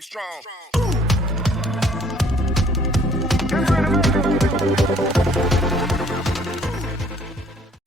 Be strong.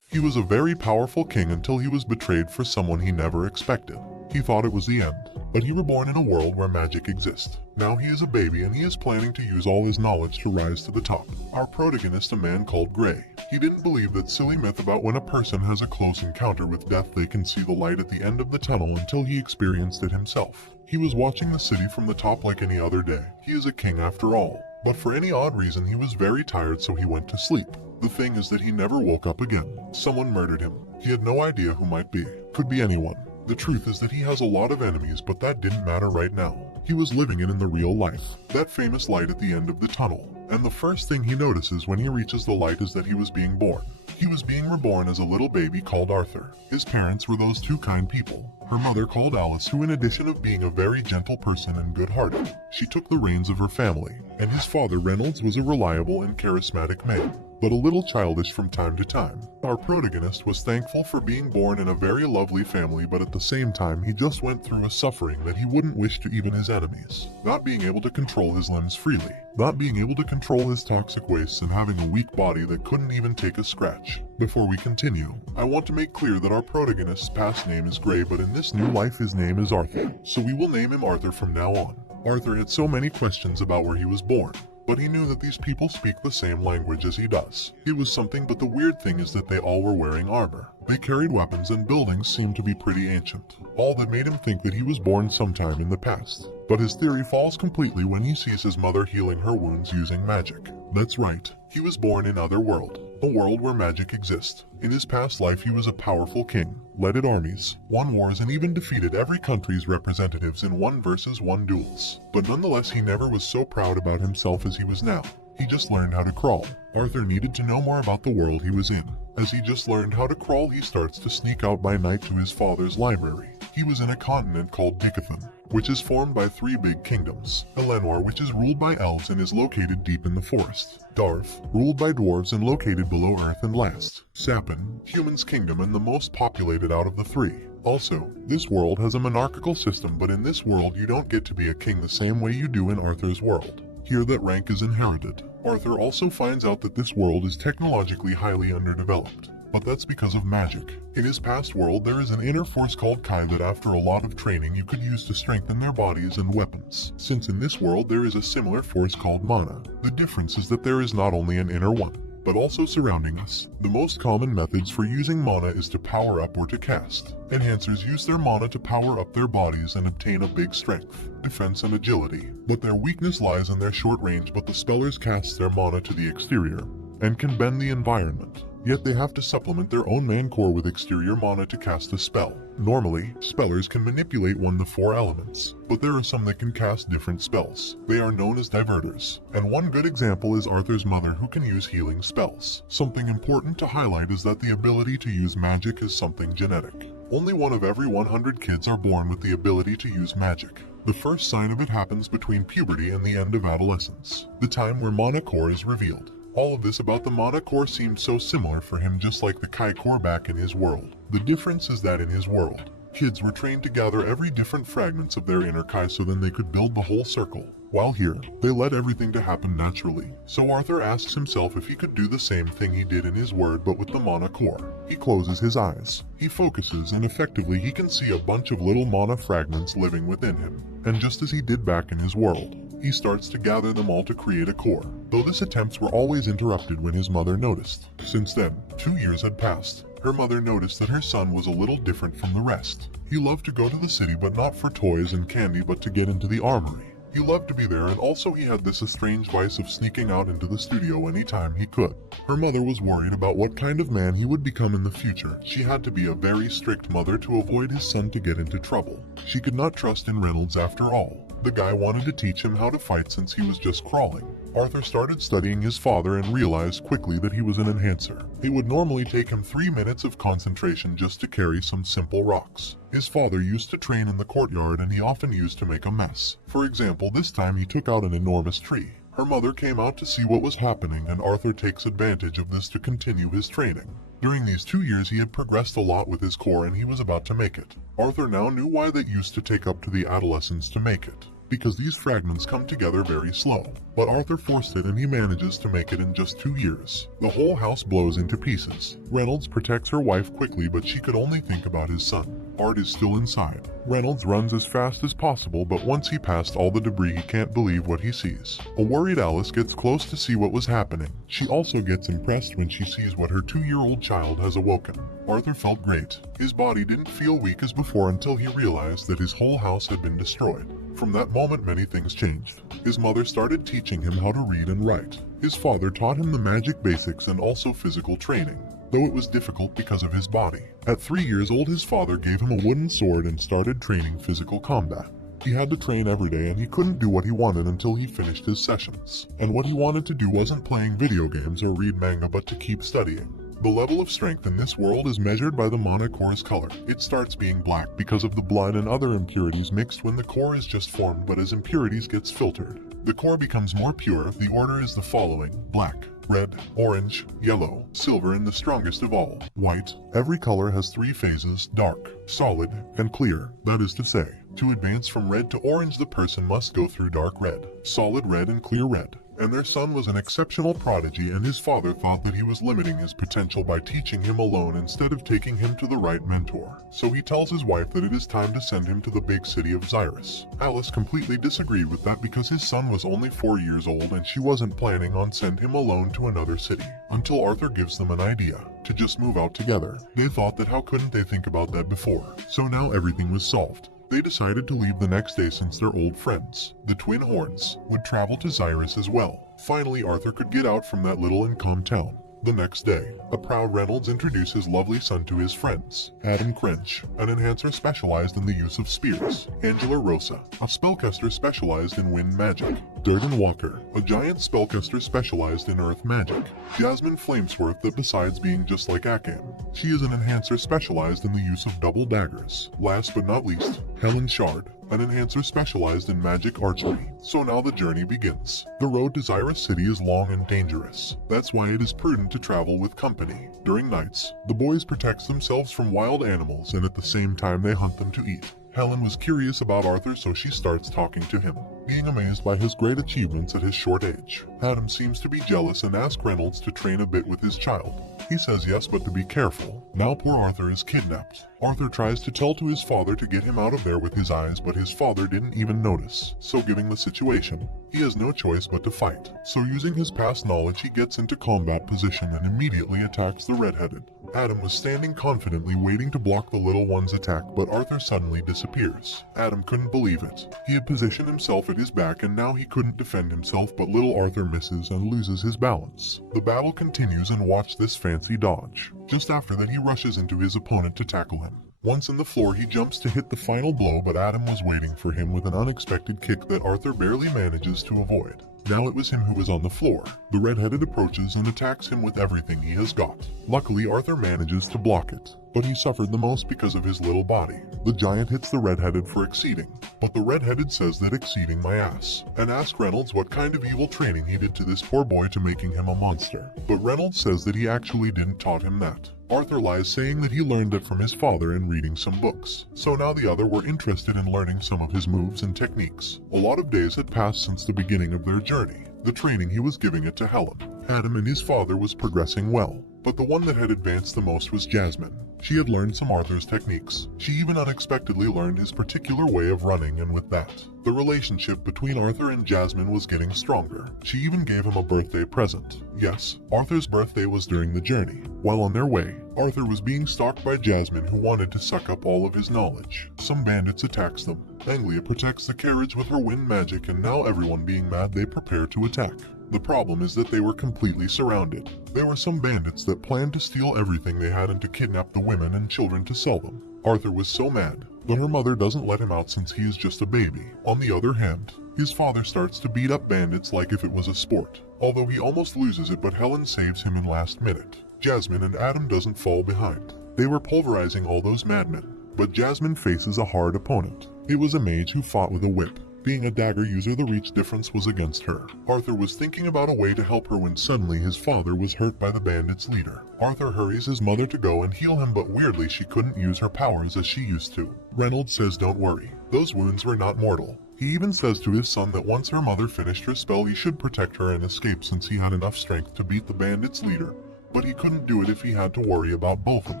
He was a very powerful king until he was betrayed for someone he never expected. He thought it was the end, but he was born in a world where magic exists. Now he is a baby and he is planning to use all his knowledge to rise to the top. Our protagonist, a man called Gray. He didn't believe that silly myth about when a person has a close encounter with death they can see the light at the end of the tunnel until he experienced it himself. He was watching the city from the top like any other day. He is a king after all. But for any odd reason he was very tired, so he went to sleep. The thing is that he never woke up again. Someone murdered him. He had no idea who might be. Could be anyone. The truth is that he has a lot of enemies, but that didn't matter right now. He was living it in the real life. That famous light at the end of the tunnel. And the first thing he notices when he reaches the light is that he was being born. He was being reborn as a little baby called Arthur. His parents were those two kind people. Her mother called Alice, who in addition of being a very gentle person and good-hearted, she took the reins of her family. And his father, Reynolds, was a reliable and charismatic man, but a little childish from time to time. Our protagonist was thankful for being born in a very lovely family, but at the same time he just went through a suffering that he wouldn't wish to even his enemies. Not being able to control his limbs freely, not being able to control his toxic wastes, and having a weak body that couldn't even take a scratch. Before we continue, I want to make clear that our protagonist's past name is Gray, but in this new life his name is Arthur, so we will name him Arthur from now on. Arthur had so many questions about where he was born, but he knew that these people speak the same language as he does. It was something, but the weird thing is that they all were wearing armor. They carried weapons and buildings seemed to be pretty ancient. All that made him think that he was born sometime in the past. But his theory falls completely when he sees his mother healing her wounds using magic. That's right, he was born in Otherworld, a world where magic exists. In his past life he was a powerful king, led armies, won wars, and even defeated every country's representatives in 1-versus-1 duels. But nonetheless he never was so proud about himself as he was now. He just learned how to crawl. Arthur needed to know more about the world he was in. As he just learned how to crawl, he starts to sneak out by night to his father's library. He was in a continent called Dicathan, which is formed by 3 big kingdoms. Elenor, which is ruled by elves and is located deep in the forest. Darth, ruled by dwarves and located below earth. And last, Sapin, humans' kingdom and the most populated out of the 3. Also, this world has a monarchical system, but in this world you don't get to be a king the same way you do in Arthur's world. Here that rank is inherited. Arthur also finds out that this world is technologically highly underdeveloped, but that's because of magic. In his past world there is an inner force called Kai that after a lot of training you could use to strengthen their bodies and weapons. Since in this world there is a similar force called mana. The difference is that there is not only an inner one, but also surrounding us. The most common methods for using mana is to power up or to cast. Enhancers use their mana to power up their bodies and obtain a big strength, defense, and agility. But their weakness lies in their short range, but the spellers cast their mana to the exterior and can bend the environment. Yet they have to supplement their own main core with exterior mana to cast a spell. Normally, spellers can manipulate 1 to 4 elements, but there are some that can cast different spells. They are known as diverters, and one good example is Arthur's mother, who can use healing spells. Something important to highlight is that the ability to use magic is something genetic. Only 1 of every 100 kids are born with the ability to use magic. The first sign of it happens between puberty and the end of adolescence, the time where mana core is revealed. All of this about the mana core seemed so similar for him, just like the Kai core back in his world. The difference is that in his world, kids were trained to gather every different fragments of their inner Kai so then they could build the whole circle. While here, they let everything to happen naturally. So Arthur asks himself if he could do the same thing he did in his world but with the mana core. He closes his eyes. He focuses and effectively he can see a bunch of little mana fragments living within him. And just as he did back in his world, he starts to gather them all to create a core, though his attempts were always interrupted when his mother noticed. Since then, 2 years had passed. Her mother noticed that her son was a little different from the rest. He loved to go to the city, but not for toys and candy, but to get into the armory. He loved to be there, and also he had this strange vice of sneaking out into the studio anytime he could. Her mother was worried about what kind of man he would become in the future. She had to be a very strict mother to avoid his son to get into trouble. She could not trust in Reynolds after all. The guy wanted to teach him how to fight since he was just crawling. Arthur started studying his father and realized quickly that he was an enhancer. It would normally take him 3 minutes of concentration just to carry some simple rocks. His father used to train in the courtyard and he often used to make a mess. For example, this time he took out an enormous tree. Her mother came out to see what was happening and Arthur takes advantage of this to continue his training. During these 2 years he had progressed a lot with his core and he was about to make it. Arthur now knew why that used to take up to the adolescents to make it. because these fragments come together very slow. But Arthur forced it and he manages to make it in just 2 years. The whole house blows into pieces. Reynolds protects her wife quickly, but she could only think about his son. Art is still inside. Reynolds runs as fast as possible, but once he passed all the debris, he can't believe what he sees. A worried Alice gets close to see what was happening. She also gets impressed when she sees what her 2-year-old child has awoken. Arthur felt great. His body didn't feel weak as before until he realized that his whole house had been destroyed. From that moment, many things changed. His mother started teaching him how to read and write. His father taught him the magic basics and also physical training, though it was difficult because of his body. At 3 years old, his father gave him a wooden sword and started training physical combat. He had to train every day and he couldn't do what he wanted until he finished his sessions. And what he wanted to do wasn't playing video games or read manga, but to keep studying. The level of strength in this world is measured by the mana core's color. It starts being black because of the blood and other impurities mixed when the core is just formed, but as impurities gets filtered, the core becomes more pure. The order is the following: black, red, orange, yellow, silver, and the strongest of all, white. Every color has 3 phases: dark, solid, and clear. That is to say, to advance from red to orange, the person must go through dark red, solid red, and clear red. And their son was an exceptional prodigy, and his father thought that he was limiting his potential by teaching him alone instead of taking him to the right mentor. So he tells his wife that it is time to send him to the big city of Xyrus. Alice completely disagreed with that because his son was only 4 years old and she wasn't planning on sending him alone to another city, until Arthur gives them an idea to just move out together. They thought that how couldn't they think about that before? So now everything was solved. They decided to leave the next day since their old friends, the Twin Horns, would travel to Xyrus as well. Finally, Arthur could get out from that little and calm town. The next day, a proud Reynolds introduced his lovely son to his friends. Adam Crench, an enhancer specialized in the use of spears. Angela Rosa, a spellcaster specialized in wind magic. Durden Walker, a giant spellcaster specialized in earth magic. Jasmine Flamesworth, that besides being just like Akan, she is an enhancer specialized in the use of double daggers. Last but not least, Helen Shard, an enhancer specialized in magic archery. So now the journey begins. The road to Xyrus City is long and dangerous. That's why it is prudent to travel with company. During nights, the boys protect themselves from wild animals and at the same time they hunt them to eat. Helen was curious about Arthur, so she starts talking to him, being amazed by his great achievements at his short age. Adam seems to be jealous and asks Reynolds to train a bit with his child. He says yes, but to be careful. Now poor Arthur is kidnapped. Arthur tries to tell to his father to get him out of there with his eyes, but his father didn't even notice. So given the situation, he has no choice but to fight. So using his past knowledge, he gets into combat position and immediately attacks the redheaded. Adam was standing confidently waiting to block the little one's attack, but Arthur suddenly disappears. Adam couldn't believe it. He had positioned himself at his back and now he couldn't defend himself, but little Arthur misses and loses his balance. The battle continues, and watch this fancy dodge. Just after that, he rushes into his opponent to tackle him. Once on the floor, he jumps to hit the final blow, but Adam was waiting for him with an unexpected kick that Arthur barely manages to avoid. Now it was him who was on the floor. The red-headed approaches and attacks him with everything he has got. Luckily, Arthur manages to block it, but he suffered the most because of his little body. The giant hits the red-headed for exceeding, but the red-headed says that exceeding my ass, and asks Reynolds what kind of evil training he did to this poor boy to making him a monster. But Reynolds says that he actually didn't taught him that. Arthur lies, saying that he learned it from his father and reading some books. So now the other were interested in learning some of his moves and techniques. A lot of days had passed since the beginning of their journey. The training he was giving it to Helen. Adam and his father was progressing well, but the one that had advanced the most was Jasmine. She had learned some Arthur's techniques. She even unexpectedly learned his particular way of running, and with that, the relationship between Arthur and Jasmine was getting stronger. She even gave him a birthday present. Yes, Arthur's birthday was during the journey. While on their way, Arthur was being stalked by Jasmine, who wanted to suck up all of his knowledge. Some bandits attacks them. Anglia protects the carriage with her wind magic, and now everyone being mad, they prepare to attack. The problem is that they were completely surrounded. There were some bandits that planned to steal everything they had and to kidnap the women and children to sell them. Arthur was so mad, but her mother doesn't let him out since he is just a baby. On the other hand, his father starts to beat up bandits like if it was a sport. Although he almost loses it, but Helen saves him in last minute. Jasmine and Adam doesn't fall behind. They were pulverizing all those madmen, but Jasmine faces a hard opponent. It was a mage who fought with a whip. Being a dagger user, the reach difference was against her. Arthur was thinking about a way to help her when suddenly his father was hurt by the bandits' leader. Arthur hurries his mother to go and heal him, but weirdly she couldn't use her powers as she used to. Reynolds says don't worry, those wounds were not mortal. He even says to his son that once her mother finished her spell he should protect her and escape since he had enough strength to beat the bandits' leader, but he couldn't do it if he had to worry about both of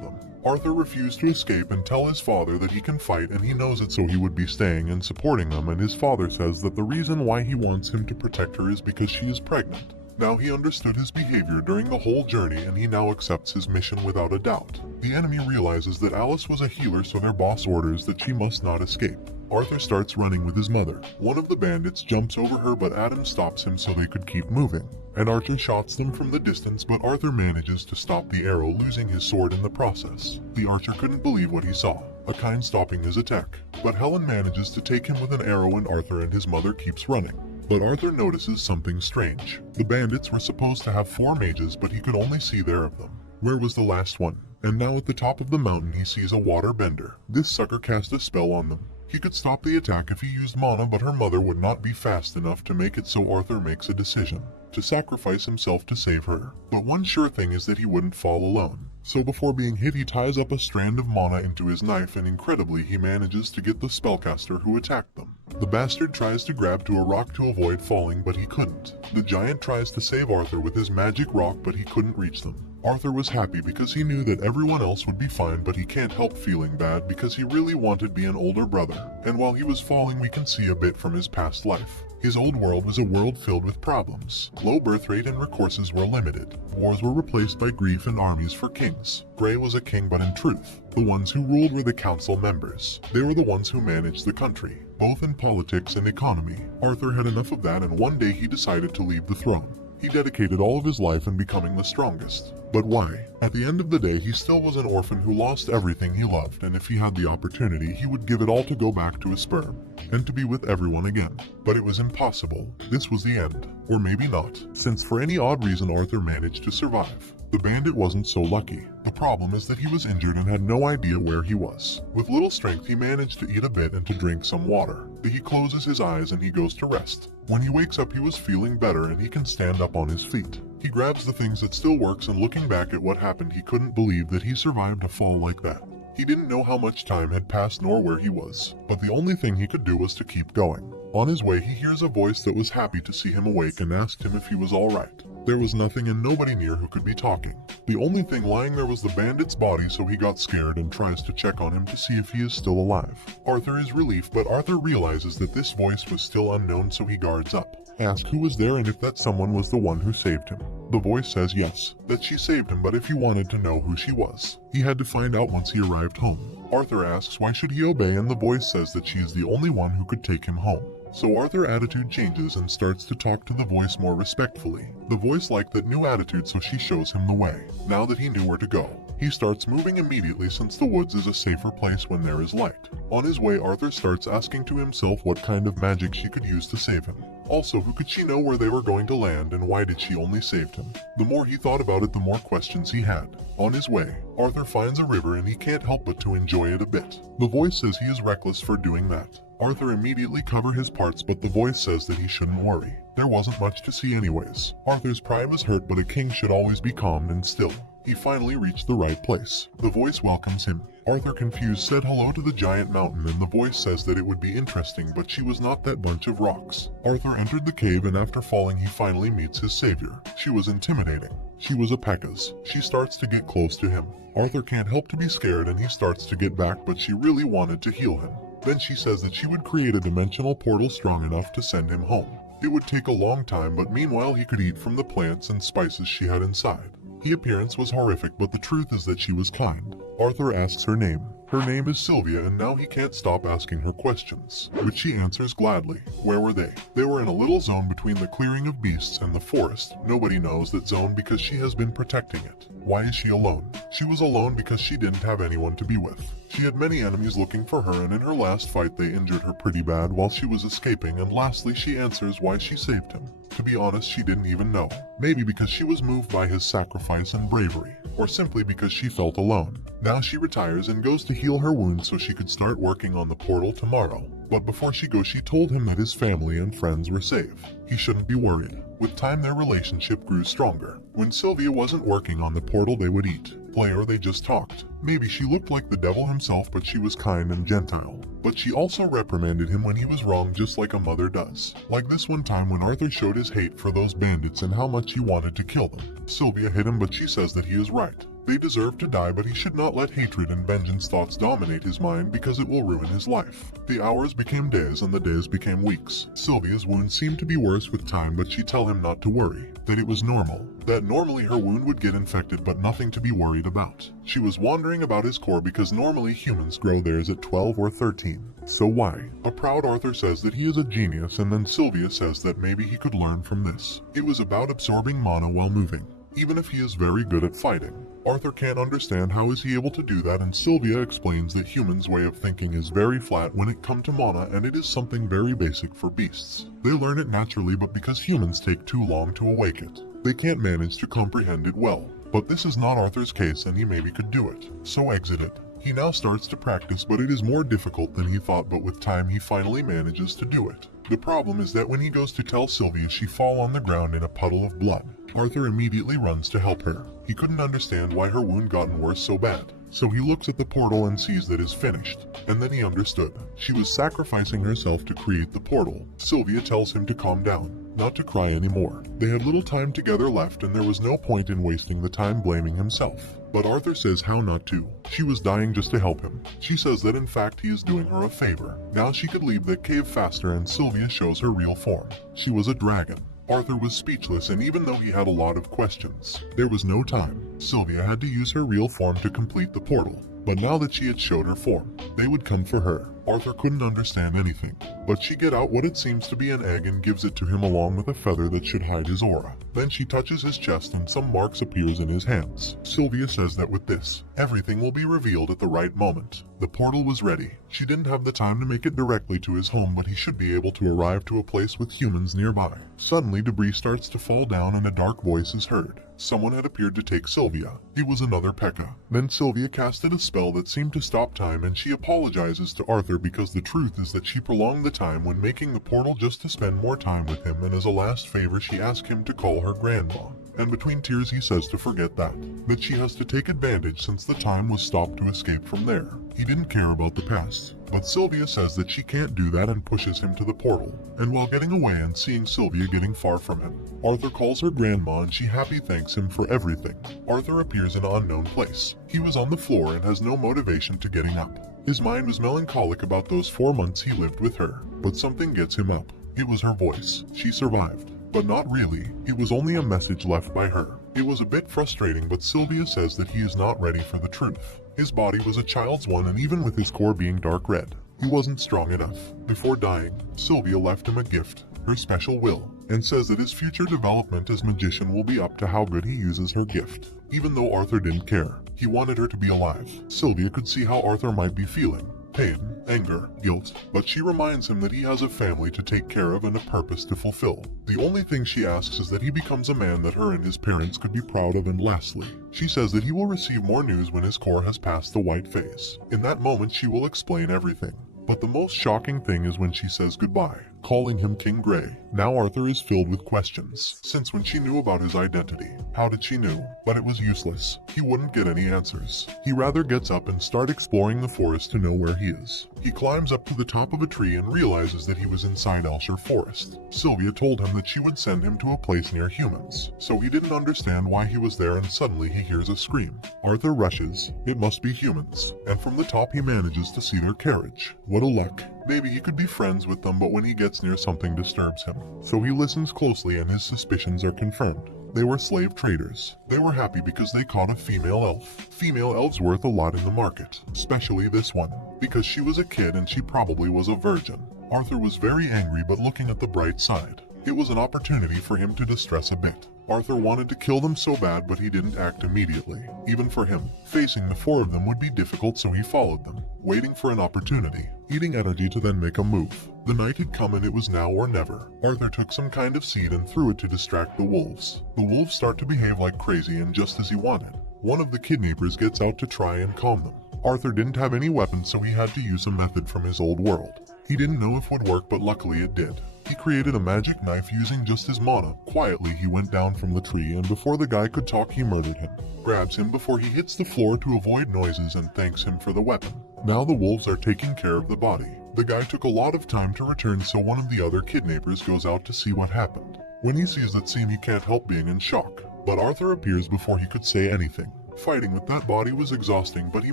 them. Arthur refused to escape and tell his father that he can fight and he knows it, so he would be staying and supporting them, and his father says that the reason why he wants him to protect her is because she is pregnant. Now he understood his behavior during the whole journey and he now accepts his mission without a doubt. The enemy realizes that Alice was a healer, so their boss orders that she must not escape. Arthur starts running with his mother. One of the bandits jumps over her, but Adam stops him so they could keep moving. And Archer shots them from the distance, but Arthur manages to stop the arrow, losing his sword in the process. The archer couldn't believe what he saw, a kind stopping his attack. But Helen manages to take him with an arrow and Arthur and his mother keeps running. But Arthur notices something strange. The bandits were supposed to have 4 mages, but he could only see there of them. Where was the last one? And now at the top of the mountain he sees a water bender. This sucker cast a spell on them. He could stop the attack if he used mana, but her mother would not be fast enough to make it, so Arthur makes a decision to sacrifice himself to save her. But one sure thing is that he wouldn't fall alone. So before being hit he ties up a strand of mana into his knife, and incredibly he manages to get the spellcaster who attacked them. The bastard tries to grab to a rock to avoid falling, but he couldn't. The giant tries to save Arthur with his magic rock, but he couldn't reach them. Arthur was happy because he knew that everyone else would be fine, but he can't help feeling bad because he really wanted to be an older brother. And while he was falling we can see a bit from his past life. His old world was a world filled with problems. Low birth rate and resources were limited. Wars were replaced by grief and armies for kings. Grey was a king, but in truth, the ones who ruled were the council members. They were the ones who managed the country, both in politics and economy. Arthur had enough of that, and one day he decided to leave the throne. He dedicated all of his life in becoming the strongest. But why? At the end of the day, he still was an orphan who lost everything he loved, and if he had the opportunity, he would give it all to go back to his sperm, and to be with everyone again. But it was impossible. This was the end. Or maybe not, since for any odd reason Arthur managed to survive. The bandit wasn't so lucky. The problem is that he was injured and had no idea where he was. With little strength, he managed to eat a bit and to drink some water. He closes his eyes and he goes to rest. When he wakes up, he was feeling better and he can stand up on his feet. He grabs the things that still works, and looking back at what happened, he couldn't believe that he survived a fall like that. He didn't know how much time had passed nor where he was, but the only thing he could do was to keep going. On his way, he hears a voice that was happy to see him awake and asked him if he was all right. There was nothing and nobody near who could be talking. The only thing lying there was the bandit's body, so he got scared and tries to check on him to see if he is still alive. Arthur is relieved, but Arthur realizes that this voice was still unknown, so he guards up. Asks who was there and if that someone was the one who saved him. The voice says yes, that she saved him, but if he wanted to know who she was, he had to find out once he arrived home. Arthur asks why should he obey, and the voice says that she is the only one who could take him home. So Arthur's attitude changes and starts to talk to the voice more respectfully. The voice liked that new attitude, so she shows him the way. Now that he knew where to go, he starts moving immediately since the woods is a safer place when there is light. On his way, Arthur starts asking to himself what kind of magic she could use to save him. Also, who could she know where they were going to land, and why did she only save him? The more he thought about it, the more questions he had. On his way, Arthur finds a river and he can't help but to enjoy it a bit. The voice says he is reckless for doing that. Arthur immediately covers his parts, but the voice says that he shouldn't worry. There wasn't much to see anyways. Arthur's pride was hurt, but a king should always be calm and still. He finally reached the right place. The voice welcomes him. Arthur, confused, said hello to the giant mountain, and the voice says that it would be interesting, but she was not that bunch of rocks. Arthur entered the cave, and after falling he finally meets his savior. She was intimidating. She was a Pekka's. She starts to get close to him. Arthur can't help to be scared and he starts to get back, but she really wanted to heal him. Then she says that she would create a dimensional portal strong enough to send him home. It would take a long time, but meanwhile he could eat from the plants and spices she had inside. The appearance was horrific, but the truth is that she was kind. Arthur asks her name. Her name is Sylvia, and now he can't stop asking her questions, which she answers gladly. Where were they? They were in a little zone between the clearing of beasts and the forest. Nobody knows that zone because she has been protecting it. Why is she alone? She was alone because she didn't have anyone to be with. She had many enemies looking for her, and in her last fight they injured her pretty bad while she was escaping, and lastly she answers why she saved him. To be honest, she didn't even know. Maybe because she was moved by his sacrifice and bravery, or simply because she felt alone. Now she retires and goes to heal her wounds so she could start working on the portal tomorrow. But before she goes, she told him that his family and friends were safe. He shouldn't be worried. With time, their relationship grew stronger. When Sylvia wasn't working on the portal, they would eat, play, or they just talked. Maybe she looked like the devil himself, but she was kind and gentle. But she also reprimanded him when he was wrong, just like a mother does. Like this one time when Arthur showed his hate for those bandits and how much he wanted to kill them. Sylvia hit him, but she says that he is right. They deserve to die, but he should not let hatred and vengeance thoughts dominate his mind because it will ruin his life. The hours became days and the days became weeks. Sylvia's wound seemed to be worse with time, but she tell him not to worry, that it was normal, that normally her wound would get infected but nothing to be worried about. She was wondering about his core because normally humans grow theirs at 12 or 13. So why? A proud Arthur says that he is a genius, and then Sylvia says that maybe he could learn from this. It was about absorbing mana while moving. Even if he is very good at fighting, Arthur can't understand how is he able to do that, and Sylvia explains that humans' way of thinking is very flat when it comes to mana, and it is something very basic for beasts. They learn it naturally, but because humans take too long to awake it, they can't manage to comprehend it well. But this is not Arthur's case, and he maybe could do it. So exit it. He now starts to practice, but it is more difficult than he thought, but with time he finally manages to do it. The problem is that when he goes to tell Sylvia, she falls on the ground in a puddle of blood. Arthur immediately runs to help her. He couldn't understand why her wound gotten worse so bad. So he looks at the portal and sees that it's finished. And then he understood. She was sacrificing herself to create the portal. Sylvia tells him to calm down, not to cry anymore. They had little time together left, and there was no point in wasting the time blaming himself. But Arthur says how not to. She was dying just to help him. She says that in fact he is doing her a favor. Now she could leave that cave faster, and Sylvia shows her real form. She was a dragon. Arthur was speechless, and even though he had a lot of questions, there was no time. Sylvia had to use her real form to complete the portal. But now that she had showed her form, they would come for her. Arthur couldn't understand anything, but she get out what it seems to be an egg and gives it to him along with a feather that should hide his aura. Then she touches his chest and some marks appears in his hands. Sylvia says that with this, everything will be revealed at the right moment. The portal was ready. She didn't have the time to make it directly to his home, but he should be able to arrive to a place with humans nearby. Suddenly, debris starts to fall down and a dark voice is heard. Someone had appeared to take Sylvia. It was another Pekka. Then Sylvia casted a spell that seemed to stop time, and she apologizes to Arthur because the truth is that she prolonged the time when making the portal just to spend more time with him, and as a last favor she asked him to call her grandma. And between tears he says to forget that she has to take advantage since the time was stopped to escape from there. He didn't care about the past, but Sylvia says that she can't do that and pushes him to the portal. And while getting away and seeing Sylvia getting far from him, Arthur calls her grandma and she happy thanks him for everything. Arthur appears in an unknown place. He was on the floor and has no motivation to getting up. His mind was melancholic about those 4 months he lived with her, but something gets him up. It was her voice. She survived. But not really. It was only a message left by her. It was a bit frustrating, but Sylvia says that he is not ready for the truth. His body was a child's one, and even with his core being dark red, he wasn't strong enough. Before dying, Sylvia left him a gift, her special will, and says that his future development as magician will be up to how good he uses her gift. Even though Arthur didn't care, he wanted her to be alive. Sylvia could see how Arthur might be feeling. Pain, anger, guilt, but she reminds him that he has a family to take care of and a purpose to fulfill. The only thing she asks is that he becomes a man that her and his parents could be proud of, and lastly, she says that he will receive more news when his core has passed the white phase. In that moment she will explain everything. But the most shocking thing is when she says goodbye, calling him King Grey. Now Arthur is filled with questions. Since when she knew about his identity? How did she know? But it was useless. He wouldn't get any answers. He rather gets up and start exploring the forest to know where he is. He climbs up to the top of a tree and realizes that he was inside Elshire Forest. Sylvia told him that she would send him to a place near humans, so he didn't understand why he was there, and suddenly he hears a scream. Arthur rushes. It must be humans, and from the top he manages to see their carriage. What a luck. Maybe he could be friends with them, but when he gets near, something disturbs him. So he listens closely and his suspicions are confirmed. They were slave traders. They were happy because they caught a female elf. Female elves worth a lot in the market, especially this one, because she was a kid and she probably was a virgin. Arthur was very angry, but looking at the bright side, it was an opportunity for him to distress a bit. Arthur wanted to kill them so bad, but he didn't act immediately. Even for him, facing the 4 of them would be difficult, so he followed them, waiting for an opportunity, eating energy to then make a move. The night had come and it was now or never. Arthur took some kind of seed and threw it to distract the wolves. The wolves start to behave like crazy, and just as he wanted, one of the kidnappers gets out to try and calm them. Arthur didn't have any weapons, so he had to use a method from his old world. He didn't know if it would work, but luckily it did. He created a magic knife using just his mana. Quietly, he went down from the tree, and before the guy could talk, he murdered him. Grabs him before he hits the floor to avoid noises and thanks him for the weapon. Now the wolves are taking care of the body. The guy took a lot of time to return, so one of the other kidnappers goes out to see what happened. When he sees that scene, he can't help being in shock. But Arthur appears before he could say anything. Fighting with that body was exhausting, but he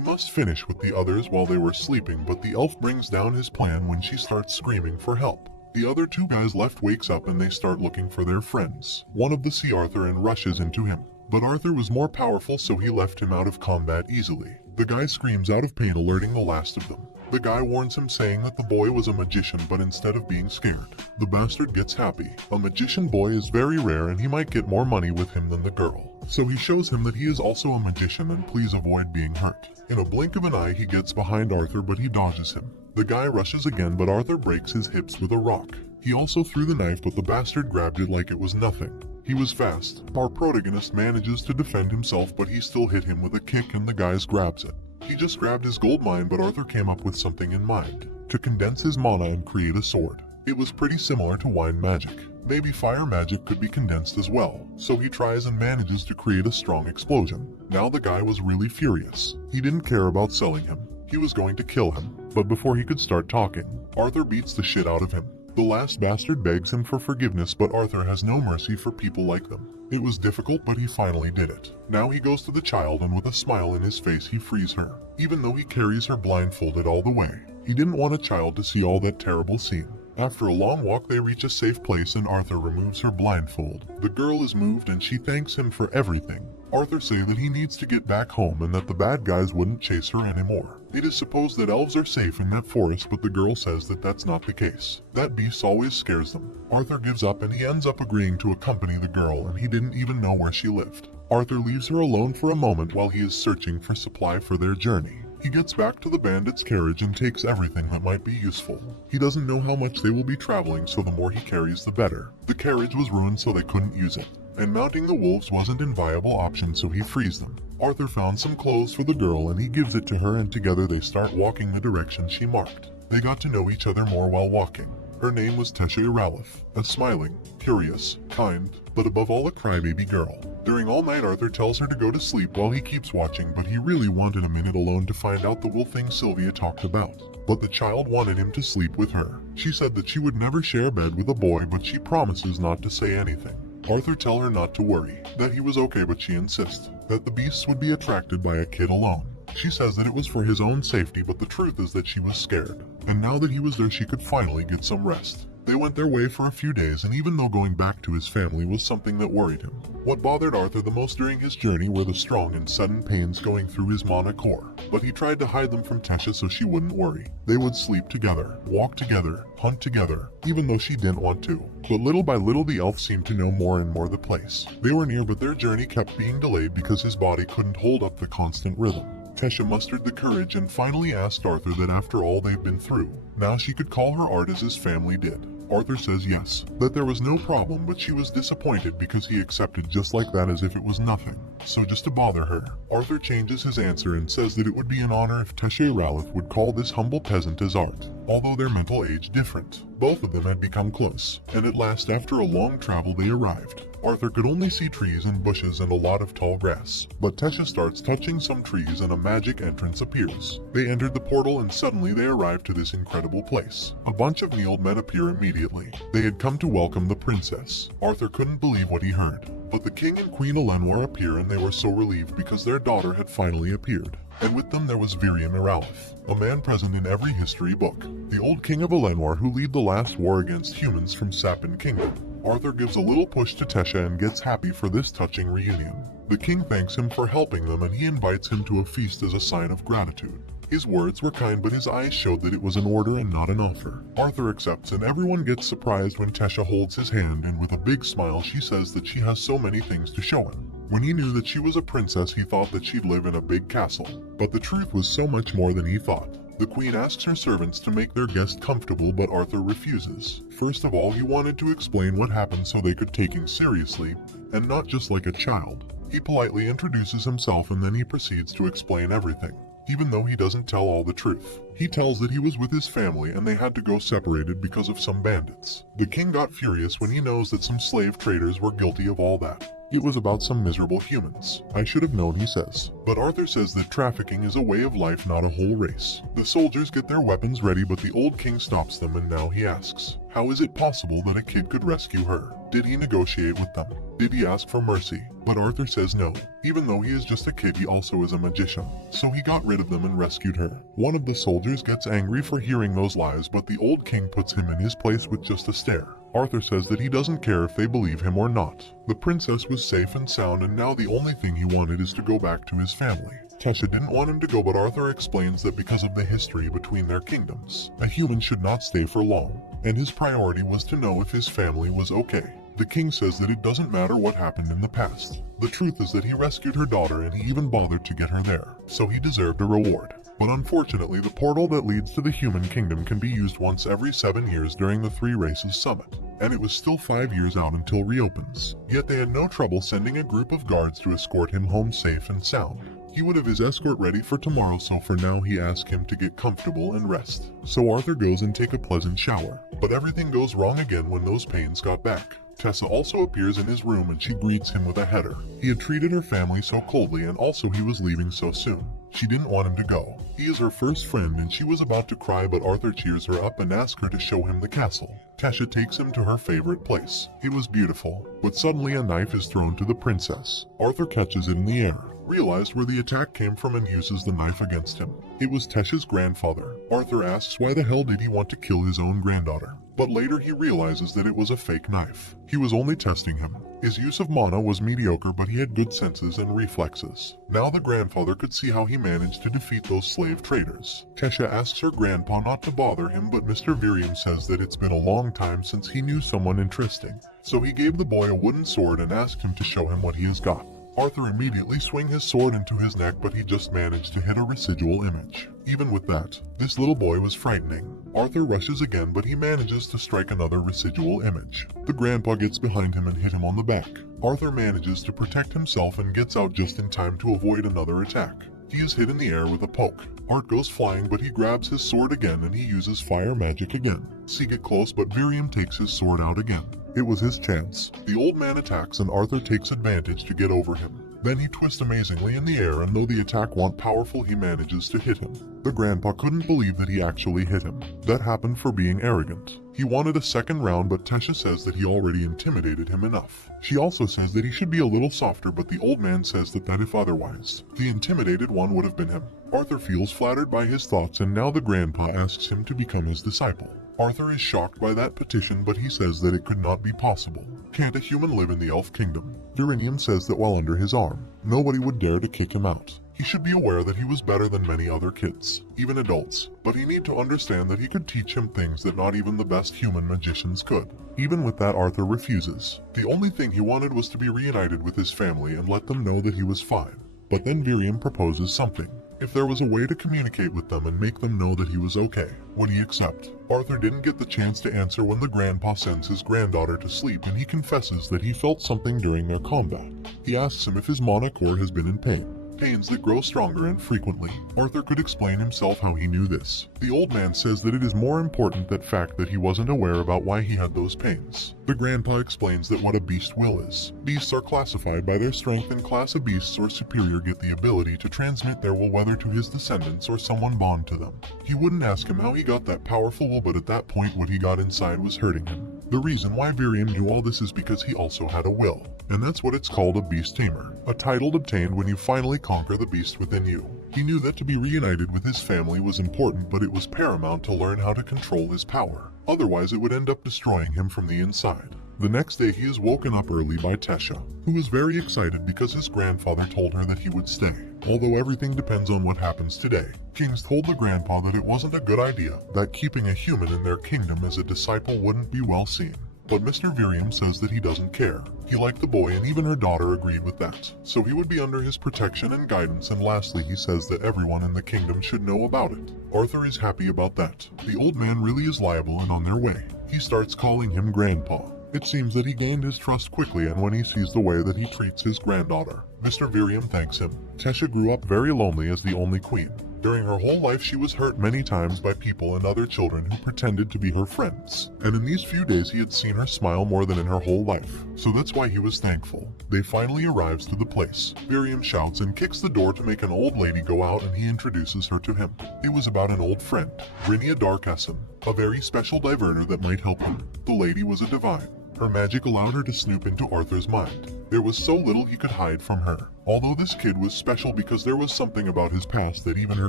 must finish with the others while they were sleeping. But the elf brings down his plan when she starts screaming for help. The other two guys left wakes up and they start looking for their friends. One of them sees Arthur and rushes into him. But Arthur was more powerful, so he left him out of combat easily. The guy screams out of pain, alerting the last of them. The guy warns him, saying that the boy was a magician, but instead of being scared, the bastard gets happy. A magician boy is very rare and he might get more money with him than the girl. So he shows him that he is also a magician and please avoid being hurt. In a blink of an eye, he gets behind Arthur, but he dodges him. The guy rushes again, but Arthur breaks his hips with a rock. He also threw the knife, but the bastard grabbed it like it was nothing. He was fast. Our protagonist manages to defend himself, but he still hit him with a kick and the guy grabs it. He just grabbed his gold mine, but Arthur came up with something in mind. To condense his mana and create a sword. It was pretty similar to wine magic. Maybe fire magic could be condensed as well. So he tries and manages to create a strong explosion. Now the guy was really furious. He didn't care about selling him. He was going to kill him. But before he could start talking, Arthur beats the shit out of him. The last bastard begs him for forgiveness, but Arthur has no mercy for people like them. It was difficult, but he finally did it. Now he goes to the child and with a smile in his face he frees her, even though he carries her blindfolded all the way. He didn't want a child to see all that terrible scene. After a long walk, they reach a safe place and Arthur removes her blindfold. The girl is moved and she thanks him for everything. Arthur says that he needs to get back home and that the bad guys wouldn't chase her anymore. It is supposed that elves are safe in that forest, but the girl says that that's not the case. That beast always scares them. Arthur gives up and he ends up agreeing to accompany the girl, and he didn't even know where she lived. Arthur leaves her alone for a moment while he is searching for supply for their journey. He gets back to the bandit's carriage and takes everything that might be useful. He doesn't know how much they will be traveling, so the more he carries the better. The carriage was ruined, so they couldn't use it. And mounting the wolves wasn't a viable option, so he frees them. Arthur found some clothes for the girl and he gives it to her, and together they start walking the direction she marked. They got to know each other more while walking. Her name was Tesha Ralph, a smiling, curious, kind, but above all a crybaby girl. During all night, Arthur tells her to go to sleep while he keeps watching, but he really wanted a minute alone to find out the will thing Sylvia talked about. But the child wanted him to sleep with her. She said that she would never share a bed with a boy, but she promises not to say anything. Arthur tells her not to worry, that he was okay, but she insists that the beasts would be attracted by a kid alone. She says that it was for his own safety, but the truth is that she was scared. And now that he was there, she could finally get some rest. They went their way for a few days, and even though going back to his family was something that worried him, what bothered Arthur the most during his journey were the strong and sudden pains going through his mana core. But he tried to hide them from Tesha so she wouldn't worry. They would sleep together, walk together, hunt together, even though she didn't want to. But little by little the elf seemed to know more and more the place. They were near, but their journey kept being delayed because his body couldn't hold up the constant rhythm. Tesha mustered the courage and finally asked Arthur that after all they've been through, now she could call her art as his family did. Arthur says yes, that there was no problem, but she was disappointed because he accepted just like that as if it was nothing. So just to bother her, Arthur changes his answer and says that it would be an honor if Teshe Ralph would call this humble peasant as art. Although their mental age different, both of them had become close, and at last after a long travel they arrived. Arthur could only see trees and bushes and a lot of tall grass, but Tesha starts touching some trees and a magic entrance appears. They entered the portal and suddenly they arrived to this incredible place. A bunch of Neeld men appear immediately. They had come to welcome the princess. Arthur couldn't believe what he heard, but the king and queen Elenor appear and they were so relieved because their daughter had finally appeared. And with them there was Virian Aralith, a man present in every history book, the old king of Elenor who led the last war against humans from Sapin Kingdom. Arthur gives a little push to Tesha and gets happy for this touching reunion. The king thanks him for helping them and he invites him to a feast as a sign of gratitude. His words were kind, but his eyes showed that it was an order and not an offer. Arthur accepts and everyone gets surprised when Tesha holds his hand, and with a big smile she says that she has so many things to show him. When he knew that she was a princess, he thought that she'd live in a big castle, but the truth was so much more than he thought. The queen asks her servants to make their guest comfortable, but Arthur refuses. First of all, he wanted to explain what happened so they could take him seriously, and not just like a child. He politely introduces himself and then he proceeds to explain everything. even though he doesn't tell all the truth. He tells that he was with his family and they had to go separated because of some bandits. The king got furious when he knows that some slave traders were guilty of all that. It was about some miserable humans. I should have known, he says. But Arthur says that trafficking is a way of life, not a whole race. The soldiers get their weapons ready, but the old king stops them, and now he asks, how is it possible that a kid could rescue her? Did he negotiate with them? Did he ask for mercy? But Arthur says no. Even though he is just a kid, he also is a magician. So he got rid of them and rescued her. One of the soldiers gets angry for hearing those lies, but the old king puts him in his place with just a stare. Arthur says that he doesn't care if they believe him or not. The princess was safe and sound, and now the only thing he wanted is to go back to his family. Tessa didn't want him to go, but Arthur explains that because of the history between their kingdoms, a human should not stay for long, and his priority was to know if his family was okay. The king says that it doesn't matter what happened in the past. The truth is that he rescued her daughter and he even bothered to get her there, so he deserved a reward. But unfortunately, the portal that leads to the human kingdom can be used once every 7 years during the Three Races Summit, and it was still 5 years out until reopens. Yet they had no trouble sending a group of guards to escort him home safe and sound. He would have his escort ready for tomorrow, so for now he asks him to get comfortable and rest. So Arthur goes and take a pleasant shower. But everything goes wrong again when those pains got back. Tessa also appears in his room and she greets him with a header. He had treated her family so coldly, and also he was leaving so soon. She didn't want him to go. He is her first friend, and she was about to cry, but Arthur cheers her up and asks her to show him the castle. Tasha takes him to her favorite place. It was beautiful, but suddenly a knife is thrown to the princess. Arthur catches it in the air, realized where the attack came from, and uses the knife against him. It was Tesha's grandfather. Arthur asks why the hell did he want to kill his own granddaughter, but later he realizes that it was a fake knife. He was only testing him. His use of mana was mediocre, but he had good senses and reflexes. Now the grandfather could see how he managed to defeat those slave traders. Tesha asks her grandpa not to bother him, but Mr. Virium says that it's been a long time since he knew someone interesting. So he gave the boy a wooden sword and asked him to show him what he has got. Arthur immediately swung his sword into his neck, but he just managed to hit a residual image. Even with that, this little boy was frightening. Arthur rushes again, but he manages to strike another residual image. The grandpa gets behind him and hit him on the back. Arthur manages to protect himself and gets out just in time to avoid another attack. He is hit in the air with a poke. Art goes flying, but he grabs his sword again and he uses fire magic again. See, get close, but Virium takes his sword out again. It was his chance. The old man attacks and Arthur takes advantage to get over him. Then he twists amazingly in the air, and though the attack wasn't powerful, he manages to hit him. The grandpa couldn't believe that he actually hit him. That happened for being arrogant. He wanted a second round, but Tesha says that he already intimidated him enough. She also says that he should be a little softer, but the old man says that if otherwise, the intimidated one would have been him. Arthur feels flattered by his thoughts, and now the grandpa asks him to become his disciple. Arthur is shocked by that petition, but he says that it could not be possible. Can't a human live in the elf kingdom? Durinium says that while under his arm, nobody would dare to kick him out. He should be aware that he was better than many other kids, even adults, but he need to understand that he could teach him things that not even the best human magicians could. Even with that, Arthur refuses. The only thing he wanted was to be reunited with his family and let them know that he was fine. But then Virium proposes something. If there was a way to communicate with them and make them know that he was okay, would he accept? Arthur didn't get the chance to answer when the grandpa sends his granddaughter to sleep, and he confesses that he felt something during their combat. He asks him if his mana core has been in pain. Pains that grow stronger and frequently. Arthur could explain himself how he knew this. The old man says that it is more important that fact that he wasn't aware about why he had those pains. The grandpa explains that what a beast will is. Beasts are classified by their strength, and class of beasts or superior get the ability to transmit their will whether to his descendants or someone bond to them. He wouldn't ask him how he got that powerful will, but at that point what he got inside was hurting him. The reason why Virium knew all this is because he also had a will, and that's what it's called, a beast tamer, a title obtained when you finally conquer the beast within you. He knew that to be reunited with his family was important, but it was paramount to learn how to control his power. Otherwise, it would end up destroying him from the inside. The next day, he is woken up early by Tesha, who is very excited because his grandfather told her that he would stay. Although everything depends on what happens today. Kings told the grandpa that it wasn't a good idea, that keeping a human in their kingdom as a disciple wouldn't be well seen. But Mr. Virium says that he doesn't care. He liked the boy, and even her daughter agreed with that. So he would be under his protection and guidance, and lastly he says that everyone in the kingdom should know about it. Arthur is happy about that. The old man really is liable and on their way. He starts calling him Grandpa. It seems that he gained his trust quickly, and when he sees the way that he treats his granddaughter, Mr. Virium thanks him. Tesha grew up very lonely as the only queen. During her whole life, she was hurt many times by people and other children who pretended to be her friends. And in these few days, he had seen her smile more than in her whole life. So that's why he was thankful. They finally arrives to the place. Miriam shouts and kicks the door to make an old lady go out, and he introduces her to him. It was about an old friend, Rinia Darkesson, a very special diverter that might help him. The lady was a divine. Her magic allowed her to snoop into Arthur's mind. There was so little he could hide from her. Although this kid was special because there was something about his past that even her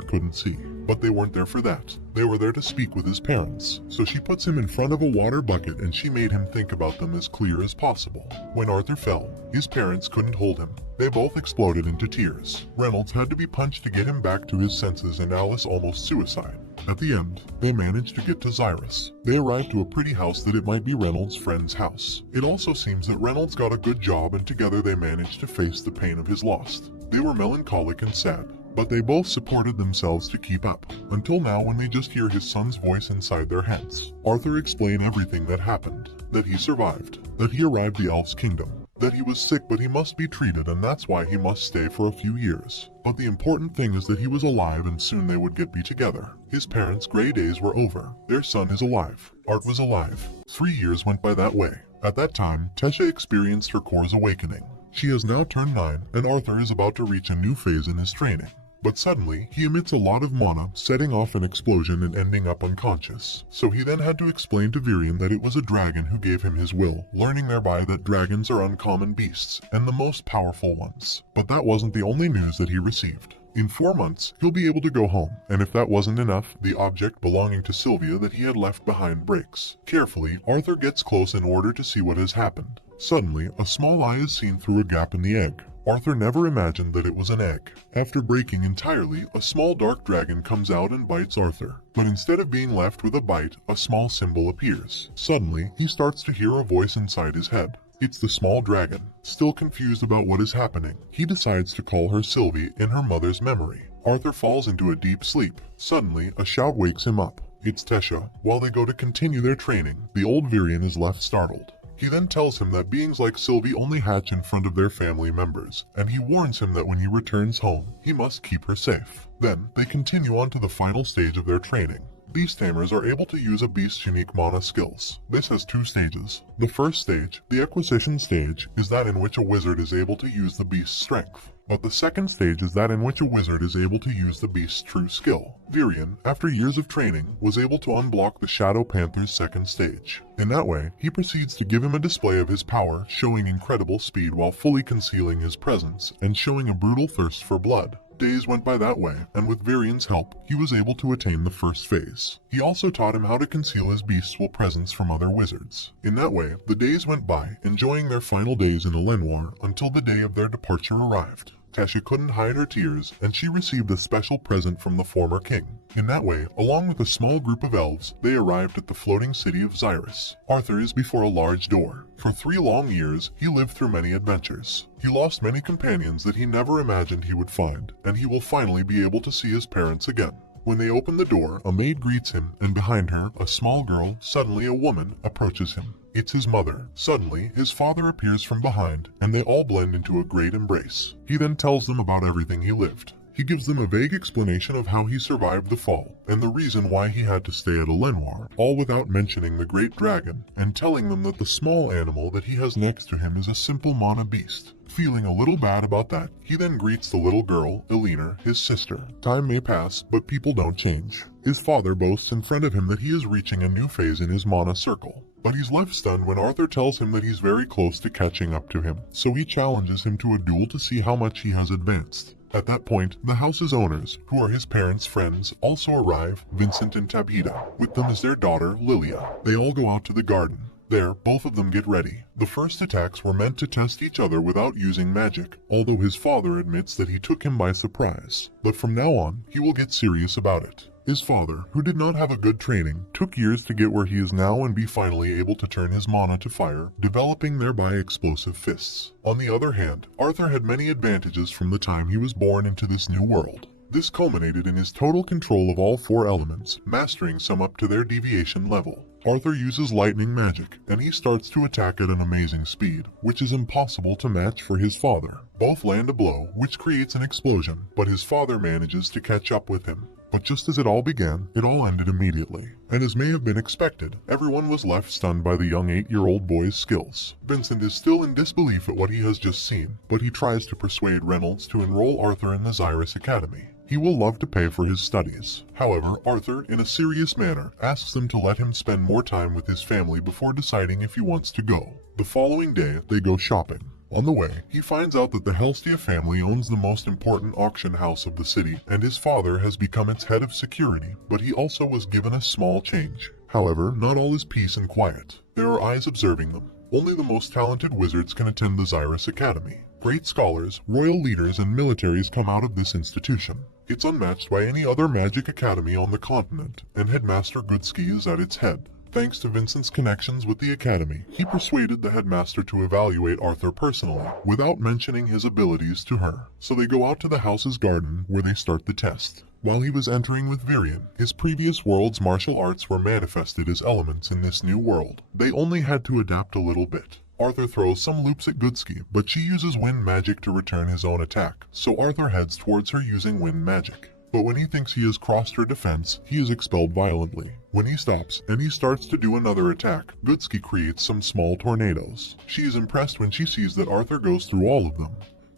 couldn't see. But they weren't there for that. They were there to speak with his parents. So she puts him in front of a water bucket and she made him think about them as clear as possible. When Arthur fell, his parents couldn't hold him. They both exploded into tears. Reynolds had to be punched to get him back to his senses, and Alice almost suicide. At the end, they managed to get to Xyrus. They arrived to a pretty house that it might be Reynolds' friend's house. It also seems that Reynolds got a good job, and together they managed to face the pain of his loss. They were melancholic and sad, but they both supported themselves to keep up, until now when they just hear his son's voice inside their heads. Arthur explained everything that happened, that he survived, that he arrived the elf's kingdom, that he was sick but he must be treated and that's why he must stay for a few years. But the important thing is that he was alive and soon they would be together. His parents' gray days were over. Their son is alive. Art was alive. 3 years went by that way. At that time, Tesha experienced her core's awakening. She has now turned 9 and Arthur is about to reach a new phase in his training. But suddenly, he emits a lot of mana, setting off an explosion and ending up unconscious. So he then had to explain to Virion that it was a dragon who gave him his will, learning thereby that dragons are uncommon beasts, and the most powerful ones. But that wasn't the only news that he received. In 4 months, he'll be able to go home, and if that wasn't enough, the object belonging to Sylvia that he had left behind breaks. Carefully, Arthur gets close in order to see what has happened. Suddenly, a small eye is seen through a gap in the egg. Arthur never imagined that it was an egg. After breaking entirely, a small dark dragon comes out and bites Arthur. But instead of being left with a bite, a small symbol appears. Suddenly, he starts to hear a voice inside his head. It's the small dragon. Still confused about what is happening, he decides to call her Sylvie in her mother's memory. Arthur falls into a deep sleep. Suddenly, a shout wakes him up. It's Tesha. While they go to continue their training, the old Virion is left startled. He then tells him that beings like Sylvie only hatch in front of their family members, and he warns him that when he returns home, he must keep her safe. Then, they continue on to the final stage of their training. Beast tamers are able to use a beast's unique mana skills. This has 2 stages. The first stage, the acquisition stage, is that in which a wizard is able to use the beast's strength. But the second stage is that in which a wizard is able to use the beast's true skill. Virion, after years of training, was able to unblock the Shadow Panther's second stage. In that way, he proceeds to give him a display of his power, showing incredible speed while fully concealing his presence, and showing a brutal thirst for blood. Days went by that way, and with Virion's help, he was able to attain the first phase. He also taught him how to conceal his bestial presence from other wizards. In that way, the days went by, enjoying their final days in Elenoir until the day of their departure arrived. Tesha couldn't hide her tears, and she received a special present from the former king. In that way, along with a small group of elves, they arrived at the floating city of Xyrus. Arthur is before a large door. For 3 long years, he lived through many adventures. He lost many companions that he never imagined he would find, and he will finally be able to see his parents again. When they open the door, a maid greets him, and behind her, a small girl, suddenly a woman, approaches him. It's his mother. Suddenly, his father appears from behind, and they all blend into a great embrace. He then tells them about everything he lived. He gives them a vague explanation of how he survived the fall, and the reason why he had to stay at Elenoir, all without mentioning the great dragon, and telling them that the small animal that he has next to him is a simple mana beast. Feeling a little bad about that, he then greets the little girl, Elena, his sister. Time may pass, but people don't change. His father boasts in front of him that he is reaching a new phase in his mana circle. But he's left stunned when Arthur tells him that he's very close to catching up to him, so he challenges him to a duel to see how much he has advanced. At that point, the house's owners, who are his parents' friends, also arrive, Vincent and Tabita. With them is their daughter, Lilia. They all go out to the garden. There, both of them get ready. The first attacks were meant to test each other without using magic, although his father admits that he took him by surprise. But from now on, he will get serious about it. His father, who did not have a good training, took years to get where he is now and be finally able to turn his mana to fire, developing thereby explosive fists. On the other hand, Arthur had many advantages from the time he was born into this new world. This culminated in his total control of all 4 elements, mastering some up to their deviation level. Arthur uses lightning magic, and he starts to attack at an amazing speed, which is impossible to match for his father. Both land a blow, which creates an explosion, but his father manages to catch up with him. But just as it all began, it all ended immediately. And as may have been expected, everyone was left stunned by the young 8-year-old boy's skills. Vincent is still in disbelief at what he has just seen, but he tries to persuade Reynolds to enroll Arthur in the Xyrus Academy. He will love to pay for his studies. However, Arthur, in a serious manner, asks him to let him spend more time with his family before deciding if he wants to go. The following day, they go shopping. On the way, he finds out that the Helstia family owns the most important auction house of the city, and his father has become its head of security, but he also was given a small change. However, not all is peace and quiet. There are eyes observing them. Only the most talented wizards can attend the Xyrus Academy. Great scholars, royal leaders, and militaries come out of this institution. It's unmatched by any other magic academy on the continent, and Headmaster Goodsky is at its head. Thanks to Vincent's connections with the academy, he persuaded the headmaster to evaluate Arthur personally, without mentioning his abilities to her. So they go out to the house's garden, where they start the test. While he was entering with Virion, his previous world's martial arts were manifested as elements in this new world. They only had to adapt a little bit. Arthur throws some loops at Goodsky, but she uses wind magic to return his own attack, so Arthur heads towards her using wind magic. But when he thinks he has crossed her defense, he is expelled violently. When he stops, and he starts to do another attack, Goodsky creates some small tornadoes. She is impressed when she sees that Arthur goes through all of them.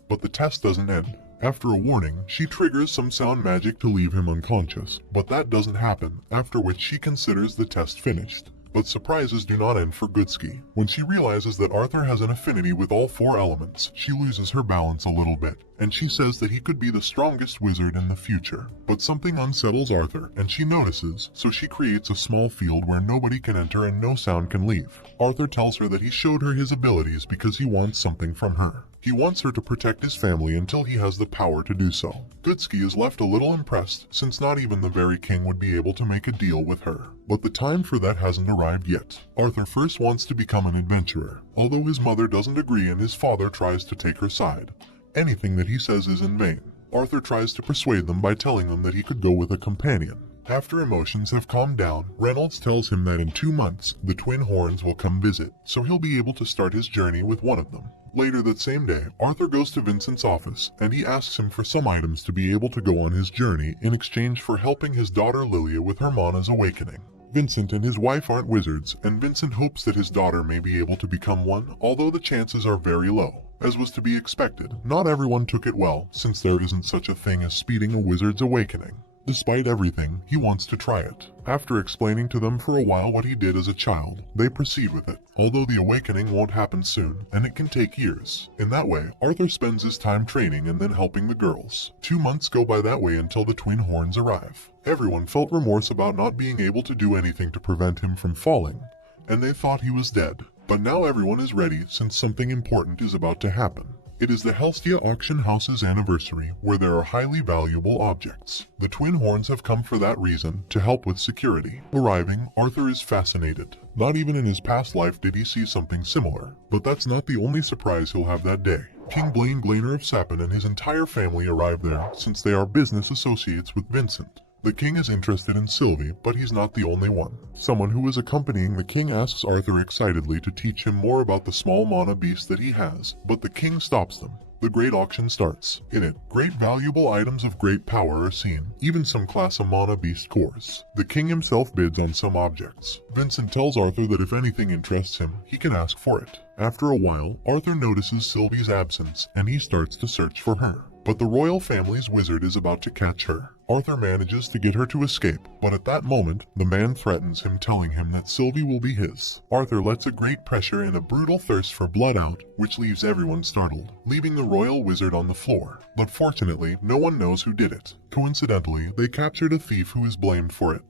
But the test doesn't end. After a warning, she triggers some sound magic to leave him unconscious, but that doesn't happen, after which she considers the test finished. But surprises do not end for Goodsky. When she realizes that Arthur has an affinity with all 4 elements, she loses her balance a little bit, and she says that he could be the strongest wizard in the future. But something unsettles Arthur, and she notices, so she creates a small field where nobody can enter and no sound can leave. Arthur tells her that he showed her his abilities because he wants something from her. He wants her to protect his family until he has the power to do so. Goodsky is left a little impressed, since not even the very king would be able to make a deal with her. But the time for that hasn't arrived yet. Arthur first wants to become an adventurer, although his mother doesn't agree and his father tries to take her side. Anything that he says is in vain. Arthur tries to persuade them by telling them that he could go with a companion. After emotions have calmed down, Reynolds tells him that in 2 months, the twin horns will come visit, so he'll be able to start his journey with one of them. Later that same day, Arthur goes to Vincent's office, and he asks him for some items to be able to go on his journey in exchange for helping his daughter Lilia with her mana's awakening. Vincent and his wife aren't wizards, and Vincent hopes that his daughter may be able to become one, although the chances are very low. As was to be expected, not everyone took it well, since there isn't such a thing as speeding a wizard's awakening. Despite everything, he wants to try it. After explaining to them for a while what he did as a child, they proceed with it, although the awakening won't happen soon, and it can take years. In that way, Arthur spends his time training and then helping the girls. 2 months go by that way until the twin horns arrive. Everyone felt remorse about not being able to do anything to prevent him from falling, and they thought he was dead. But now everyone is ready since something important is about to happen. It is the Helstia auction house's anniversary, where there are highly valuable objects. The twin horns have come for that reason, to help with security. Arriving, Arthur is fascinated. Not even in his past life did he see something similar. But that's not the only surprise he'll have that day. King Blaine Glainer of Sapin and his entire family arrive there, since they are business associates with Vincent. The king is interested in Sylvie, but he's not the only one. Someone who is accompanying the king asks Arthur excitedly to teach him more about the small mana beast that he has, but the king stops them. The great auction starts. In it, great valuable items of great power are seen, even some class of mana beast cores. The king himself bids on some objects. Vincent tells Arthur that if anything interests him, he can ask for it. After a while, Arthur notices Sylvie's absence, and he starts to search for her. But the royal family's wizard is about to catch her. Arthur manages to get her to escape, but at that moment, the man threatens him, telling him that Sylvie will be his. Arthur lets a great pressure and a brutal thirst for blood out, which leaves everyone startled, leaving the royal wizard on the floor. But fortunately, no one knows who did it. Coincidentally, they captured a thief who is blamed for it.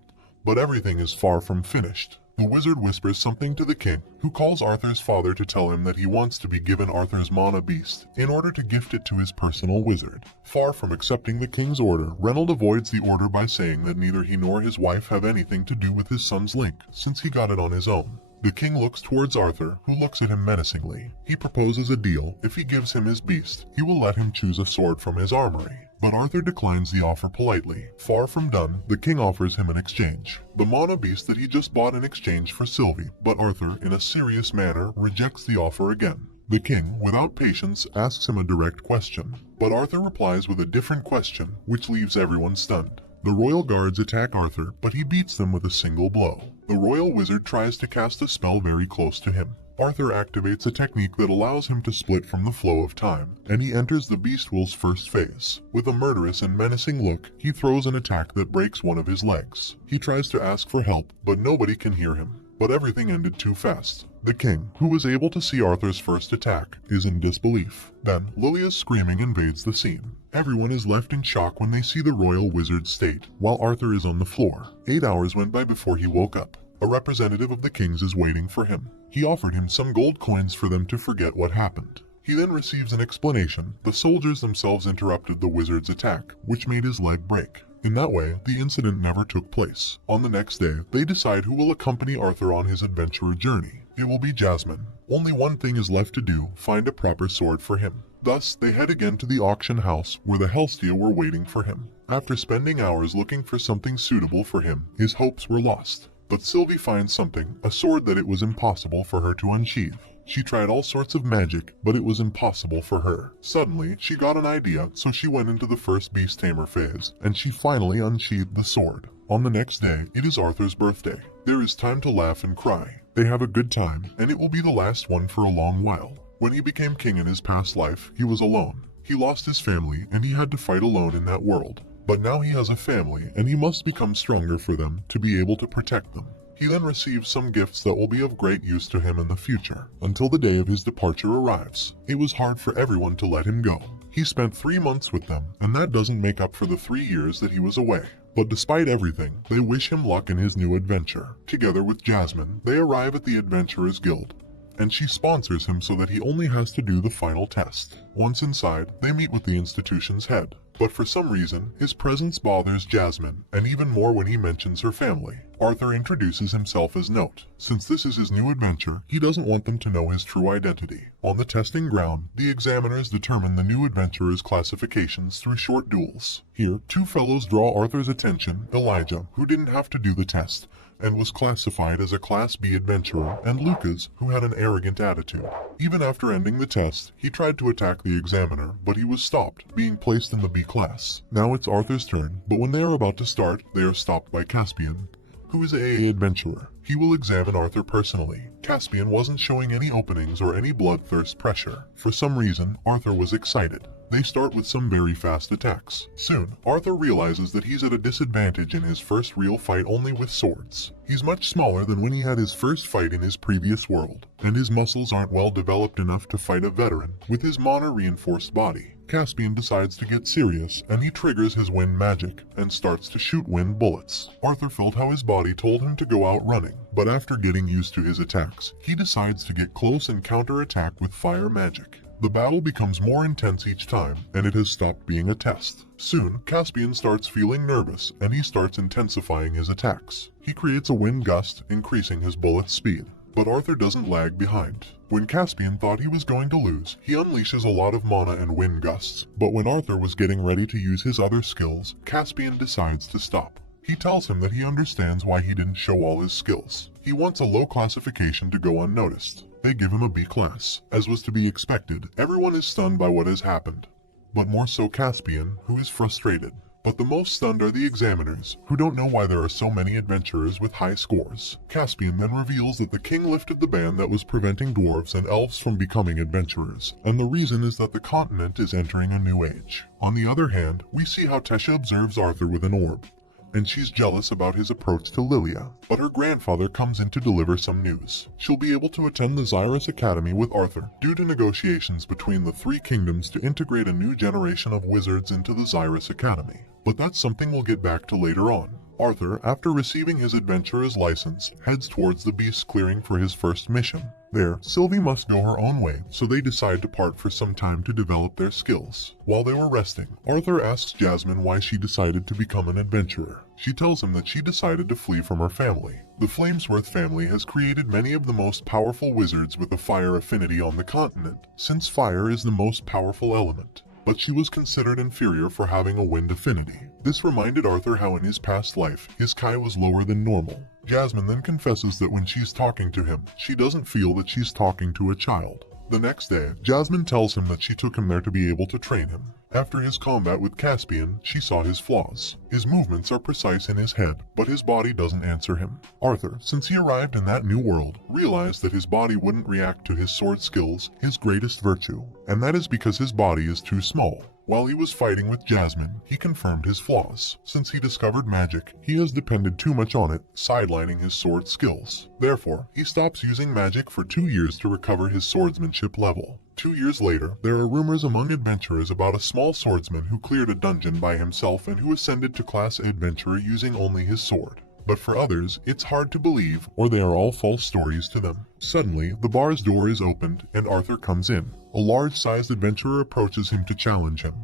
But everything is far from finished. The wizard whispers something to the king, who calls Arthur's father to tell him that he wants to be given Arthur's mana beast in order to gift it to his personal wizard. Far from accepting the king's order, Reynolds avoids the order by saying that neither he nor his wife have anything to do with his son's link, since he got it on his own. The king looks towards Arthur, who looks at him menacingly. He proposes a deal. If he gives him his beast, he will let him choose a sword from his armory. But Arthur declines the offer politely. Far from done, the king offers him an exchange. The Manhwa beast that he just bought in exchange for Sylvie, but Arthur, in a serious manner, rejects the offer again. The king, without patience, asks him a direct question, but Arthur replies with a different question, which leaves everyone stunned. The royal guards attack Arthur, but he beats them with a single blow. The royal wizard tries to cast a spell very close to him. Arthur activates a technique that allows him to split from the flow of time, and he enters the Beast Will's first phase. With a murderous and menacing look, he throws an attack that breaks one of his legs. He tries to ask for help, but nobody can hear him. But everything ended too fast. The king, who was able to see Arthur's first attack, is in disbelief. Then, Lilia's screaming invades the scene. Everyone is left in shock when they see the royal wizard's state, while Arthur is on the floor. 8 hours went by before he woke up. A representative of the king's is waiting for him. He offered him some gold coins for them to forget what happened. He then receives an explanation. The soldiers themselves interrupted the wizard's attack, which made his leg break. In that way, the incident never took place. On the next day, they decide who will accompany Arthur on his adventurer journey. It will be Jasmine. Only one thing is left to do, find a proper sword for him. Thus, they head again to the auction house where the Helstia were waiting for him. After spending hours looking for something suitable for him, his hopes were lost. But Sylvie finds something, a sword that it was impossible for her to unsheathe. She tried all sorts of magic, but it was impossible for her. Suddenly, she got an idea, so she went into the first beast tamer phase, and she finally unsheathed the sword. On the next day, it is Arthur's birthday. There is time to laugh and cry. They have a good time, and it will be the last one for a long while. When he became king in his past life, he was alone. He lost his family, and he had to fight alone in that world. But now he has a family, and he must become stronger for them to be able to protect them. He then receives some gifts that will be of great use to him in the future, until the day of his departure arrives. It was hard for everyone to let him go. He spent 3 months with them, and that doesn't make up for the 3 years that he was away. But despite everything, they wish him luck in his new adventure. Together with Jasmine, they arrive at the Adventurers Guild, and she sponsors him so that he only has to do the final test. Once inside, they meet with the institution's head. But for some reason, his presence bothers Jasmine, and even more when he mentions her family. Arthur introduces himself as Note. Since this is his new adventure, he doesn't want them to know his true identity. On the testing ground, the examiners determine the new adventurer's classifications through short duels. Here, 2 fellows draw Arthur's attention: Elijah, who didn't have to do the test, and was classified as a Class B adventurer, and Lucas, who had an arrogant attitude. Even after ending the test, he tried to attack the examiner, but he was stopped, being placed in the B class. Now it's Arthur's turn, but when they are about to start, they are stopped by Caspian, who is a adventurer. He will examine Arthur personally. Caspian wasn't showing any openings or any bloodthirst pressure. For some reason, Arthur was excited. They start with some very fast attacks. Soon, Arthur realizes that he's at a disadvantage in his first real fight only with swords. He's much smaller than when he had his first fight in his previous world, and his muscles aren't well developed enough to fight a veteran with his mana-reinforced body. Caspian decides to get serious, and he triggers his wind magic and starts to shoot wind bullets. Arthur felt how his body told him to go out running, but after getting used to his attacks, he decides to get close and counterattack with fire magic. The battle becomes more intense each time, and it has stopped being a test. Soon, Caspian starts feeling nervous, and he starts intensifying his attacks. He creates a wind gust, increasing his bullet speed. But Arthur doesn't lag behind. When Caspian thought he was going to lose, he unleashes a lot of mana and wind gusts. But when Arthur was getting ready to use his other skills, Caspian decides to stop. He tells him that he understands why he didn't show all his skills. He wants a low classification to go unnoticed. They give him a B class. As was to be expected, everyone is stunned by what has happened. But more so Caspian, who is frustrated. But the most stunned are the examiners, who don't know why there are so many adventurers with high scores. Caspian then reveals that the king lifted the ban that was preventing dwarves and elves from becoming adventurers, and the reason is that the continent is entering a new age. On the other hand, we see how Tesha observes Arthur with an orb, and she's jealous about his approach to Lilia. But her grandfather comes in to deliver some news. She'll be able to attend the Xyrus Academy with Arthur, due to negotiations between the 3 kingdoms to integrate a new generation of wizards into the Xyrus Academy. But that's something we'll get back to later on. Arthur, after receiving his adventurer's license, heads towards the beast clearing for his first mission. There, Sylvie must go her own way, so they decide to part for some time to develop their skills. While they were resting, Arthur asks Jasmine why she decided to become an adventurer. She tells him that she decided to flee from her family. The Flamesworth family has created many of the most powerful wizards with a fire affinity on the continent, since fire is the most powerful element. But she was considered inferior for having a wind affinity. This reminded Arthur how in his past life, his Kai was lower than normal. Jasmine then confesses that when she's talking to him, she doesn't feel that she's talking to a child. The next day, Jasmine tells him that she took him there to be able to train him. After his combat with Caspian, she saw his flaws. His movements are precise in his head, but his body doesn't answer him. Arthur, since he arrived in that new world, realized that his body wouldn't react to his sword skills, his greatest virtue, and that is because his body is too small. While he was fighting with Jasmine, he confirmed his flaws. Since he discovered magic, he has depended too much on it, sidelining his sword skills. Therefore, he stops using magic for 2 years to recover his swordsmanship level. 2 years later, there are rumors among adventurers about a small swordsman who cleared a dungeon by himself and who ascended to class adventurer using only his sword. But for others, it's hard to believe, or they are all false stories to them. Suddenly, the bar's door is opened, and Arthur comes in. A large-sized adventurer approaches him to challenge him,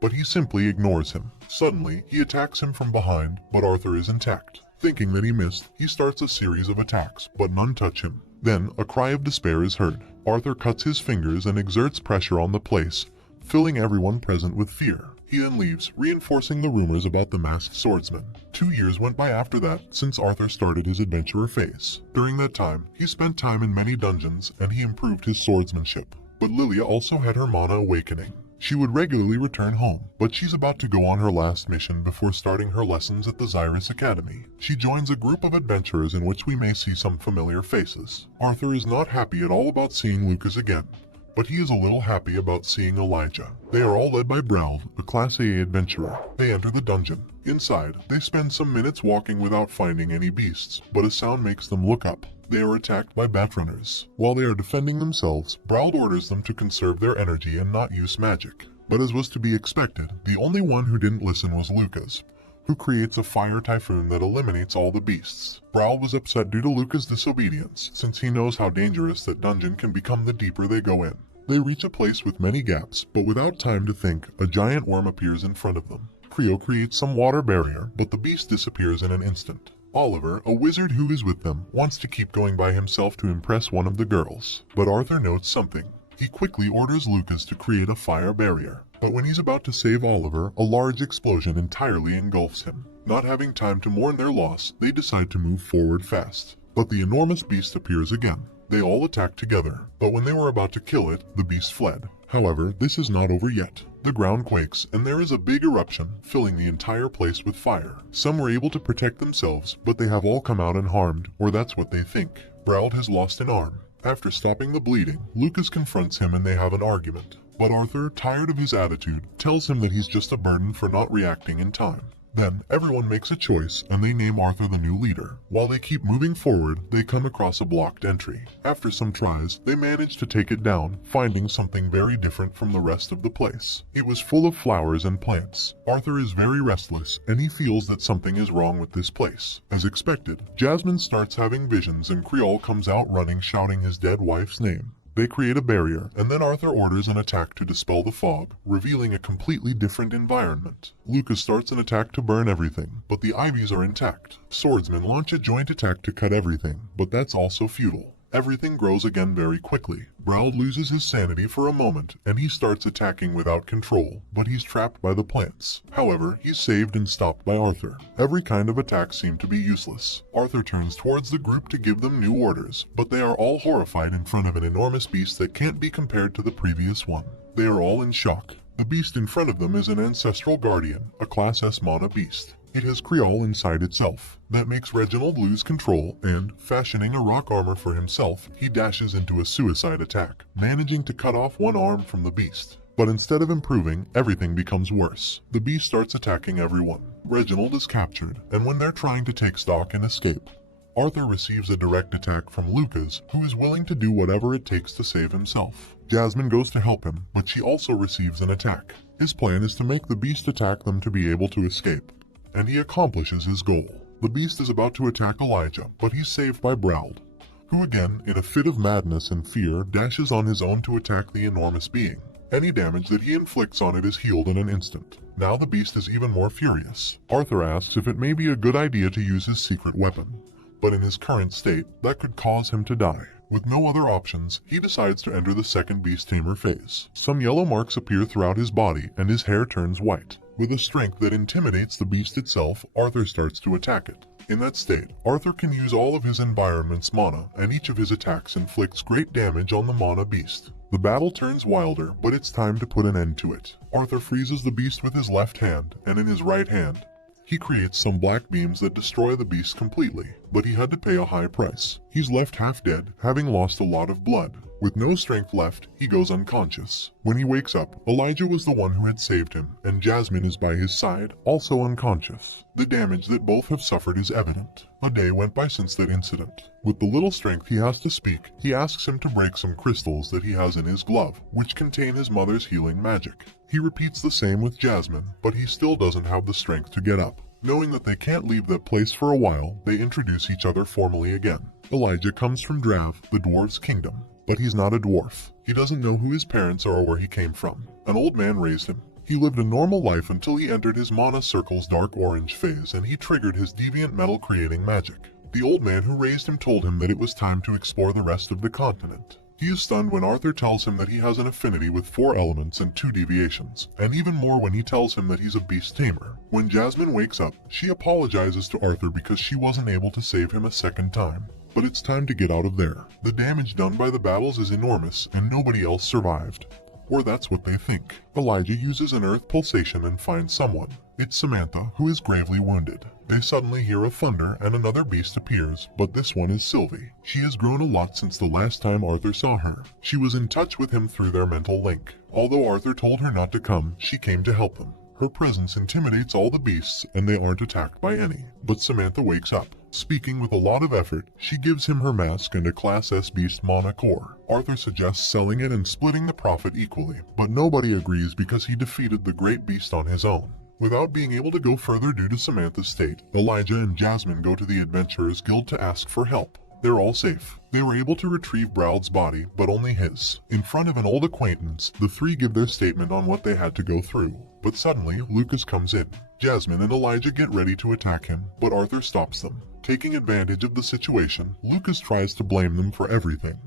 but he simply ignores him. Suddenly, he attacks him from behind, but Arthur is intact. Thinking that he missed, he starts a series of attacks, but none touch him. Then, a cry of despair is heard. Arthur cuts his fingers and exerts pressure on the place, filling everyone present with fear. He then leaves, reinforcing the rumors about the masked swordsman. 2 years went by after that, since Arthur started his adventurer phase. During that time, he spent time in many dungeons, and he improved his swordsmanship. But Lilia also had her mana awakening. She would regularly return home, but she's about to go on her last mission before starting her lessons at the Xyrus Academy. She joins a group of adventurers in which we may see some familiar faces. Arthur is not happy at all about seeing Lucas again, but he is a little happy about seeing Elijah. They are all led by Brawl, a Class A adventurer. They enter the dungeon. Inside, they spend some minutes walking without finding any beasts, but a sound makes them look up. They are attacked by Batrunners. While they are defending themselves, Brawl orders them to conserve their energy and not use magic. But as was to be expected, the only one who didn't listen was Lucas, who creates a fire typhoon that eliminates all the beasts. Brawl was upset due to Lucas' disobedience, since he knows how dangerous that dungeon can become the deeper they go in. They reach a place with many gaps, but without time to think, a giant worm appears in front of them. Creo creates some water barrier, but the beast disappears in an instant. Oliver, a wizard who is with them, wants to keep going by himself to impress one of the girls. But Arthur notes something. He quickly orders Lucas to create a fire barrier. But when he's about to save Oliver, a large explosion entirely engulfs him. Not having time to mourn their loss, they decide to move forward fast. But the enormous beast appears again. They all attack together, but when they were about to kill it, the beast fled. However, this is not over yet. The ground quakes, and there is a big eruption, filling the entire place with fire. Some were able to protect themselves, but they have all come out unharmed, or that's what they think. Brauld has lost an arm. After stopping the bleeding, Lucas confronts him and they have an argument. But Arthur, tired of his attitude, tells him that he's just a burden for not reacting in time. Then, everyone makes a choice, and they name Arthur the new leader. While they keep moving forward, they come across a blocked entry. After some tries, they manage to take it down, finding something very different from the rest of the place. It was full of flowers and plants. Arthur is very restless, and he feels that something is wrong with this place. As expected, Jasmine starts having visions and Creole comes out running shouting his dead wife's name. They create a barrier, and then Arthur orders an attack to dispel the fog, revealing a completely different environment. Lucas starts an attack to burn everything, but the ivies are intact. Swordsmen launch a joint attack to cut everything, but that's also futile. Everything grows again very quickly. Brauld loses his sanity for a moment, and he starts attacking without control, but he's trapped by the plants. However, he's saved and stopped by Arthur. Every kind of attack seemed to be useless. Arthur turns towards the group to give them new orders, but they are all horrified in front of an enormous beast that can't be compared to the previous one. They are all in shock. The beast in front of them is an ancestral guardian, a Class S mana beast. It has Creole inside itself. That makes Reginald lose control, and, fashioning a rock armor for himself, he dashes into a suicide attack, managing to cut off one arm from the beast. But instead of improving, everything becomes worse. The beast starts attacking everyone. Reginald is captured, and when they're trying to take stock and escape, Arthur receives a direct attack from Lucas, who is willing to do whatever it takes to save himself. Jasmine goes to help him, but she also receives an attack. His plan is to make the beast attack them to be able to escape. and he accomplishes his goal. The beast is about to attack Elijah, but he's saved by Brauld, who again, in a fit of madness and fear, dashes on his own to attack the enormous being. Any damage that he inflicts on it is healed in an instant. Now the beast is even more furious. Arthur asks if it may be a good idea to use his secret weapon, but in his current state, that could cause him to die. With no other options, he decides to enter the second beast tamer phase. Some yellow marks appear throughout his body, and his hair turns white. With a strength that intimidates the beast itself, Arthur starts to attack it. In that state, Arthur can use all of his environment's mana, and each of his attacks inflicts great damage on the mana beast. The battle turns wilder, but it's time to put an end to it. Arthur freezes the beast with his left hand, and in his right hand, he creates some black beams that destroy the beast completely, but he had to pay a high price. He's left half dead, having lost a lot of blood. With no strength left, he goes unconscious. When he wakes up, Elijah was the one who had saved him, and Jasmine is by his side, also unconscious. The damage that both have suffered is evident. A day went by since that incident. With the little strength he has to speak, he asks him to break some crystals that he has in his glove, which contain his mother's healing magic. He repeats the same with Jasmine, but he still doesn't have the strength to get up. Knowing that they can't leave that place for a while, they introduce each other formally again. Elijah comes from Drav, the dwarves' kingdom, but he's not a dwarf. He doesn't know who his parents are or where he came from. An old man raised him. He lived a normal life until he entered his mana circle's dark orange phase, and he triggered his deviant metal creating magic. The old man who raised him told him that it was time to explore the rest of the continent. He is stunned when Arthur tells him that he has an affinity with 4 elements and 2 deviations, and even more when he tells him that he's a beast tamer. When Jasmine wakes up, she apologizes to Arthur because she wasn't able to save him a second time. But it's time to get out of there. The damage done by the battles is enormous, and nobody else survived. Or that's what they think. Elijah uses an earth pulsation and finds someone. It's Samantha, who is gravely wounded. They suddenly hear a thunder and another beast appears, but this one is Sylvie. She has grown a lot since the last time Arthur saw her. She was in touch with him through their mental link. Although Arthur told her not to come, she came to help them. Her presence intimidates all the beasts, and they aren't attacked by any. But Samantha wakes up. Speaking with a lot of effort, she gives him her mask and a Class S beast mana core. Arthur suggests selling it and splitting the profit equally, but nobody agrees because he defeated the great beast on his own. Without being able to go further due to Samantha's state, Elijah and Jasmine go to the Adventurers Guild to ask for help. They're all safe. They were able to retrieve Brauld's body, but only his. In front of an old acquaintance, the three give their statement on what they had to go through. But suddenly, Lucas comes in. Jasmine and Elijah get ready to attack him, but Arthur stops them. Taking advantage of the situation, Lucas tries to blame them for everything.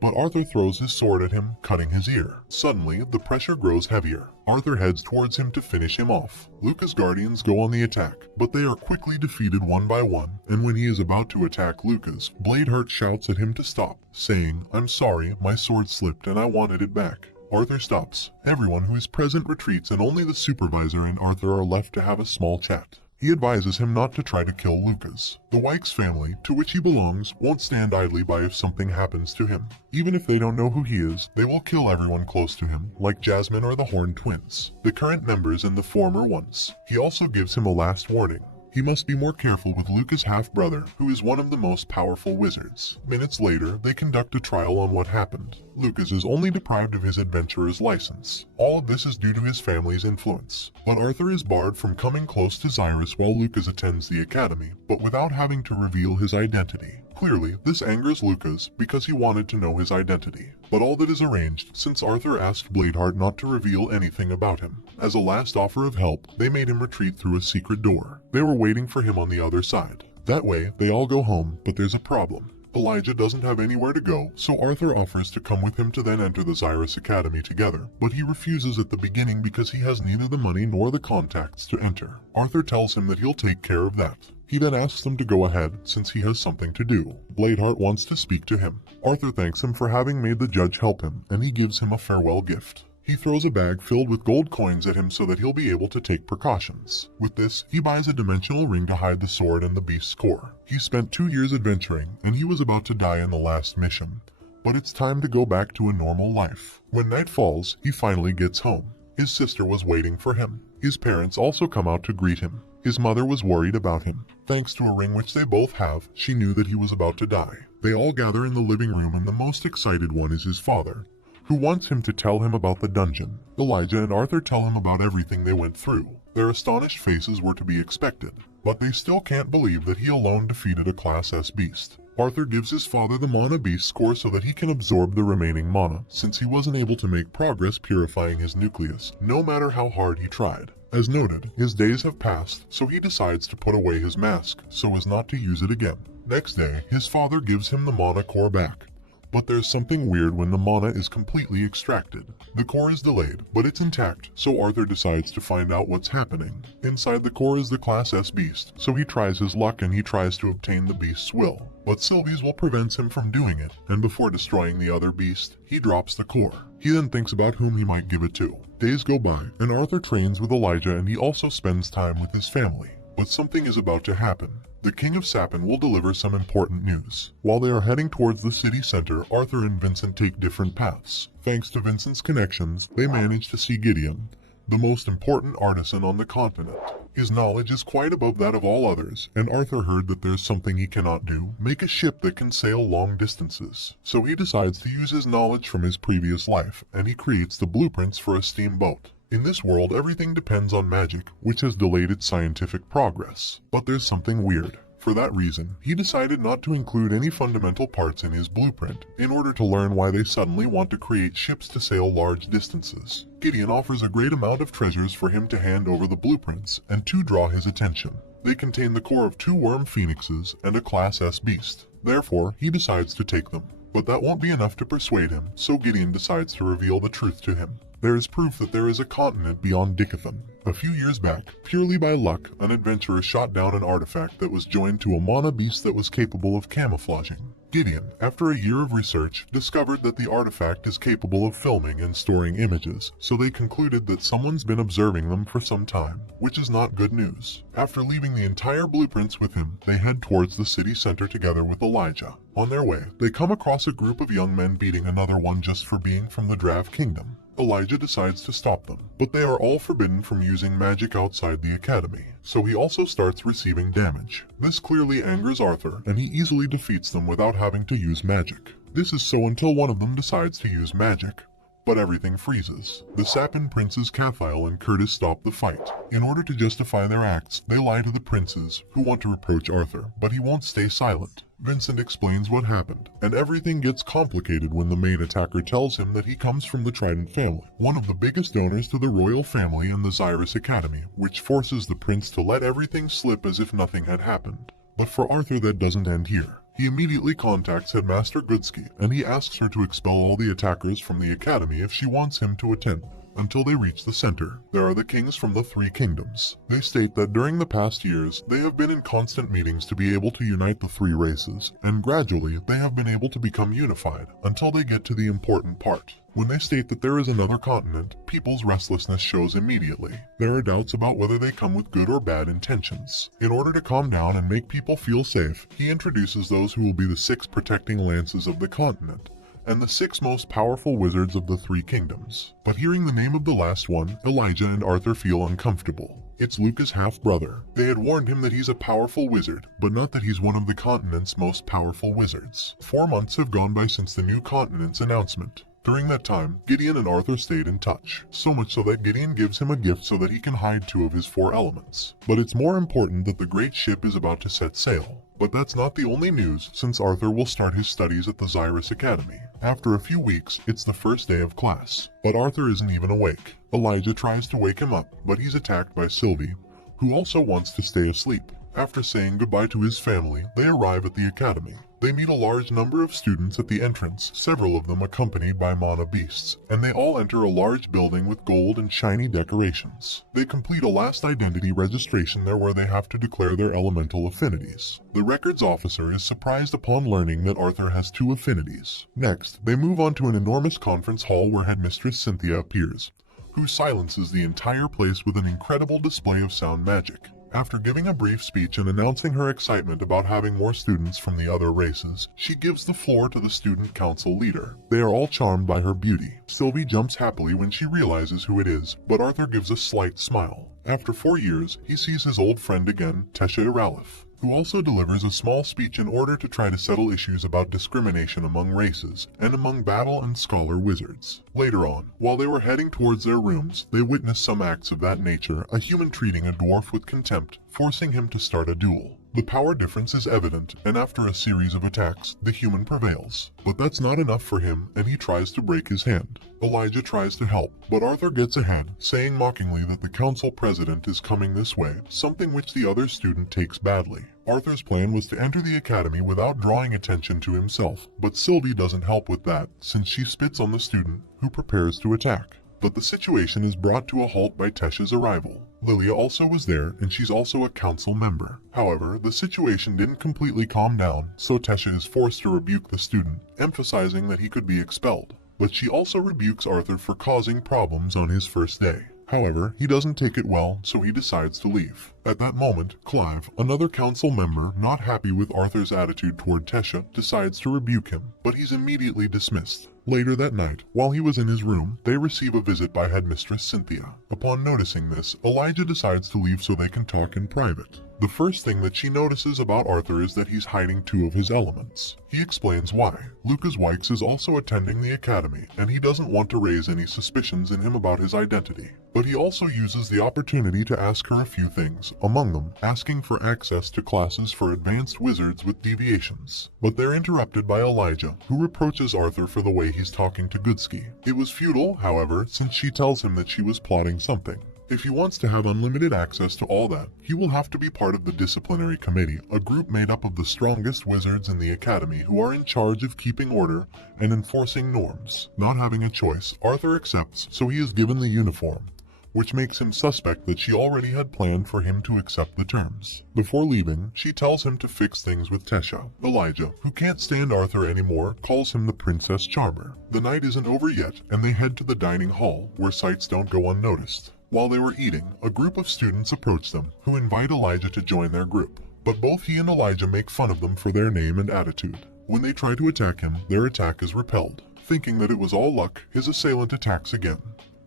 But Arthur throws his sword at him, cutting his ear. Suddenly, the pressure grows heavier. Arthur heads towards him to finish him off. Lucas' guardians go on the attack, but they are quickly defeated one by one, and when he is about to attack Lucas, Bladeheart shouts at him to stop, saying, "I'm sorry, my sword slipped and I wanted it back." Arthur stops. Everyone who is present retreats and only the supervisor and Arthur are left to have a small chat. He advises him not to try to kill Lucas. The Wykes family, to which he belongs, won't stand idly by if something happens to him. Even if they don't know who he is, they will kill everyone close to him, like Jasmine or the Horned Twins, the current members and the former ones. He also gives him a last warning. He must be more careful with Lucas' half-brother, who is one of the most powerful wizards. Minutes later, they conduct a trial on what happened. Lucas is only deprived of his adventurer's license. All of this is due to his family's influence. But Arthur is barred from coming close to Xyrus while Lucas attends the academy, but without having to reveal his identity. Clearly, this angers Lucas because he wanted to know his identity. But all that is arranged since Arthur asked Bladeheart not to reveal anything about him. As a last offer of help, they made him retreat through a secret door. They were waiting for him on the other side. That way, they all go home, but there's a problem. Elijah doesn't have anywhere to go, so Arthur offers to come with him to then enter the Xyrus Academy together, but he refuses at the beginning because he has neither the money nor the contacts to enter. Arthur tells him that he'll take care of that. He then asks them to go ahead, since he has something to do. Bladeheart wants to speak to him. Arthur thanks him for having made the judge help him, and he gives him a farewell gift. He throws a bag filled with gold coins at him so that he'll be able to take precautions. With this, he buys a dimensional ring to hide the sword and the beast's core. He spent 2 years adventuring, and he was about to die in the last mission. But it's time to go back to a normal life. When night falls, he finally gets home. His sister was waiting for him. His parents also come out to greet him. His mother was worried about him. Thanks to a ring which they both have, she knew that he was about to die. They all gather in the living room, and the most excited one is his father, who wants him to tell him about the dungeon. Elijah and Arthur tell him about everything they went through. Their astonished faces were to be expected, but they still can't believe that he alone defeated a Class S beast. Arthur gives his father the mana beast score so that he can absorb the remaining mana, since he wasn't able to make progress purifying his nucleus, no matter how hard he tried. As noted, his days have passed, so he decides to put away his mask, so as not to use it again. Next day, his father gives him the mana core back. But there's something weird when the mana is completely extracted. The core is delayed, but it's intact, so Arthur decides to find out what's happening. Inside the core is the Class S beast, so he tries his luck and he tries to obtain the beast's will. But Sylvie's will prevents him from doing it, and before destroying the other beast, he drops the core. He then thinks about whom he might give it to. Days go by, and Arthur trains with Elijah and he also spends time with his family. But something is about to happen. The King of Sapin will deliver some important news. While they are heading towards the city center, Arthur and Vincent take different paths. Thanks to Vincent's connections, they manage to see Gideon, the most important artisan on the continent. His knowledge is quite above that of all others, and Arthur heard that there's something he cannot do, make a ship that can sail long distances. So he decides to use his knowledge from his previous life, and he creates the blueprints for a steamboat. In this world, everything depends on magic, which has delayed its scientific progress. But there's something weird. For that reason, he decided not to include any fundamental parts in his blueprint, in order to learn why they suddenly want to create ships to sail large distances. Gideon offers a great amount of treasures for him to hand over the blueprints, and to draw his attention. They contain the core of 2 worm phoenixes and a Class S beast. Therefore, he decides to take them. But that won't be enough to persuade him, so Gideon decides to reveal the truth to him. There is proof that there is a continent beyond Dickathon. A few years back, purely by luck, an adventurer shot down an artifact that was joined to a mana beast that was capable of camouflaging. Gideon, after a year of research, discovered that the artifact is capable of filming and storing images, so they concluded that someone's been observing them for some time, which is not good news. After leaving the entire blueprints with him, they head towards the city center together with Elijah. On their way, they come across a group of young men beating another one just for being from the Drav Kingdom. Elijah decides to stop them, but they are all forbidden from using magic outside the academy, so he also starts receiving damage. This clearly angers Arthur, and he easily defeats them without having to use magic. This is so until one of them decides to use magic. But everything freezes. The Sapin princes Cathail and Curtis stop the fight. In order to justify their acts, they lie to the princes, who want to reproach Arthur, but he won't stay silent. Vincent explains what happened, and everything gets complicated when the main attacker tells him that he comes from the Trident family, one of the biggest donors to the royal family and the Xyrus Academy, which forces the prince to let everything slip as if nothing had happened. But for Arthur, that doesn't end here. He immediately contacts Headmaster Goodsky, and he asks her to expel all the attackers from the academy if she wants him to attend. Until they reach the center, there are the kings from the 3 kingdoms. They state that during the past years, they have been in constant meetings to be able to unite the 3 races, and gradually they have been able to become unified, until they get to the important part. When they state that there is another continent, people's restlessness shows immediately. There are doubts about whether they come with good or bad intentions. In order to calm down and make people feel safe, he introduces those who will be the 6 protecting lances of the continent, and the 6 most powerful wizards of the 3 kingdoms. But hearing the name of the last one, Elijah and Arthur feel uncomfortable. It's Luca's half-brother. They had warned him that he's a powerful wizard, but not that he's one of the continent's most powerful wizards. 4 months have gone by since the new continent's announcement. During that time, Gideon and Arthur stayed in touch, so much so that Gideon gives him a gift so that he can hide 2 of his 4 elements. But it's more important that the great ship is about to set sail. But that's not the only news, since Arthur will start his studies at the Xyrus Academy. After a few weeks, it's the first day of class, but Arthur isn't even awake. Elijah tries to wake him up, but he's attacked by Sylvie, who also wants to stay asleep. After saying goodbye to his family, they arrive at the academy. They meet a large number of students at the entrance, several of them accompanied by mana beasts, and they all enter a large building with gold and shiny decorations. They complete a last identity registration there where they have to declare their elemental affinities. The records officer is surprised upon learning that Arthur has 2 affinities. Next, they move on to an enormous conference hall where Headmistress Cynthia appears, who silences the entire place with an incredible display of sound magic. After giving a brief speech and announcing her excitement about having more students from the other races, she gives the floor to the student council leader. They are all charmed by her beauty. Sylvie jumps happily when she realizes who it is, but Arthur gives a slight smile. After 4 years, he sees his old friend again, Tesha Iralif. who also delivers a small speech in order to try to settle issues about discrimination among races and among battle and scholar wizards. Later on, while they were heading towards their rooms, they witnessed some acts of that nature, a human treating a dwarf with contempt, forcing him to start a duel. The power difference is evident, and after a series of attacks, the human prevails. But that's not enough for him, and he tries to break his hand. Elijah tries to help, but Arthur gets ahead, saying mockingly that the council president is coming this way, something which the other student takes badly. Arthur's plan was to enter the academy without drawing attention to himself, but Sylvie doesn't help with that, since she spits on the student, who prepares to attack. But the situation is brought to a halt by Tesha's arrival. Lilia also was there, and she's also a council member. However, the situation didn't completely calm down, so Tesha is forced to rebuke the student, emphasizing that he could be expelled. But she also rebukes Arthur for causing problems on his first day. However, he doesn't take it well, so he decides to leave. At that moment, Clive, another council member, not happy with Arthur's attitude toward Tesha, decides to rebuke him, but he's immediately dismissed. Later that night, while he was in his room, they receive a visit by headmistress Cynthia. Upon noticing this, Elijah decides to leave so they can talk in private. The first thing that she notices about Arthur is that he's hiding 2 of his elements. He explains why. Lucas Wykes is also attending the academy, and he doesn't want to raise any suspicions in him about his identity. But he also uses the opportunity to ask her a few things, among them asking for access to classes for advanced wizards with deviations. But they're interrupted by Elijah, who reproaches Arthur for the way he's talking to Goodsky. It was futile, however, since she tells him that she was plotting something. If he wants to have unlimited access to all that, he will have to be part of the disciplinary committee, a group made up of the strongest wizards in the academy who are in charge of keeping order and enforcing norms. Not having a choice, Arthur accepts, so he is given the uniform, which makes him suspect that she already had planned for him to accept the terms. Before leaving, she tells him to fix things with Tesha. Elijah, who can't stand Arthur anymore, calls him the Princess Charmer. The night isn't over yet, and they head to the dining hall, where sights don't go unnoticed. While they were eating, a group of students approach them, who invite Elijah to join their group. But both he and Elijah make fun of them for their name and attitude. When they try to attack him, their attack is repelled. Thinking that it was all luck, his assailant attacks again.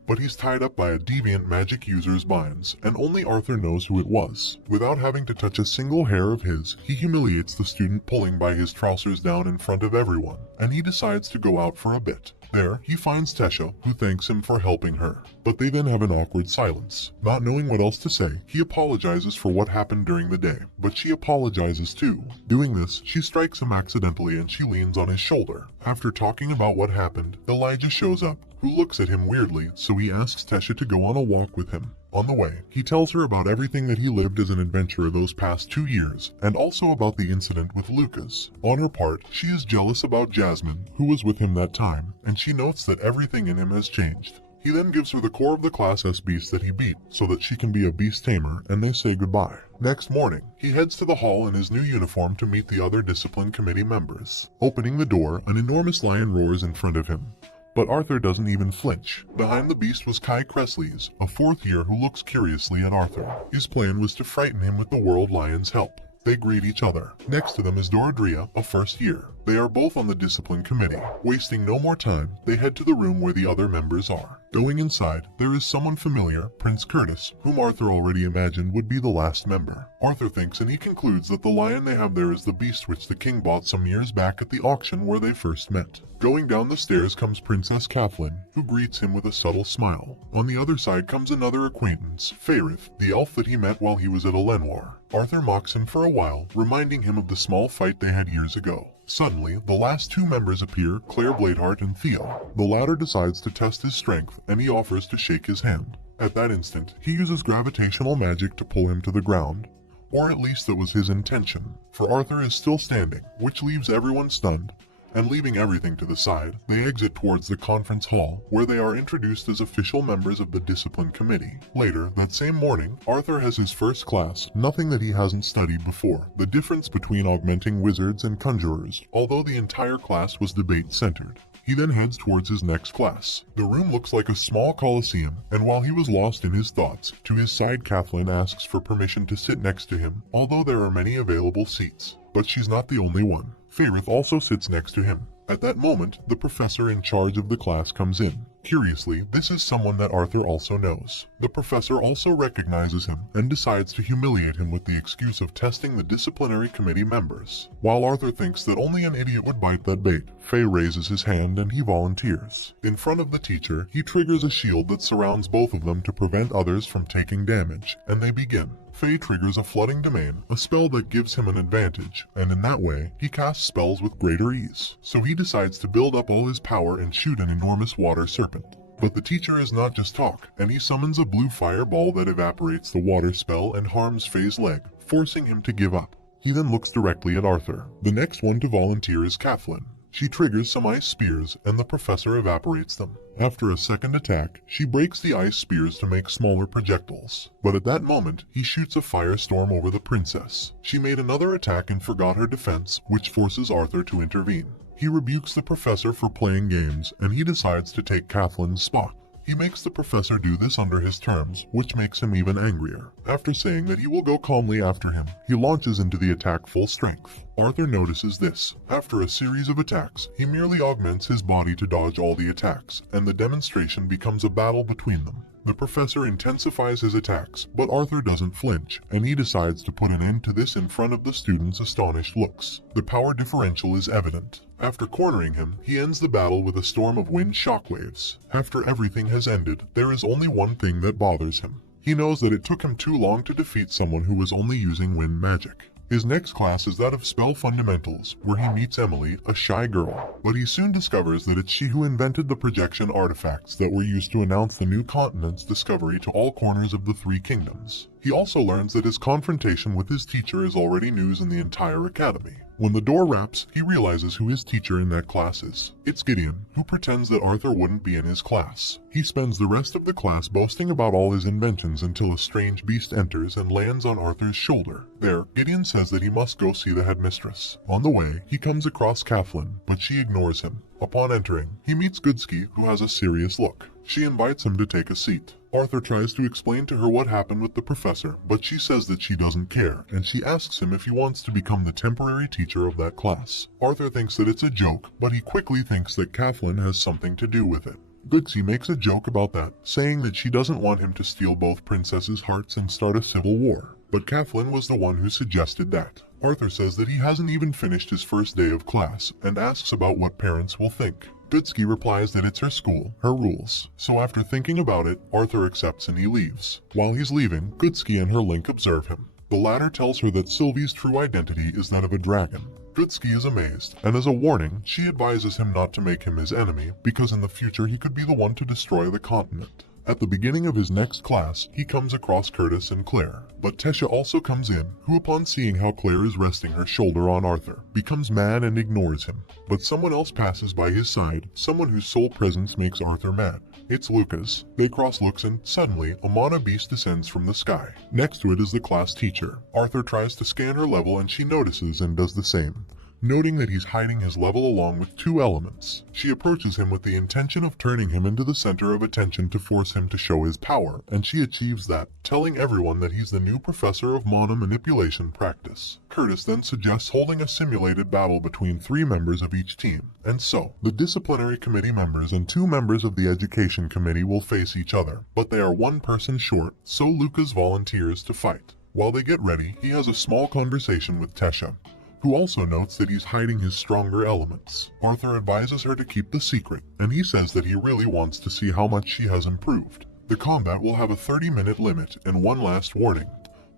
But he's tied up by a deviant magic user's binds, and only Arthur knows who it was. Without having to touch a single hair of his, he humiliates the student, pulling by his trousers down in front of everyone, and he decides to go out for a bit. There, he finds Tesha, who thanks him for helping her. But they then have an awkward silence. Not knowing what else to say, he apologizes for what happened during the day, but she apologizes too. Doing this, she strikes him accidentally and she leans on his shoulder. After talking about what happened, Elijah shows up, who looks at him weirdly, so he asks Tesha to go on a walk with him. On the way, he tells her about everything that he lived as an adventurer those past 2 years, and also about the incident with Lucas. On her part, she is jealous about Jasmine, who was with him that time, and she notes that everything in him has changed. He then gives her the core of the Class S beast that he beat, so that she can be a beast tamer, and they say goodbye. Next morning, he heads to the hall in his new uniform to meet the other discipline committee members. Opening the door, an enormous lion roars in front of him. But Arthur doesn't even flinch. Behind the beast was Kai Cresleys, a 4th year who looks curiously at Arthur. His plan was to frighten him with the World Lion's help. They greet each other. Next to them is Doradria, a 1st year. They are both on the discipline committee. Wasting no more time, they head to the room where the other members are. Going inside, there is someone familiar, Prince Curtis, whom Arthur already imagined would be the last member. Arthur thinks and he concludes that the lion they have there is the beast which the king bought some years back at the auction where they first met. Going down the stairs comes Princess Kathleen, who greets him with a subtle smile. On the other side comes another acquaintance, Faerith, the elf that he met while he was at Elenwar. Arthur mocks him for a while, reminding him of the small fight they had years ago. Suddenly, the last 2 members appear, Claire Bladeheart and Theo. The latter decides to test his strength, and he offers to shake his hand. At that instant, he uses gravitational magic to pull him to the ground. Or at least that was his intention, for Arthur is still standing, which leaves everyone stunned. And leaving everything to the side, they exit towards the conference hall, where they are introduced as official members of the discipline committee. Later, that same morning, Arthur has his first class, nothing that he hasn't studied before, the difference between augmenting wizards and conjurers, although the entire class was debate-centered. He then heads towards his next class. The room looks like a small coliseum, and while he was lost in his thoughts, to his side Kathleen asks for permission to sit next to him, although there are many available seats. But she's not the only one. Faerith also sits next to him. At that moment, the professor in charge of the class comes in. Curiously, this is someone that Arthur also knows. The professor also recognizes him and decides to humiliate him with the excuse of testing the disciplinary committee members. While Arthur thinks that only an idiot would bite that bait, Faye raises his hand and he volunteers. In front of the teacher, he triggers a shield that surrounds both of them to prevent others from taking damage, and they begin. Faye triggers a flooding domain, a spell that gives him an advantage, and in that way, he casts spells with greater ease. So he decides to build up all his power and shoot an enormous water serpent. But the teacher is not just talk, and he summons a blue fireball that evaporates the water spell and harms Faye's leg, forcing him to give up. He then looks directly at Arthur. The next one to volunteer is Kathleen. She triggers some ice spears, and the professor evaporates them. After a second attack, she breaks the ice spears to make smaller projectiles. But at that moment, he shoots a firestorm over the princess. She made another attack and forgot her defense, which forces Arthur to intervene. He rebukes the professor for playing games, and he decides to take Kathleen's spot. He makes the professor do this under his terms, which makes him even angrier. After saying that he will go calmly after him, he launches into the attack full strength. Arthur notices this. After a series of attacks, he merely augments his body to dodge all the attacks, and the demonstration becomes a battle between them. The professor intensifies his attacks, but Arthur doesn't flinch, and he decides to put an end to this in front of the students' astonished looks. The power differential is evident. After cornering him, he ends the battle with a storm of wind shockwaves. After everything has ended, there is only one thing that bothers him. He knows that it took him too long to defeat someone who was only using wind magic. His next class is that of Spell Fundamentals, where he meets Emily, a shy girl. But he soon discovers that it's she who invented the projection artifacts that were used to announce the new continent's discovery to all corners of the three kingdoms. He also learns that his confrontation with his teacher is already news in the entire academy. When the door raps, he realizes who his teacher in that class is. It's Gideon, who pretends that Arthur wouldn't be in his class. He spends the rest of the class boasting about all his inventions until a strange beast enters and lands on Arthur's shoulder. There, Gideon says that he must go see the headmistress. On the way, he comes across Kathleen, but she ignores him. Upon entering, he meets Goodsky, who has a serious look. She invites him to take a seat. Arthur tries to explain to her what happened with the professor, but she says that she doesn't care, and she asks him if he wants to become the temporary teacher of that class. Arthur thinks that it's a joke, but he quickly thinks that Kathleen has something to do with it. Goodsky makes a joke about that, saying that she doesn't want him to steal both princesses' hearts and start a civil war. But Kathleen was the one who suggested that. Arthur says that he hasn't even finished his first day of class, and asks about what parents will think. Goodsky replies that it's her school, her rules. So after thinking about it, Arthur accepts and he leaves. While he's leaving, Goodsky and her link observe him. The latter tells her that Sylvie's true identity is that of a dragon. Goodsky is amazed, and as a warning, she advises him not to make him his enemy, because in the future he could be the one to destroy the continent. At the beginning of his next class, he comes across Curtis and Claire, but Tesha also comes in, who upon seeing how Claire is resting her shoulder on Arthur, becomes mad and ignores him. But someone else passes by his side, someone whose sole presence makes Arthur mad. It's Lucas. They cross looks and, suddenly, a mana beast descends from the sky. Next to it is the class teacher. Arthur tries to scan her level and she notices and does the same, noting that he's hiding his level along with two elements. She approaches him with the intention of turning him into the center of attention to force him to show his power, and she achieves that, telling everyone that he's the new professor of mana manipulation practice. Curtis then suggests holding a simulated battle between 3 members of each team, and so, the disciplinary committee members and 2 members of the education committee will face each other, but they are 1 person short, so Lucas volunteers to fight. While they get ready, he has a small conversation with Tesha, who also notes that he's hiding his stronger elements. Arthur advises her to keep the secret, and he says that he really wants to see how much she has improved. The combat will have a 30-minute limit, and one last warning.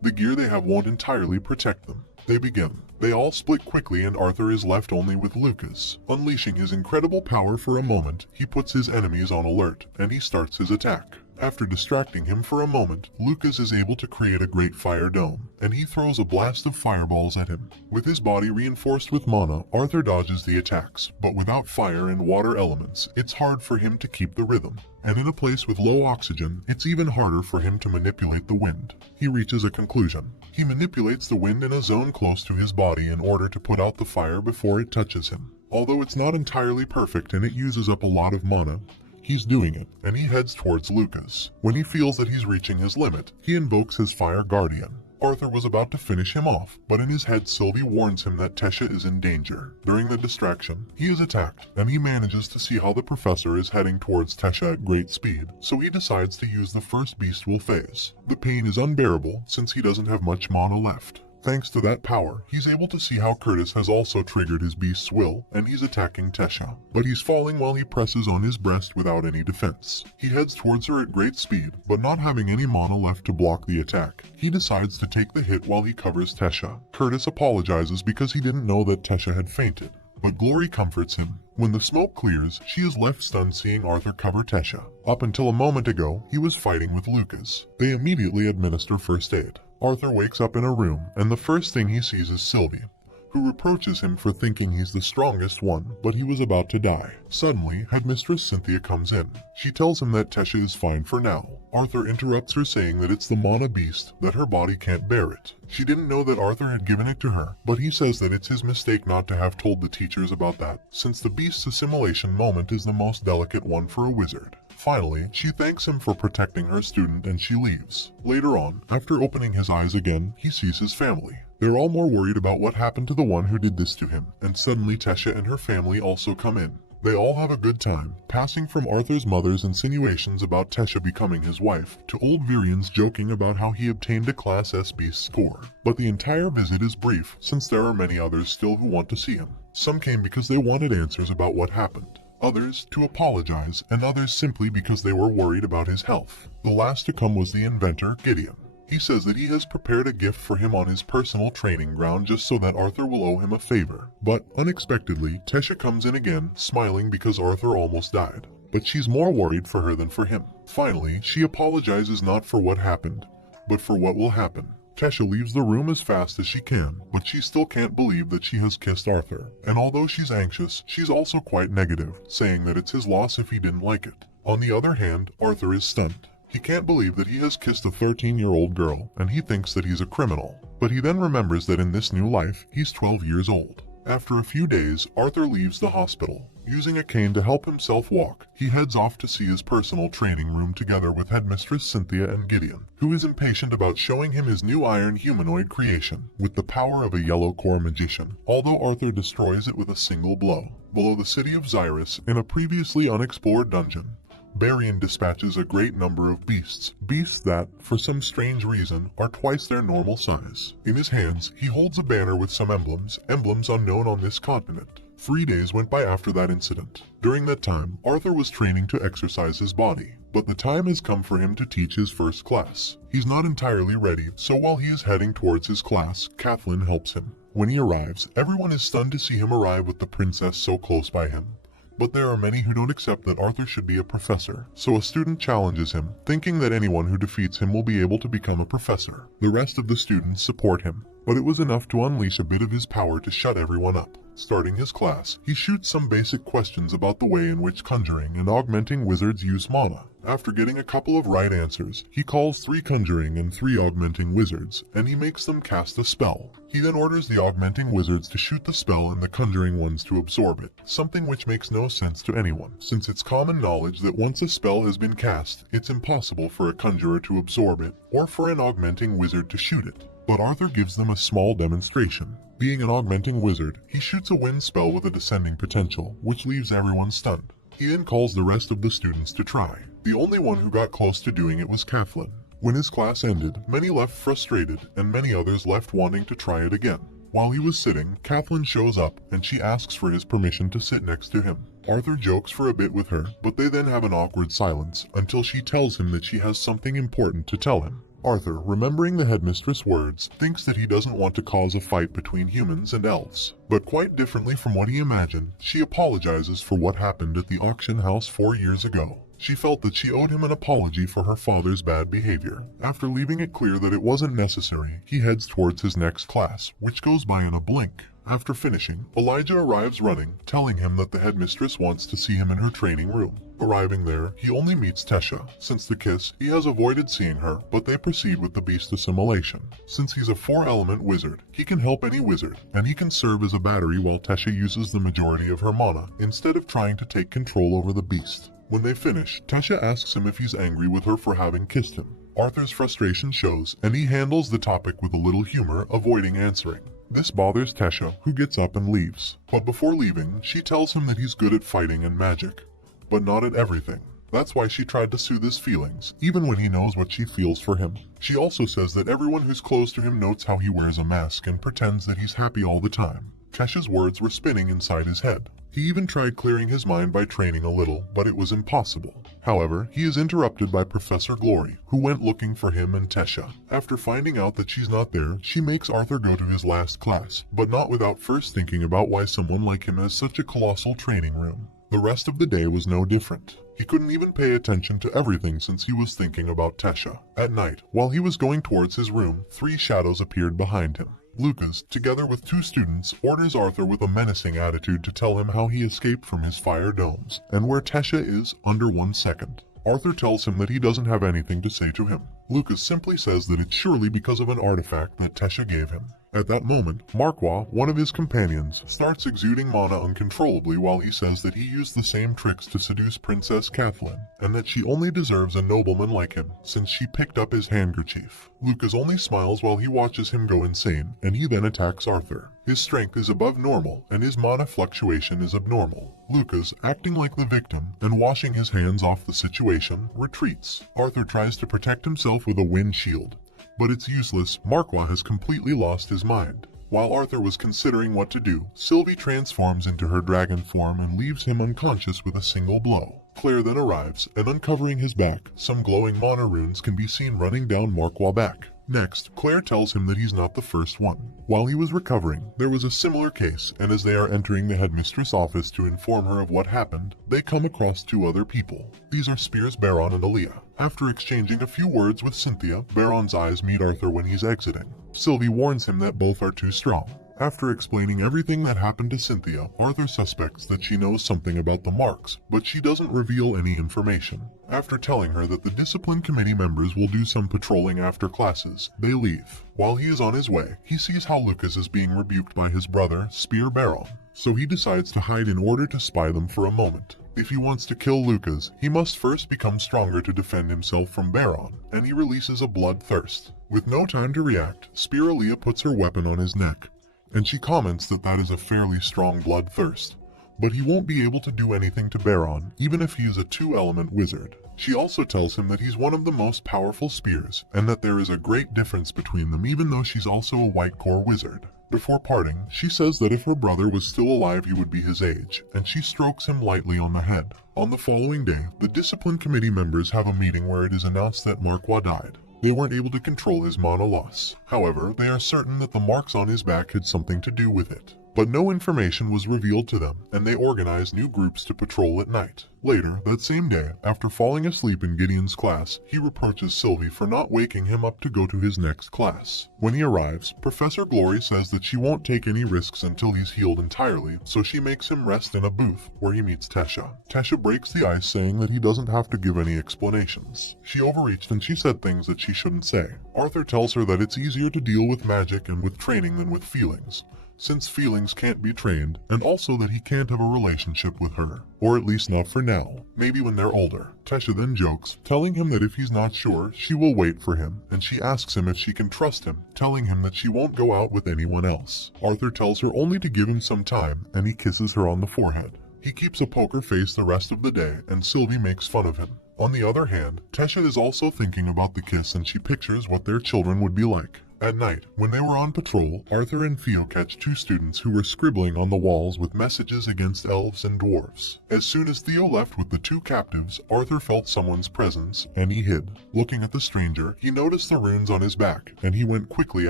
The gear they have won't entirely protect them. They begin. They all split quickly and Arthur is left only with Lucas. Unleashing his incredible power for a moment, he puts his enemies on alert, and he starts his attack. After distracting him for a moment, Lucas is able to create a great fire dome, and he throws a blast of fireballs at him. With his body reinforced with mana, Arthur dodges the attacks, but without fire and water elements, it's hard for him to keep the rhythm. And in a place with low oxygen, it's even harder for him to manipulate the wind. He reaches a conclusion. He manipulates the wind in a zone close to his body in order to put out the fire before it touches him. Although it's not entirely perfect and it uses up a lot of mana, he's doing it, and he heads towards Lucas. When he feels that he's reaching his limit, he invokes his Fire Guardian. Arthur was about to finish him off, but in his head Sylvie warns him that Tesha is in danger. During the distraction, he is attacked, and he manages to see how the professor is heading towards Tesha at great speed, so he decides to use the first beast will phase. The pain is unbearable since he doesn't have much mana left. Thanks to that power, he's able to see how Curtis has also triggered his beast's will, and he's attacking Tesha. But he's falling while he presses on his breast without any defense. He heads towards her at great speed, but not having any mana left to block the attack. He decides to take the hit while he covers Tesha. Curtis apologizes because he didn't know that Tesha had fainted, but Glory comforts him. When the smoke clears, she is left stunned seeing Arthur cover Tesha. Up until a moment ago, he was fighting with Lucas. They immediately administer first aid. Arthur wakes up in a room, and the first thing he sees is Sylvie, who reproaches him for thinking he's the strongest one, but he was about to die. Suddenly, Headmistress Cynthia comes in. She tells him that Tesha is fine for now. Arthur interrupts her saying that it's the mana beast, that her body can't bear it. She didn't know that Arthur had given it to her, but he says that it's his mistake not to have told the teachers about that, since the beast's assimilation moment is the most delicate one for a wizard. Finally, she thanks him for protecting her student and she leaves. Later on, after opening his eyes again, he sees his family. They're all more worried about what happened to the one who did this to him, and suddenly Tesha and her family also come in. They all have a good time, passing from Arthur's mother's insinuations about Tesha becoming his wife, to old Virian's joking about how he obtained a Class S beast score. But the entire visit is brief, since there are many others still who want to see him. Some came because they wanted answers about what happened, others to apologize, and others simply because they were worried about his health. The last to come was the inventor, Gideon. He says that he has prepared a gift for him on his personal training ground just so that Arthur will owe him a favor. But, unexpectedly, Tesha comes in again, smiling because Arthur almost died. But she's more worried for her than for him. Finally, she apologizes not for what happened, but for what will happen. Tesha leaves the room as fast as she can, but she still can't believe that she has kissed Arthur. And although she's anxious, she's also quite negative, saying that it's his loss if he didn't like it. On the other hand, Arthur is stunned. He can't believe that he has kissed a 13-year-old girl, and he thinks that he's a criminal. But he then remembers that in this new life, he's 12 years old. After a few days, Arthur leaves the hospital. Using a cane to help himself walk, he heads off to see his personal training room together with Headmistress Cynthia and Gideon, who is impatient about showing him his new iron humanoid creation, with the power of a yellow core magician, although Arthur destroys it with a single blow. Below the city of Xyrus, in a previously unexplored dungeon, Barian dispatches a great number of beasts that, for some strange reason, are twice their normal size. In his hands, he holds a banner with some emblems unknown on this continent. 3 days went by after that incident. During that time, Arthur was training to exercise his body, but the time has come for him to teach his first class. He's not entirely ready, so while he is heading towards his class, Kathleen helps him. When he arrives, everyone is stunned to see him arrive with the princess so close by him. But there are many who don't accept that Arthur should be a professor, so a student challenges him, thinking that anyone who defeats him will be able to become a professor. The rest of the students support him, but it was enough to unleash a bit of his power to shut everyone up. Starting his class, he shoots some basic questions about the way in which conjuring and augmenting wizards use mana. After getting a couple of right answers, he calls 3 conjuring and 3 augmenting wizards, and he makes them cast a spell. He then orders the augmenting wizards to shoot the spell and the conjuring ones to absorb it, something which makes no sense to anyone, since it's common knowledge that once a spell has been cast, it's impossible for a conjurer to absorb it, or for an augmenting wizard to shoot it. But Arthur gives them a small demonstration. Being an augmenting wizard, he shoots a wind spell with a descending potential, which leaves everyone stunned. He then calls the rest of the students to try. The only one who got close to doing it was Kathleen. When his class ended, many left frustrated, and many others left wanting to try it again. While he was sitting, Kathleen shows up, and she asks for his permission to sit next to him. Arthur jokes for a bit with her, but they then have an awkward silence, until she tells him that she has something important to tell him. Arthur, remembering the headmistress' words, thinks that he doesn't want to cause a fight between humans and elves. But quite differently from what he imagined, she apologizes for what happened at the auction house 4 years ago. She felt that she owed him an apology for her father's bad behavior. After leaving it clear that it wasn't necessary, he heads towards his next class, which goes by in a blink. After finishing, Elijah arrives running, telling him that the headmistress wants to see him in her training room. Arriving there, he only meets Tesha. Since the kiss, he has avoided seeing her, but they proceed with the beast assimilation. Since he's a 4-element wizard, he can help any wizard, and he can serve as a battery while Tesha uses the majority of her mana, instead of trying to take control over the beast. When they finish, Tesha asks him if he's angry with her for having kissed him. Arthur's frustration shows, and he handles the topic with a little humor, avoiding answering. This bothers Tesha, who gets up and leaves. But before leaving, she tells him that he's good at fighting and magic, but not at everything. That's why she tried to soothe his feelings, even when he knows what she feels for him. She also says that everyone who's close to him notes how he wears a mask and pretends that he's happy all the time. Tesha's words were spinning inside his head. He even tried clearing his mind by training a little, but it was impossible. However, he is interrupted by Professor Glory, who went looking for him and Tesha. After finding out that she's not there, she makes Arthur go to his last class, but not without first thinking about why someone like him has such a colossal training room. The rest of the day was no different. He couldn't even pay attention to everything since he was thinking about Tesha. At night, while he was going towards his room, 3 shadows appeared behind him. Lucas, together with 2 students, orders Arthur with a menacing attitude to tell him how he escaped from his fire domes, and where Tesha is under 1 second. Arthur tells him that he doesn't have anything to say to him. Lucas simply says that it's surely because of an artifact that Tesha gave him. At that moment, Manhwa, one of his companions, starts exuding mana uncontrollably while he says that he used the same tricks to seduce Princess Kathleen, and that she only deserves a nobleman like him, since she picked up his handkerchief. Lucas only smiles while he watches him go insane, and he then attacks Arthur. His strength is above normal, and his mana fluctuation is abnormal. Lucas, acting like the victim and washing his hands off the situation, retreats. Arthur tries to protect himself with a wind shield, but it's useless. Manhwa has completely lost his mind. While Arthur was considering what to do, Sylvie transforms into her dragon form and leaves him unconscious with a single blow. Claire then arrives, and uncovering his back, some glowing mana runes can be seen running down Manhwa's back. Next, Claire tells him that he's not the first one. While he was recovering, there was a similar case, and as they are entering the headmistress' office to inform her of what happened, they come across 2 other people. These are Spears Baron and Aaliyah. After exchanging a few words with Cynthia, Baron's eyes meet Arthur when he's exiting. Sylvie warns him that both are too strong. After explaining everything that happened to Cynthia, Arthur suspects that she knows something about the marks, but she doesn't reveal any information. After telling her that the discipline committee members will do some patrolling after classes, they leave. While he is on his way, he sees how Lucas is being rebuked by his brother, Spear Baron, so he decides to hide in order to spy them for a moment. If he wants to kill Lucas, he must first become stronger to defend himself from Baron, and he releases a bloodthirst. With no time to react, Spear Aaliyah puts her weapon on his neck, and she comments that that is a fairly strong bloodthirst, but he won't be able to do anything to Baron, even if he is a 2-element wizard. She also tells him that he's one of the most powerful spears, and that there is a great difference between them even though she's also a white core wizard. Before parting, she says that if her brother was still alive he would be his age, and she strokes him lightly on the head. On the following day, the discipline committee members have a meeting where it is announced that Manhwa died. They weren't able to control his mana loss. However, they are certain that the marks on his back had something to do with it. But no information was revealed to them, and they organized new groups to patrol at night. Later, that same day, after falling asleep in Gideon's class, he reproaches Sylvie for not waking him up to go to his next class. When he arrives, Professor Glory says that she won't take any risks until he's healed entirely, so she makes him rest in a booth, where he meets Tesha. Tesha breaks the ice, saying that he doesn't have to give any explanations. She overreached and she said things that she shouldn't say. Arthur tells her that it's easier to deal with magic and with training than with feelings, since feelings can't be trained, and also that he can't have a relationship with her. Or at least not for now. Maybe when they're older. Tesha then jokes, telling him that if he's not sure, she will wait for him, and she asks him if she can trust him, telling him that she won't go out with anyone else. Arthur tells her only to give him some time, and he kisses her on the forehead. He keeps a poker face the rest of the day, and Sylvie makes fun of him. On the other hand, Tesha is also thinking about the kiss, and she pictures what their children would be like. At night, when they were on patrol, Arthur and Theo catch 2 students who were scribbling on the walls with messages against elves and dwarves. As soon as Theo left with the 2 captives, Arthur felt someone's presence, and he hid. Looking at the stranger, he noticed the runes on his back, and he went quickly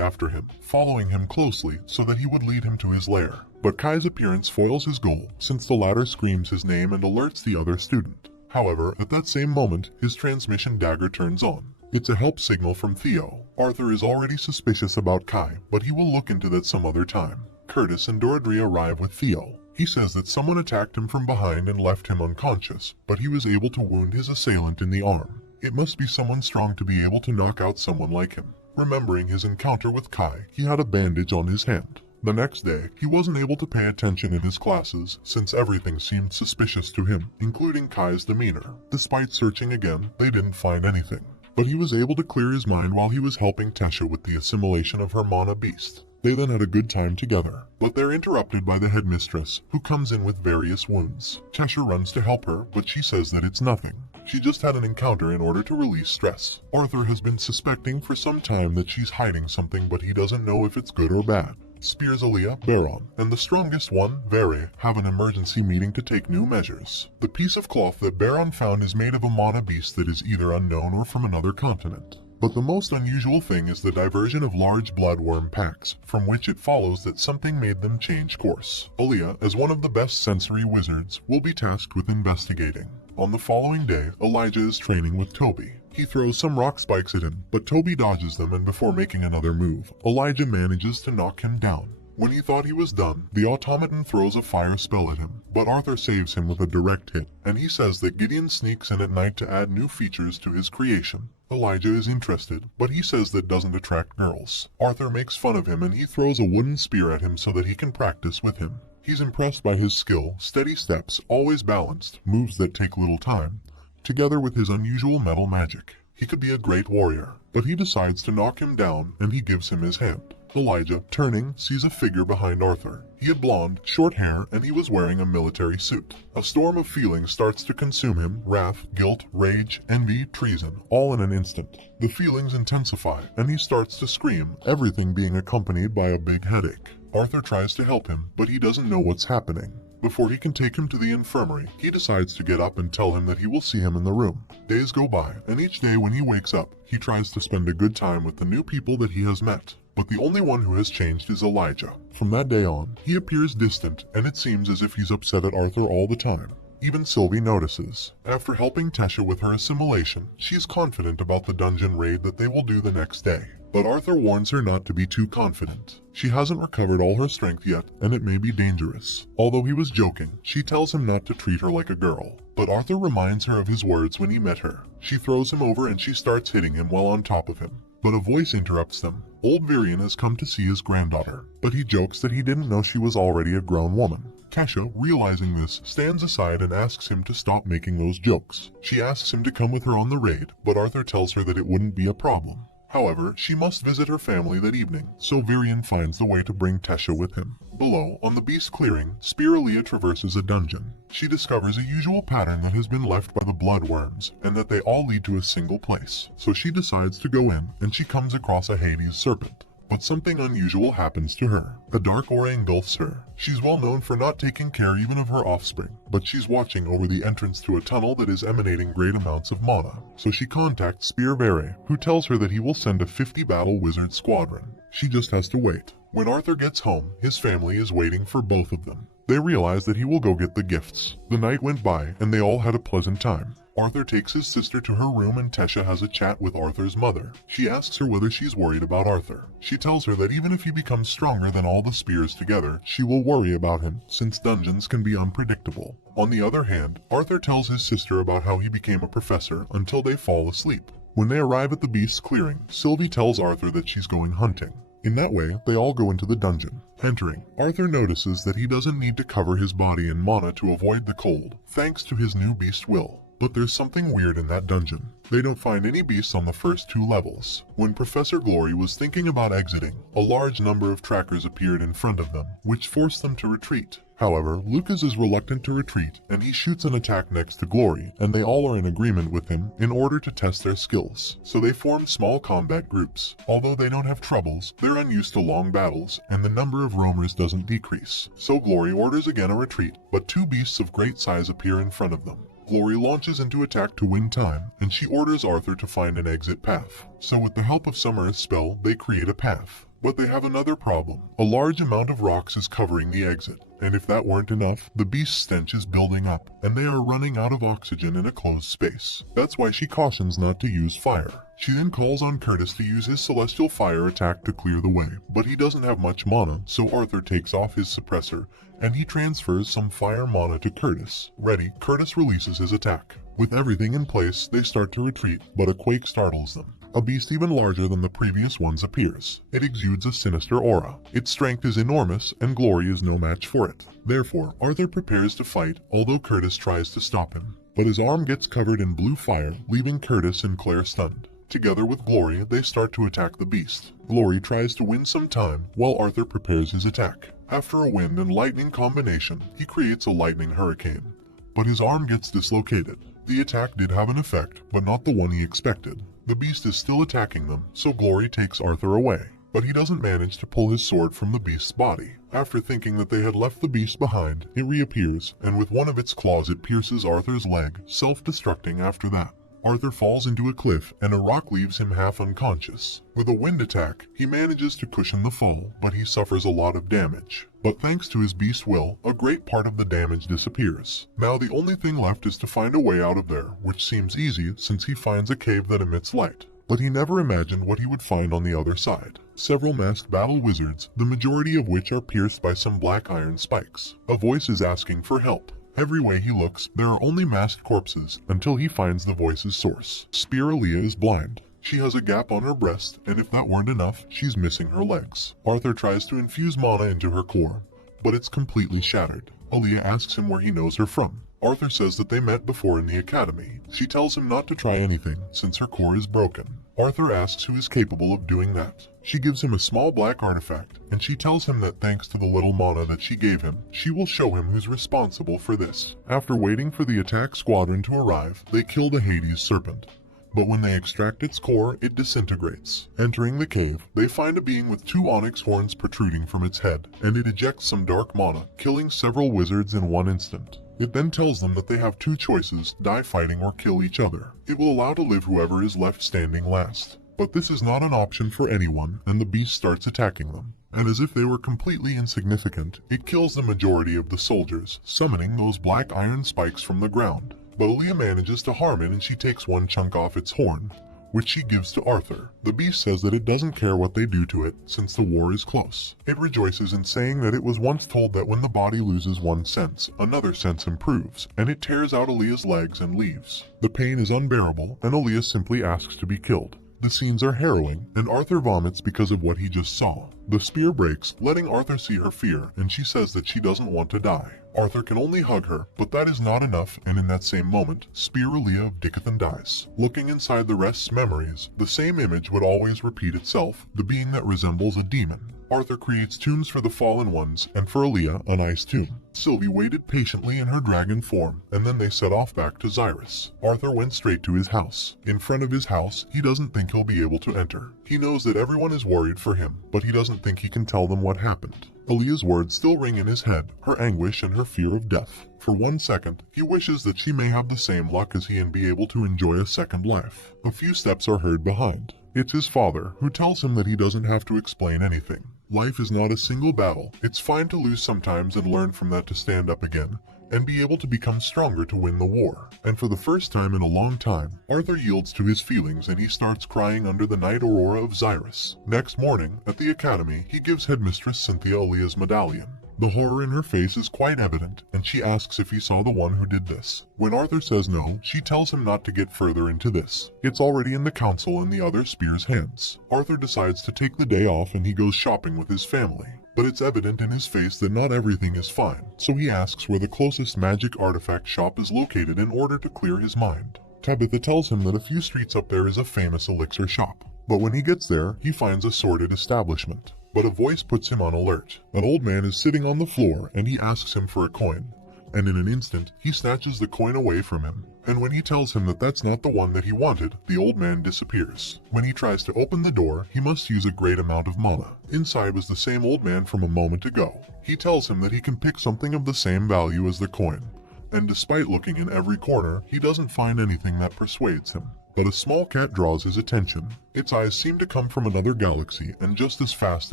after him, following him closely so that he would lead him to his lair. But Kai's appearance foils his goal, since the latter screams his name and alerts the other student. However, at that same moment, his transmission dagger turns on. It's a help signal from Theo. Arthur is already suspicious about Kai, but he will look into that some other time. Curtis and Dordri arrive with Theo. He says that someone attacked him from behind and left him unconscious, but he was able to wound his assailant in the arm. It must be someone strong to be able to knock out someone like him. Remembering his encounter with Kai, he had a bandage on his hand. The next day, he wasn't able to pay attention in his classes, since everything seemed suspicious to him, including Kai's demeanor. Despite searching again, they didn't find anything. but he was able to clear his mind while he was helping Tesha with the assimilation of her mana beast. They then had a good time together, but they're interrupted by the headmistress, who comes in with various wounds. Tesha runs to help her, but she says that it's nothing. She just had an encounter in order to release stress. Arthur has been suspecting for some time that she's hiding something, but he doesn't know if it's good or bad. Spears Aaliyah, Baron, and the strongest one, Vere, have an emergency meeting to take new measures. The piece of cloth that Baron found is made of a mana beast that is either unknown or from another continent. But the most unusual thing is the diversion of large bloodworm packs, from which it follows that something made them change course. Aaliyah, as one of the best sensory wizards, will be tasked with investigating. On the following day, Elijah is training with Toby. He throws some rock spikes at him, but Toby dodges them, and before making another move, Elijah manages to knock him down. When he thought he was done, the automaton throws a fire spell at him, but Arthur saves him with a direct hit, and he says that Gideon sneaks in at night to add new features to his creation. Elijah is interested, but he says that doesn't attract girls. Arthur makes fun of him and he throws a wooden spear at him so that he can practice with him. He's impressed by his skill, steady steps, always balanced, moves that take little time, together with his unusual metal magic. He could be a great warrior, but he decides to knock him down and he gives him his hand. Elijah, turning, sees a figure behind Arthur. He had blonde, short hair, and he was wearing a military suit. A storm of feelings starts to consume him: wrath, guilt, rage, envy, treason, all in an instant. The feelings intensify, and he starts to scream, everything being accompanied by a big headache. Arthur tries to help him, but he doesn't know what's happening. Before he can take him to the infirmary, he decides to get up and tell him that he will see him in the room. Days go by, and each day when he wakes up, he tries to spend a good time with the new people that he has met. But the only one who has changed is Elijah. From that day on, he appears distant, and it seems as if he's upset at Arthur all the time. Even Sylvie notices. After helping Tesha with her assimilation, she's confident about the dungeon raid that they will do the next day. But Arthur warns her not to be too confident. She hasn't recovered all her strength yet, and it may be dangerous. Although he was joking, she tells him not to treat her like a girl. But Arthur reminds her of his words when he met her. She throws him over and she starts hitting him while on top of him. But a voice interrupts them. Old Virion has come to see his granddaughter, but he jokes that he didn't know she was already a grown woman. Kesha, realizing this, stands aside and asks him to stop making those jokes. She asks him to come with her on the raid, but Arthur tells her that it wouldn't be a problem. However, she must visit her family that evening, so Virion finds the way to bring Tesha with him. Below, on the beast clearing, Spiralia traverses a dungeon. She discovers a usual pattern that has been left by the bloodworms, and that they all lead to a single place. So she decides to go in, and she comes across a Hades serpent. But something unusual happens to her. A dark aura engulfs her. She's well known for not taking care even of her offspring, but she's watching over the entrance to a tunnel that is emanating great amounts of mana. So she contacts Spear Vere, who tells her that he will send a 50-battle wizard squadron. She just has to wait. When Arthur gets home, his family is waiting for both of them. They realize that he will go get the gifts. The night went by, and they all had a pleasant time. Arthur takes his sister to her room and Tesha has a chat with Arthur's mother. She asks her whether she's worried about Arthur. She tells her that even if he becomes stronger than all the spears together, she will worry about him, since dungeons can be unpredictable. On the other hand, Arthur tells his sister about how he became a professor until they fall asleep. When they arrive at the beast's clearing, Sylvie tells Arthur that she's going hunting. In that way, they all go into the dungeon. Entering, Arthur notices that he doesn't need to cover his body in mana to avoid the cold, thanks to his new beast will. But there's something weird in that dungeon. They don't find any beasts on the first 2 levels. When Professor Glory was thinking about exiting, a large number of trackers appeared in front of them, which forced them to retreat. However, Lucas is reluctant to retreat, and he shoots an attack next to Glory, and they all are in agreement with him in order to test their skills. So they form small combat groups. Although they don't have troubles, they're unused to long battles, and the number of roamers doesn't decrease. So Glory orders again a retreat, but 2 beasts of great size appear in front of them. Glory launches into attack to win time, and she orders Arthur to find an exit path. So with the help of Summer's spell, they create a path. But they have another problem. A large amount of rocks is covering the exit, and if that weren't enough, the beast's stench is building up, and they are running out of oxygen in a closed space. That's why she cautions not to use fire. She then calls on Curtis to use his celestial fire attack to clear the way, but he doesn't have much mana, so Arthur takes off his suppressor, and he transfers some fire mana to Curtis. Ready, Curtis releases his attack. With everything in place, they start to retreat, but a quake startles them. A beast even larger than the previous ones appears. It exudes a sinister aura. Its strength is enormous, and Glory is no match for it. Therefore, Arthur prepares to fight, although Curtis tries to stop him. But his arm gets covered in blue fire, leaving Curtis and Claire stunned. Together with Glory, they start to attack the beast. Glory tries to win some time while Arthur prepares his attack. After a wind and lightning combination, he creates a lightning hurricane. But his arm gets dislocated. The attack did have an effect, but not the one he expected. The beast is still attacking them, so Glory takes Arthur away. But he doesn't manage to pull his sword from the beast's body. After thinking that they had left the beast behind, it reappears, and with one of its claws it pierces Arthur's leg, self-destructing after that. Arthur falls into a cliff, and a rock leaves him half unconscious. With a wind attack, he manages to cushion the fall, but he suffers a lot of damage. But thanks to his beast will, a great part of the damage disappears. Now the only thing left is to find a way out of there, which seems easy since he finds a cave that emits light. But he never imagined what he would find on the other side. Several masked battle wizards, the majority of which are pierced by some black iron spikes. A voice is asking for help. Every way he looks, there are only masked corpses, until he finds the voice's source. Spear Aaliyah is blind. She has a gap on her breast, and if that weren't enough, she's missing her legs. Arthur tries to infuse mana into her core, but it's completely shattered. Aaliyah asks him where he knows her from. Arthur says that they met before in the academy. She tells him not to try anything, since her core is broken. Arthur asks who is capable of doing that. She gives him a small black artifact, and she tells him that thanks to the little mana that she gave him, she will show him who's responsible for this. After waiting for the attack squadron to arrive, they kill the Hades serpent. But when they extract its core, it disintegrates. Entering the cave, they find a being with 2 onyx horns protruding from its head, and it ejects some dark mana, killing several wizards in one instant. It then tells them that they have 2 choices, die fighting or kill each other. It will allow to live whoever is left standing last. But this is not an option for anyone, and the beast starts attacking them. And as if they were completely insignificant, it kills the majority of the soldiers, summoning those black iron spikes from the ground. But Aaliyah manages to harm it, and she takes one chunk off its horn, which she gives to Arthur. The beast says that it doesn't care what they do to it, since the war is close. It rejoices in saying that it was once told that when the body loses one sense, another sense improves, and it tears out Aaliyah's legs and leaves. The pain is unbearable, and Aaliyah simply asks to be killed. The scenes are harrowing, and Arthur vomits because of what he just saw. The spear breaks, letting Arthur see her fear, and she says that she doesn't want to die. Arthur can only hug her, but that is not enough, and in that same moment, Spear Aaliyah of Dickathan dies. Looking inside the rest's memories, the same image would always repeat itself, the being that resembles a demon. Arthur creates tombs for the fallen ones, and for Aaliyah, an ice tomb. Sylvie waited patiently in her dragon form, and then they set off back to Xyrus. Arthur went straight to his house. In front of his house, he doesn't think he'll be able to enter. He knows that everyone is worried for him, but he doesn't think he can tell them what happened. Aaliyah's words still ring in his head, her anguish and her fear of death. For 1 second, he wishes that she may have the same luck as he and be able to enjoy a second life. A few steps are heard behind. It's his father, who tells him that he doesn't have to explain anything. Life is not a single battle. It's fine to lose sometimes and learn from that to stand up again, and be able to become stronger to win the war. And for the first time in a long time, Arthur yields to his feelings and he starts crying under the night aurora of Xyrus. Next morning, at the academy, he gives Headmistress Cynthia Aaliyah's medallion. The horror in her face is quite evident, and she asks if he saw the one who did this. When Arthur says no, she tells him not to get further into this. It's already in the council and the other spear's hands. Arthur decides to take the day off and he goes shopping with his family. But it's evident in his face that not everything is fine, so he asks where the closest magic artifact shop is located in order to clear his mind. Tabitha tells him that a few streets up there is a famous elixir shop. But when he gets there, he finds a sordid establishment. But a voice puts him on alert. An old man is sitting on the floor and he asks him for a coin. And in an instant, he snatches the coin away from him. And when he tells him that that's not the one that he wanted, the old man disappears. When he tries to open the door, he must use a great amount of mana. Inside was the same old man from a moment ago. He tells him that he can pick something of the same value as the coin. And despite looking in every corner, he doesn't find anything that persuades him. But a small cat draws his attention. Its eyes seem to come from another galaxy, and just as fast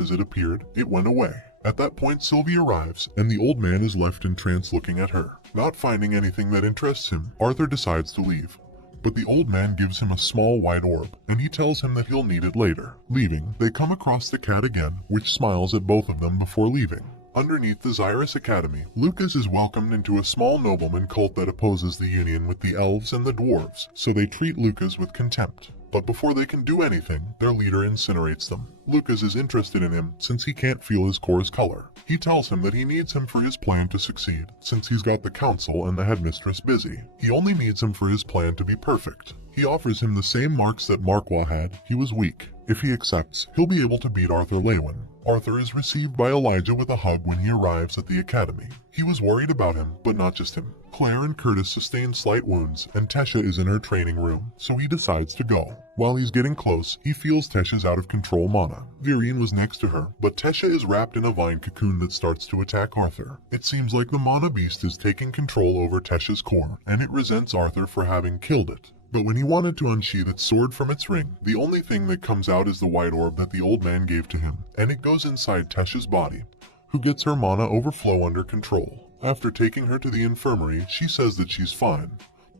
as it appeared, it went away. At that point, Sylvie arrives, and the old man is left in trance looking at her. Not finding anything that interests him, Arthur decides to leave. But the old man gives him a small white orb, and he tells him that he'll need it later. Leaving, they come across the cat again, which smiles at both of them before leaving. Underneath the Xyrus Academy, Lucas is welcomed into a small nobleman cult that opposes the union with the elves and the dwarves, so they treat Lucas with contempt. but before they can do anything, their leader incinerates them. Lucas is interested in him since he can't feel his core's color. He tells him that he needs him for his plan to succeed, since he's got the council and the headmistress busy. He only needs him for his plan to be perfect. He offers him the same marks that Manhwa had. He was weak. If he accepts, he'll be able to beat Arthur Lewin. Arthur is received by Elijah with a hug when he arrives at the academy. He was worried about him, but not just him. Claire and Curtis sustain slight wounds, and Tesha is in her training room, so he decides to go. While he's getting close, he feels Tesha's out-of-control mana. Virian was next to her, but Tesha is wrapped in a vine cocoon that starts to attack Arthur. It seems like the mana beast is taking control over Tesha's core, and it resents Arthur for having killed it. But when he wanted to unsheath its sword from its ring, the only thing that comes out is the white orb that the old man gave to him, and it goes inside Tesha's body, who gets her mana overflow under control. After taking her to the infirmary, she says that she's fine,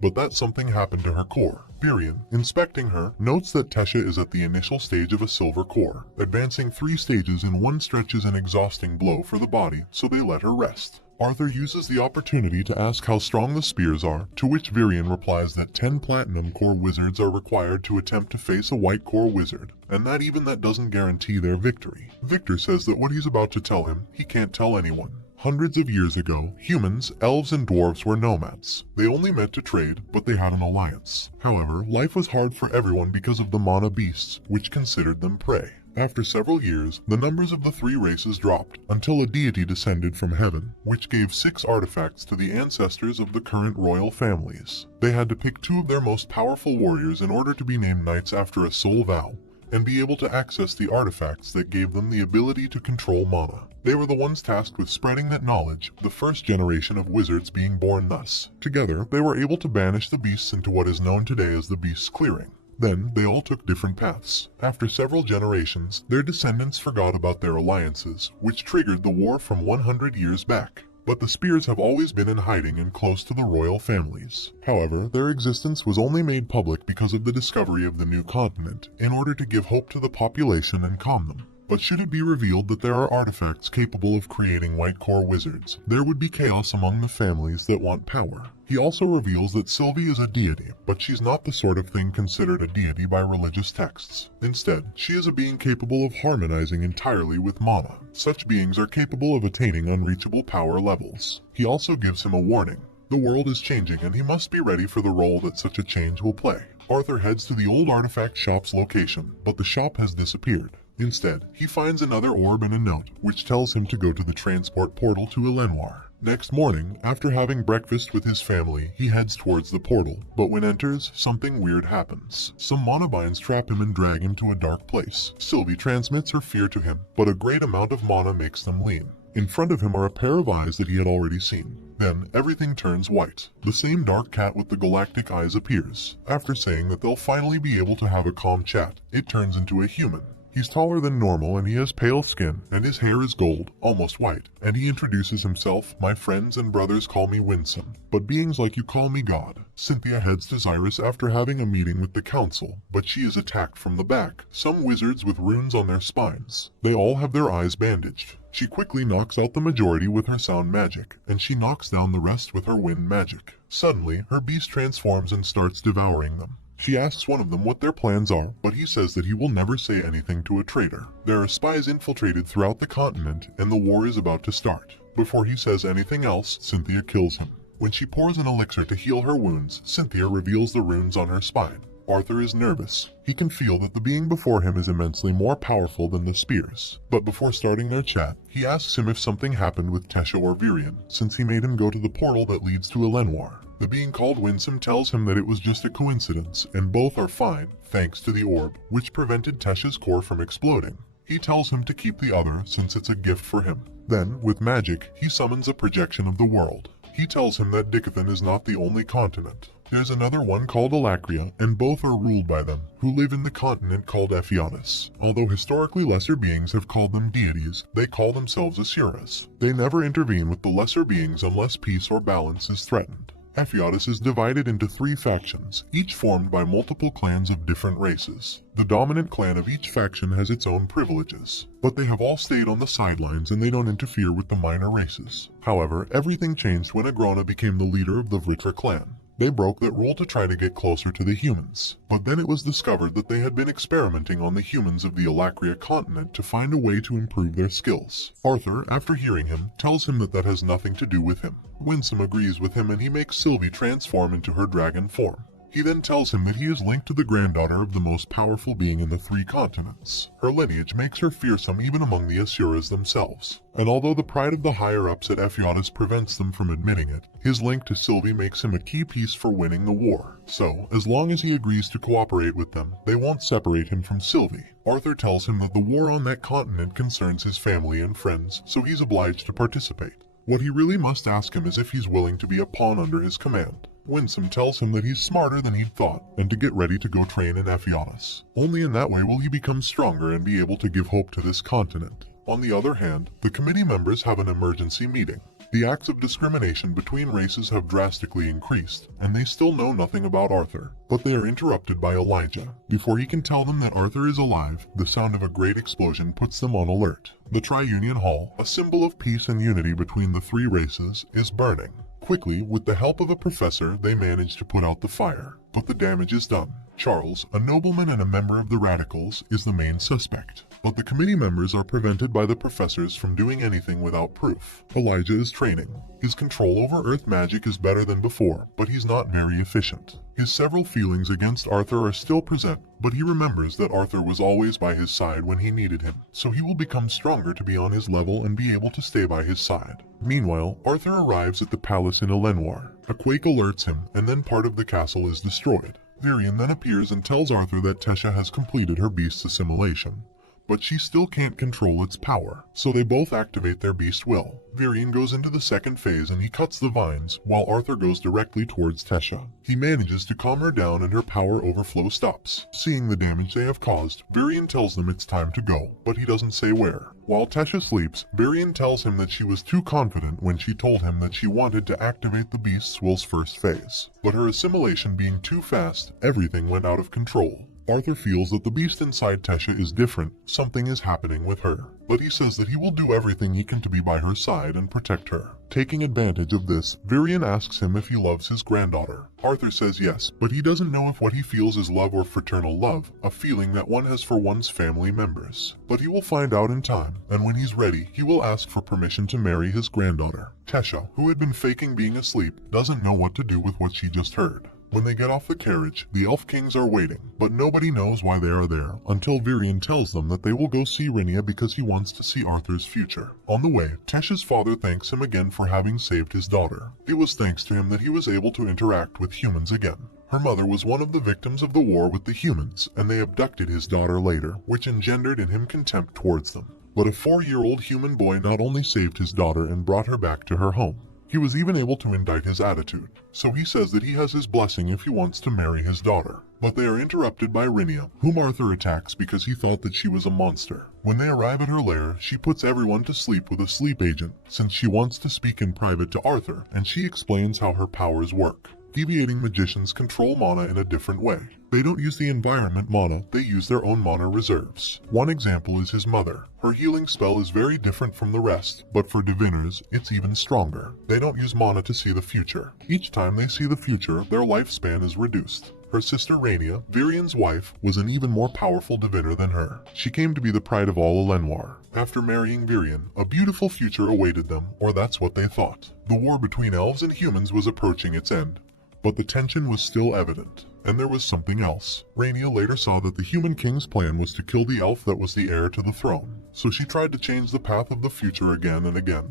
but that something happened to her core. Virian, inspecting her, notes that Tesha is at the initial stage of a silver core. Advancing 3 stages in one stretch is an exhausting blow for the body, so they let her rest. Arthur uses the opportunity to ask how strong the spears are, to which Virian replies that 10 platinum core wizards are required to attempt to face a white core wizard, and that even that doesn't guarantee their victory. Victor says that what he's about to tell him, he can't tell anyone. Hundreds of years ago, humans, elves, and dwarves were nomads. They only met to trade, but they had an alliance. However, life was hard for everyone because of the mana beasts, which considered them prey. After several years, the numbers of the 3 races dropped, until a deity descended from heaven, which gave 6 artifacts to the ancestors of the current royal families. They had to pick 2 of their most powerful warriors in order to be named knights after a soul vow, and be able to access the artifacts that gave them the ability to control mana. They were the ones tasked with spreading that knowledge, the first generation of wizards being born thus. Together, they were able to banish the beasts into what is known today as the Beast's Clearing. Then, they all took different paths. After several generations, their descendants forgot about their alliances, which triggered the war from 100 years back. But the spears have always been in hiding and close to the royal families. However, their existence was only made public because of the discovery of the new continent, in order to give hope to the population and calm them. But should it be revealed that there are artifacts capable of creating white core wizards, there would be chaos among the families that want power. He also reveals that Sylvie is a deity, but she's not the sort of thing considered a deity by religious texts. Instead, she is a being capable of harmonizing entirely with mana. Such beings are capable of attaining unreachable power levels. He also gives him a warning. The world is changing and he must be ready for the role that such a change will play. Arthur heads to the old artifact shop's location, but the shop has disappeared. Instead, he finds another orb and a note, which tells him to go to the transport portal to Elenwar. Next morning, after having breakfast with his family, he heads towards the portal, but when enters, something weird happens. Some mana-binds trap him and drag him to a dark place. Sylvie transmits her fear to him, but a great amount of mana makes them lean. In front of him are a pair of eyes that he had already seen. Then, everything turns white. The same dark cat with the galactic eyes appears. After saying that they'll finally be able to have a calm chat, it turns into a human. He's taller than normal and he has pale skin, and his hair is gold, almost white, and he introduces himself, "My friends and brothers call me Winsome, but beings like you call me God." Cynthia heads to Cyrus after having a meeting with the council, but she is attacked from the back, some wizards with runes on their spines. They all have their eyes bandaged. She quickly knocks out the majority with her sound magic, and she knocks down the rest with her wind magic. Suddenly, her beast transforms and starts devouring them. She asks one of them what their plans are, but he says that he will never say anything to a traitor. There are spies infiltrated throughout the continent, and the war is about to start. Before he says anything else, Cynthia kills him. When she pours an elixir to heal her wounds, Cynthia reveals the runes on her spine. Arthur is nervous. He can feel that the being before him is immensely more powerful than the spears. But before starting their chat, he asks him if something happened with Tesha or Virian, since he made him go to the portal that leads to Elenwar. The being called Winsome tells him that it was just a coincidence, and both are fine, thanks to the orb, which prevented Tesha's core from exploding. He tells him to keep the other since it's a gift for him. Then, with magic, he summons a projection of the world. He tells him that Dicathan is not the only continent. There's another one called Alacria, and both are ruled by them, who live in the continent called Ephiatis. Although historically lesser beings have called them deities, they call themselves Asuras. They never intervene with the lesser beings unless peace or balance is threatened. Ephiatis is divided into 3 factions, each formed by multiple clans of different races. The dominant clan of each faction has its own privileges, but they have all stayed on the sidelines and they don't interfere with the minor races. However, everything changed when Agrona became the leader of the Vritra clan. They broke that rule to try to get closer to the humans, but then it was discovered that they had been experimenting on the humans of the Alacria continent to find a way to improve their skills. Arthur, after hearing him, tells him that has nothing to do with him. Winsome agrees with him and he makes Sylvie transform into her dragon form. He then tells him that he is linked to the granddaughter of the most powerful being in the 3 continents. Her lineage makes her fearsome even among the Asuras themselves. And although the pride of the higher-ups at Ephialtes prevents them from admitting it, his link to Sylvie makes him a key piece for winning the war. So, as long as he agrees to cooperate with them, they won't separate him from Sylvie. Arthur tells him that the war on that continent concerns his family and friends, so he's obliged to participate. What he really must ask him is if he's willing to be a pawn under his command. Winsome tells him that he's smarter than he'd thought, and to get ready to go train in Ephialtes. Only in that way will he become stronger and be able to give hope to this continent. On the other hand, the committee members have an emergency meeting. The acts of discrimination between races have drastically increased, and they still know nothing about Arthur. But they are interrupted by Elijah. Before he can tell them that Arthur is alive, the sound of a great explosion puts them on alert. The Tri-Union Hall, a symbol of peace and unity between the 3 races, is burning. Quickly, with the help of a professor, they manage to put out the fire, but the damage is done. Charles, a nobleman and a member of the Radicals, is the main suspect. But the committee members are prevented by the professors from doing anything without proof. Elijah is training. His control over earth magic is better than before, but he's not very efficient. His several feelings against Arthur are still present, but he remembers that Arthur was always by his side when he needed him, so he will become stronger to be on his level and be able to stay by his side. Meanwhile, Arthur arrives at the palace in Elenoir. A quake alerts him, and then part of the castle is destroyed. Virion then appears and tells Arthur that Tesha has completed her beast's assimilation. But she still can't control its power, so they both activate their beast will. Virion goes into the second phase and he cuts the vines, while Arthur goes directly towards Tesha. He manages to calm her down and her power overflow stops. Seeing the damage they have caused, Virion tells them it's time to go, but he doesn't say where. While Tesha sleeps, Virion tells him that she was too confident when she told him that she wanted to activate the beast's will's first phase. But her assimilation being too fast, everything went out of control. Arthur feels that the beast inside Tesha is different, something is happening with her. But he says that he will do everything he can to be by her side and protect her. Taking advantage of this, Virion asks him if he loves his granddaughter. Arthur says yes, but he doesn't know if what he feels is love or fraternal love, a feeling that one has for one's family members. But he will find out in time, and when he's ready, he will ask for permission to marry his granddaughter. Tesha, who had been faking being asleep, doesn't know what to do with what she just heard. When they get off the carriage, the Elf Kings are waiting, but nobody knows why they are there, until Virion tells them that they will go see Rhaenyra because he wants to see Arthur's future. On the way, Tesha's father thanks him again for having saved his daughter. It was thanks to him that he was able to interact with humans again. Her mother was one of the victims of the war with the humans, and they abducted his daughter later, which engendered in him contempt towards them. But a 4-year-old human boy not only saved his daughter and brought her back to her home, he was even able to indict his attitude, so he says that he has his blessing if he wants to marry his daughter. But they are interrupted by Rhaenyra, whom Arthur attacks because he thought that she was a monster. When they arrive at her lair, she puts everyone to sleep with a sleep agent, since she wants to speak in private to Arthur, and she explains how her powers work. Deviating magicians control mana in a different way. They don't use the environment mana, they use their own mana reserves. One example is his mother. Her healing spell is very different from the rest, but for diviners, it's even stronger. They don't use mana to see the future. Each time they see the future, their lifespan is reduced. Her sister Rhaenyra, Virion's wife, was an even more powerful diviner than her. She came to be the pride of all Elenoir. After marrying Virion, a beautiful future awaited them, or that's what they thought. The war between elves and humans was approaching its end. But the tension was still evident, and there was something else. Rhaenyra later saw that the human king's plan was to kill the elf that was the heir to the throne, so she tried to change the path of the future again and again.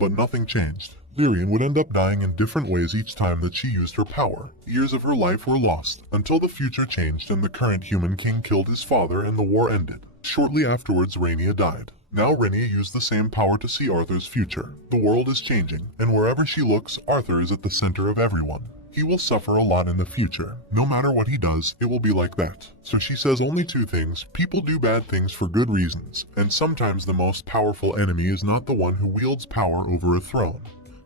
But nothing changed. Virion would end up dying in different ways each time that she used her power. Years of her life were lost, until the future changed and the current human king killed his father and the war ended. Shortly afterwards, Rhaenyra died. Now Rhaenyra used the same power to see Arthur's future. The world is changing, and wherever she looks, Arthur is at the center of everyone. He will suffer a lot in the future. No matter what he does, it will be like that. So she says only 2 things. People do bad things for good reasons, and sometimes the most powerful enemy is not the one who wields power over a throne,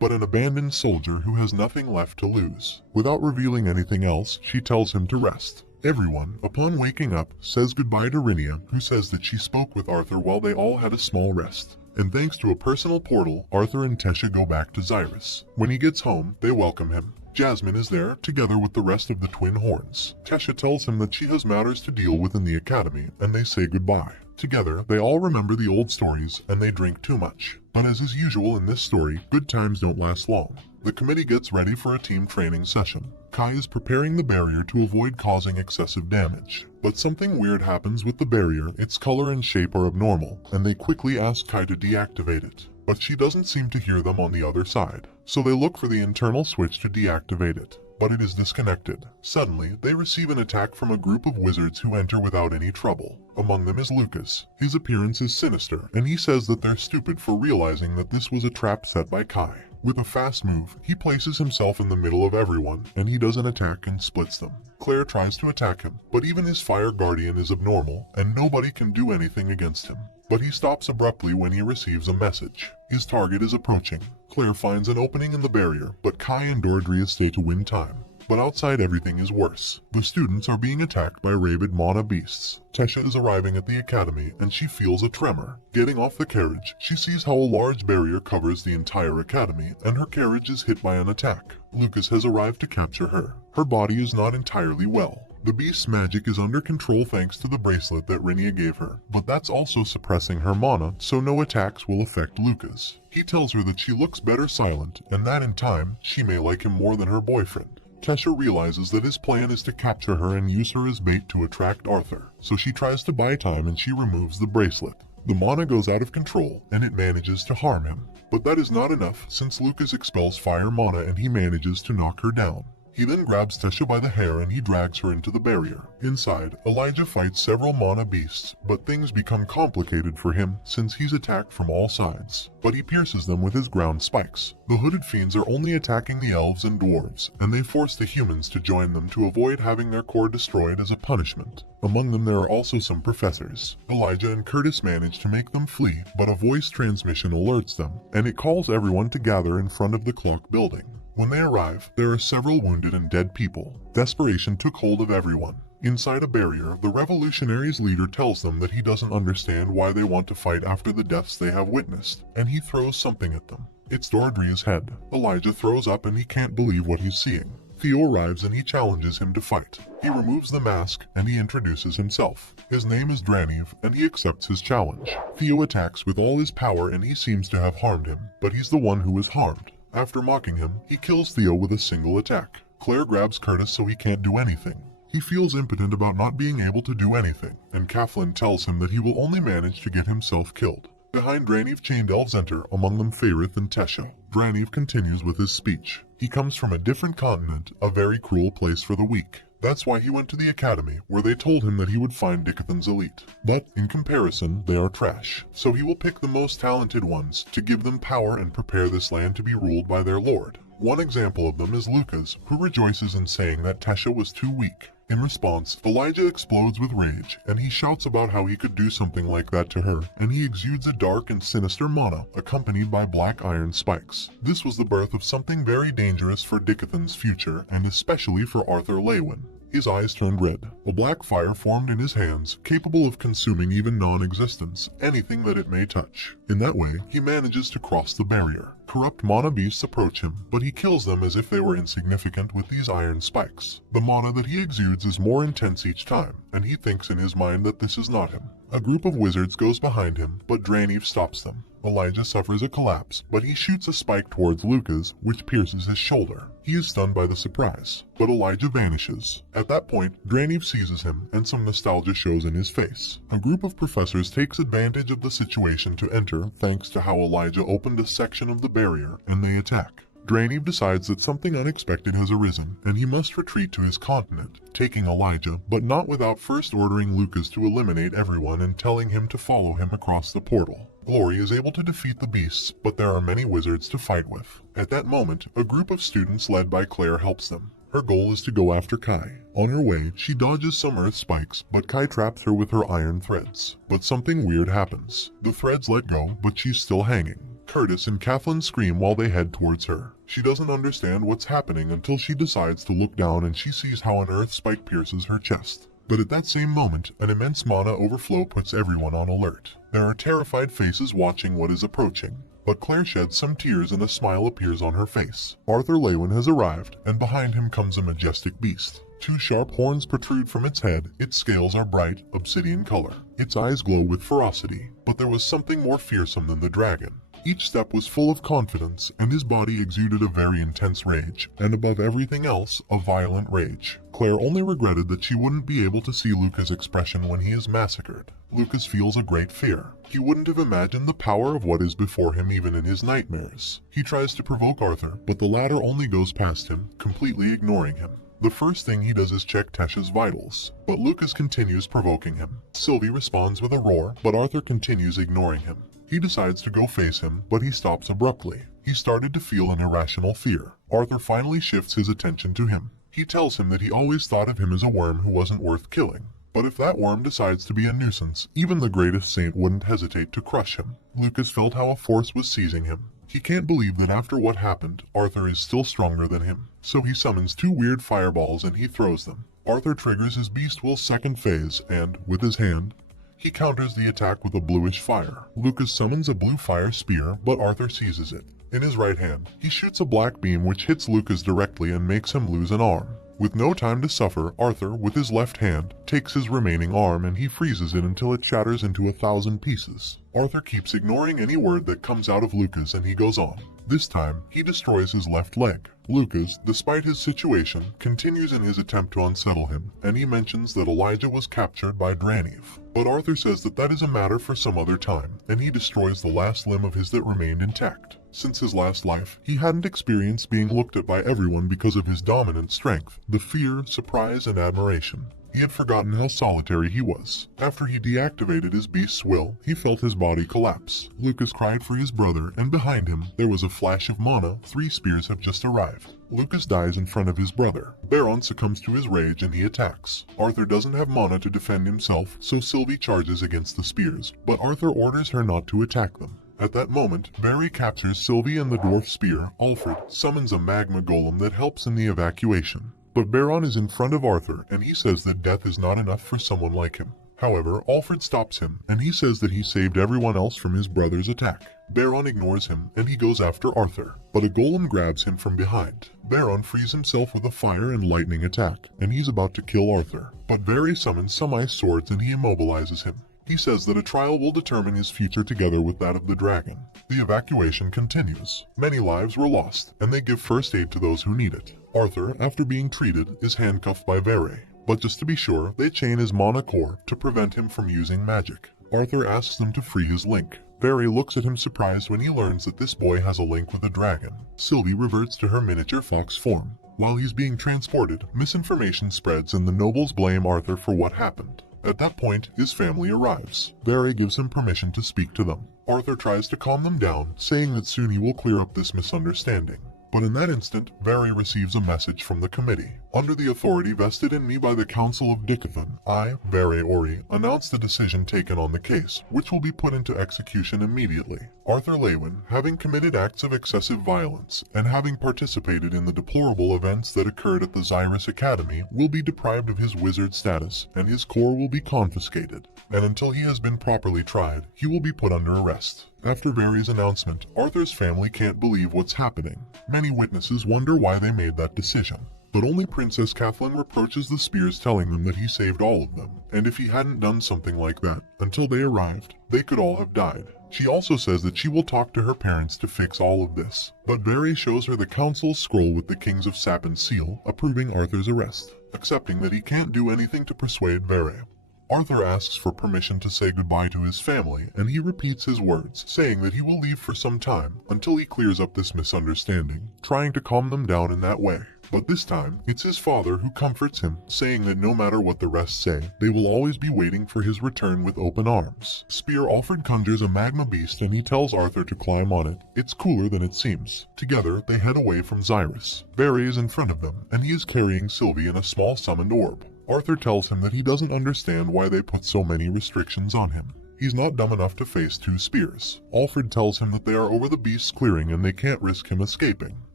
but an abandoned soldier who has nothing left to lose. Without revealing anything else, she tells him to rest. Everyone, upon waking up, says goodbye to Rhaenyra, who says that she spoke with Arthur while they all had a small rest. And thanks to a personal portal, Arthur and Tesha go back to Xyrus. When he gets home, they welcome him. Jasmine is there, together with the rest of the twin horns. Tesha tells him that she has matters to deal with in the academy, and they say goodbye. Together, they all remember the old stories, and they drink too much. But as is usual in this story, good times don't last long. The committee gets ready for a team training session. Kai is preparing the barrier to avoid causing excessive damage. But something weird happens with the barrier. Its color and shape are abnormal, and they quickly ask Kai to deactivate it. But she doesn't seem to hear them on the other side. So they look for the internal switch to deactivate it. But it is disconnected. Suddenly, they receive an attack from a group of wizards who enter without any trouble. Among them is Lucas. His appearance is sinister, and he says that they're stupid for realizing that this was a trap set by Kai. With a fast move, he places himself in the middle of everyone, and he does an attack and splits them. Claire tries to attack him, but even his fire guardian is abnormal, and nobody can do anything against him. But he stops abruptly when he receives a message. His target is approaching. Claire finds an opening in the barrier, but Kai and Dordrea stay to win time. But outside everything is worse. The students are being attacked by rabid mana beasts. Tesha is arriving at the academy and she feels a tremor. Getting off the carriage, she sees how a large barrier covers the entire academy and her carriage is hit by an attack. Lucas has arrived to capture her. Her body is not entirely well. The beast's magic is under control thanks to the bracelet that Rinia gave her, but that's also suppressing her mana, so no attacks will affect Lucas. He tells her that she looks better silent, and that in time, she may like him more than her boyfriend. Tesha realizes that his plan is to capture her and use her as bait to attract Arthur, so she tries to buy time and she removes the bracelet. The mana goes out of control, and it manages to harm him. But that is not enough, since Lucas expels fire mana and he manages to knock her down. He then grabs Tesha by the hair and he drags her into the barrier. Inside, Elijah fights several mana beasts, but things become complicated for him since he's attacked from all sides. But he pierces them with his ground spikes. The hooded fiends are only attacking the elves and dwarves, and they force the humans to join them to avoid having their core destroyed as a punishment. Among them there are also some professors. Elijah and Curtis manage to make them flee, but a voice transmission alerts them, and it calls everyone to gather in front of the clock building. When they arrive, there are several wounded and dead people. Desperation took hold of everyone. Inside a barrier, the revolutionaries' leader tells them that he doesn't understand why they want to fight after the deaths they have witnessed, and he throws something at them. It's Dordrea's head. Elijah throws up and he can't believe what he's seeing. Theo arrives and he challenges him to fight. He removes the mask and he introduces himself. His name is Draniv and he accepts his challenge. Theo attacks with all his power and he seems to have harmed him, but he's the one who is harmed. After mocking him, he kills Theo with a single attack. Claire grabs Curtis so he can't do anything. He feels impotent about not being able to do anything, and Kathleen tells him that he will only manage to get himself killed. Behind Draniv, chained elves enter, among them Faerith and Tesha. Draniv continues with his speech. He comes from a different continent, a very cruel place for the weak. That's why he went to the academy, where they told him that he would find Dickathon's elite. But, in comparison, they are trash. So he will pick the most talented ones, to give them power and prepare this land to be ruled by their lord. One example of them is Lucas, who rejoices in saying that Tesha was too weak. In response, Elijah explodes with rage, and he shouts about how he could do something like that to her, and he exudes a dark and sinister mana, accompanied by black iron spikes. This was the birth of something very dangerous for Dickathon's future, and especially for Arthur Lewin. His eyes turned red. A black fire formed in his hands, capable of consuming even non-existence, anything that it may touch. In that way, he manages to cross the barrier. Corrupt mana beasts approach him, but he kills them as if they were insignificant with these iron spikes. The mana that he exudes is more intense each time, and he thinks in his mind that this is not him. A group of wizards goes behind him, but Draniv stops them. Elijah suffers a collapse, but he shoots a spike towards Lucas, which pierces his shoulder. He is stunned by the surprise, but Elijah vanishes. At that point, Draniv seizes him, and some nostalgia shows in his face. A group of professors takes advantage of the situation to enter, thanks to how Elijah opened a section of the barrier, and they attack. Draniv decides that something unexpected has arisen, and he must retreat to his continent, taking Elijah, but not without first ordering Lucas to eliminate everyone and telling him to follow him across the portal. Glory is able to defeat the beasts, but there are many wizards to fight with. At that moment, a group of students led by Claire helps them. Her goal is to go after Kai. On her way, she dodges some earth spikes, but Kai traps her with her iron threads. But something weird happens. The threads let go, but she's still hanging. Curtis and Kathleen scream while they head towards her. She doesn't understand what's happening until she decides to look down and she sees how an earth spike pierces her chest. But at that same moment, an immense mana overflow puts everyone on alert. There are terrified faces watching what is approaching. But Claire sheds some tears and a smile appears on her face. Arthur Lewin has arrived, and behind him comes a majestic beast. Two sharp horns protrude from its head, its scales are bright, obsidian color. Its eyes glow with ferocity, but there was something more fearsome than the dragon. Each step was full of confidence, and his body exuded a very intense rage, and above everything else, a violent rage. Claire only regretted that she wouldn't be able to see Luca's expression when he is massacred. Lucas feels a great fear. He wouldn't have imagined the power of what is before him even in his nightmares. He tries to provoke Arthur, but the latter only goes past him, completely ignoring him. The first thing he does is check Tesh's vitals, but Lucas continues provoking him. Sylvie responds with a roar, but Arthur continues ignoring him. He decides to go face him, but he stops abruptly. He started to feel an irrational fear. Arthur finally shifts his attention to him. He tells him that he always thought of him as a worm who wasn't worth killing. But if that worm decides to be a nuisance, even the greatest saint wouldn't hesitate to crush him. Lucas felt how a force was seizing him. He can't believe that after what happened, Arthur is still stronger than him. So he summons two weird fireballs and he throws them. Arthur triggers his Beast Will's second phase and, with his hand, he counters the attack with a bluish fire. Lucas summons a blue fire spear, but Arthur seizes it. In his right hand, he shoots a black beam which hits Lucas directly and makes him lose an arm. With no time to suffer, Arthur, with his left hand, takes his remaining arm and he freezes it until it shatters into 1,000 pieces. Arthur keeps ignoring any word that comes out of Lucas and he goes on. This time, he destroys his left leg. Lucas, despite his situation, continues in his attempt to unsettle him, and he mentions that Elijah was captured by Draniv. But Arthur says that that is a matter for some other time, and he destroys the last limb of his that remained intact. Since his last life, he hadn't experienced being looked at by everyone because of his dominant strength, the fear, surprise, and admiration. He had forgotten how solitary he was. After he deactivated his beast's will, he felt his body collapse. Lucas cried for his brother, and behind him, there was a flash of mana. 3 spears have just arrived. Lucas dies in front of his brother. Baron succumbs to his rage and he attacks. Arthur doesn't have mana to defend himself, so Sylvie charges against the spears, but Arthur orders her not to attack them. At that moment, Barry captures Sylvie and the dwarf spear. Alfred summons a magma golem that helps in the evacuation. But Baron is in front of Arthur, and he says that death is not enough for someone like him. However, Alfred stops him, and he says that he saved everyone else from his brother's attack. Baron ignores him, and he goes after Arthur, but a golem grabs him from behind. Baron frees himself with a fire and lightning attack, and he's about to kill Arthur. But Barry summons some ice swords and he immobilizes him. He says that a trial will determine his future together with that of the dragon. The evacuation continues. Many lives were lost, and they give first aid to those who need it. Arthur, after being treated, is handcuffed by Vere. But just to be sure, they chain his mana core to prevent him from using magic. Arthur asks them to free his link. Vere looks at him surprised when he learns that this boy has a link with a dragon. Sylvie reverts to her miniature fox form. While he's being transported, misinformation spreads and the nobles blame Arthur for what happened. At that point, his family arrives. Vere gives him permission to speak to them. Arthur tries to calm them down, saying that soon he will clear up this misunderstanding. But in that instant, Vere receives a message from the committee. Under the authority vested in me by the Council of Dickathon, I, Vere Ori, announce the decision taken on the case, which will be put into execution immediately. Arthur Lewin, having committed acts of excessive violence, and having participated in the deplorable events that occurred at the Xyrus Academy, will be deprived of his wizard status, and his core will be confiscated. And until he has been properly tried, he will be put under arrest. After Vere's announcement, Arthur's family can't believe what's happening. Many witnesses wonder why they made that decision. But only Princess Kathleen reproaches the Spears, telling them that he saved all of them, and if he hadn't done something like that, until they arrived, they could all have died. She also says that she will talk to her parents to fix all of this. But Vere shows her the council's scroll with the Kings of Sapin's seal, approving Arthur's arrest, accepting that he can't do anything to persuade Vere. Arthur asks for permission to say goodbye to his family, and he repeats his words, saying that he will leave for some time until he clears up this misunderstanding, trying to calm them down in that way. But this time, it's his father who comforts him, saying that no matter what the rest say, they will always be waiting for his return with open arms. Spear Alfred conjures a magma beast and he tells Arthur to climb on it. It's cooler than it seems. Together, they head away from Xyrus. Vere is in front of them, and he is carrying Sylvie in a small summoned orb. Arthur tells him that he doesn't understand why they put so many restrictions on him. He's not dumb enough to face 2 spears. Alfred tells him that they are over the beast's clearing and they can't risk him escaping.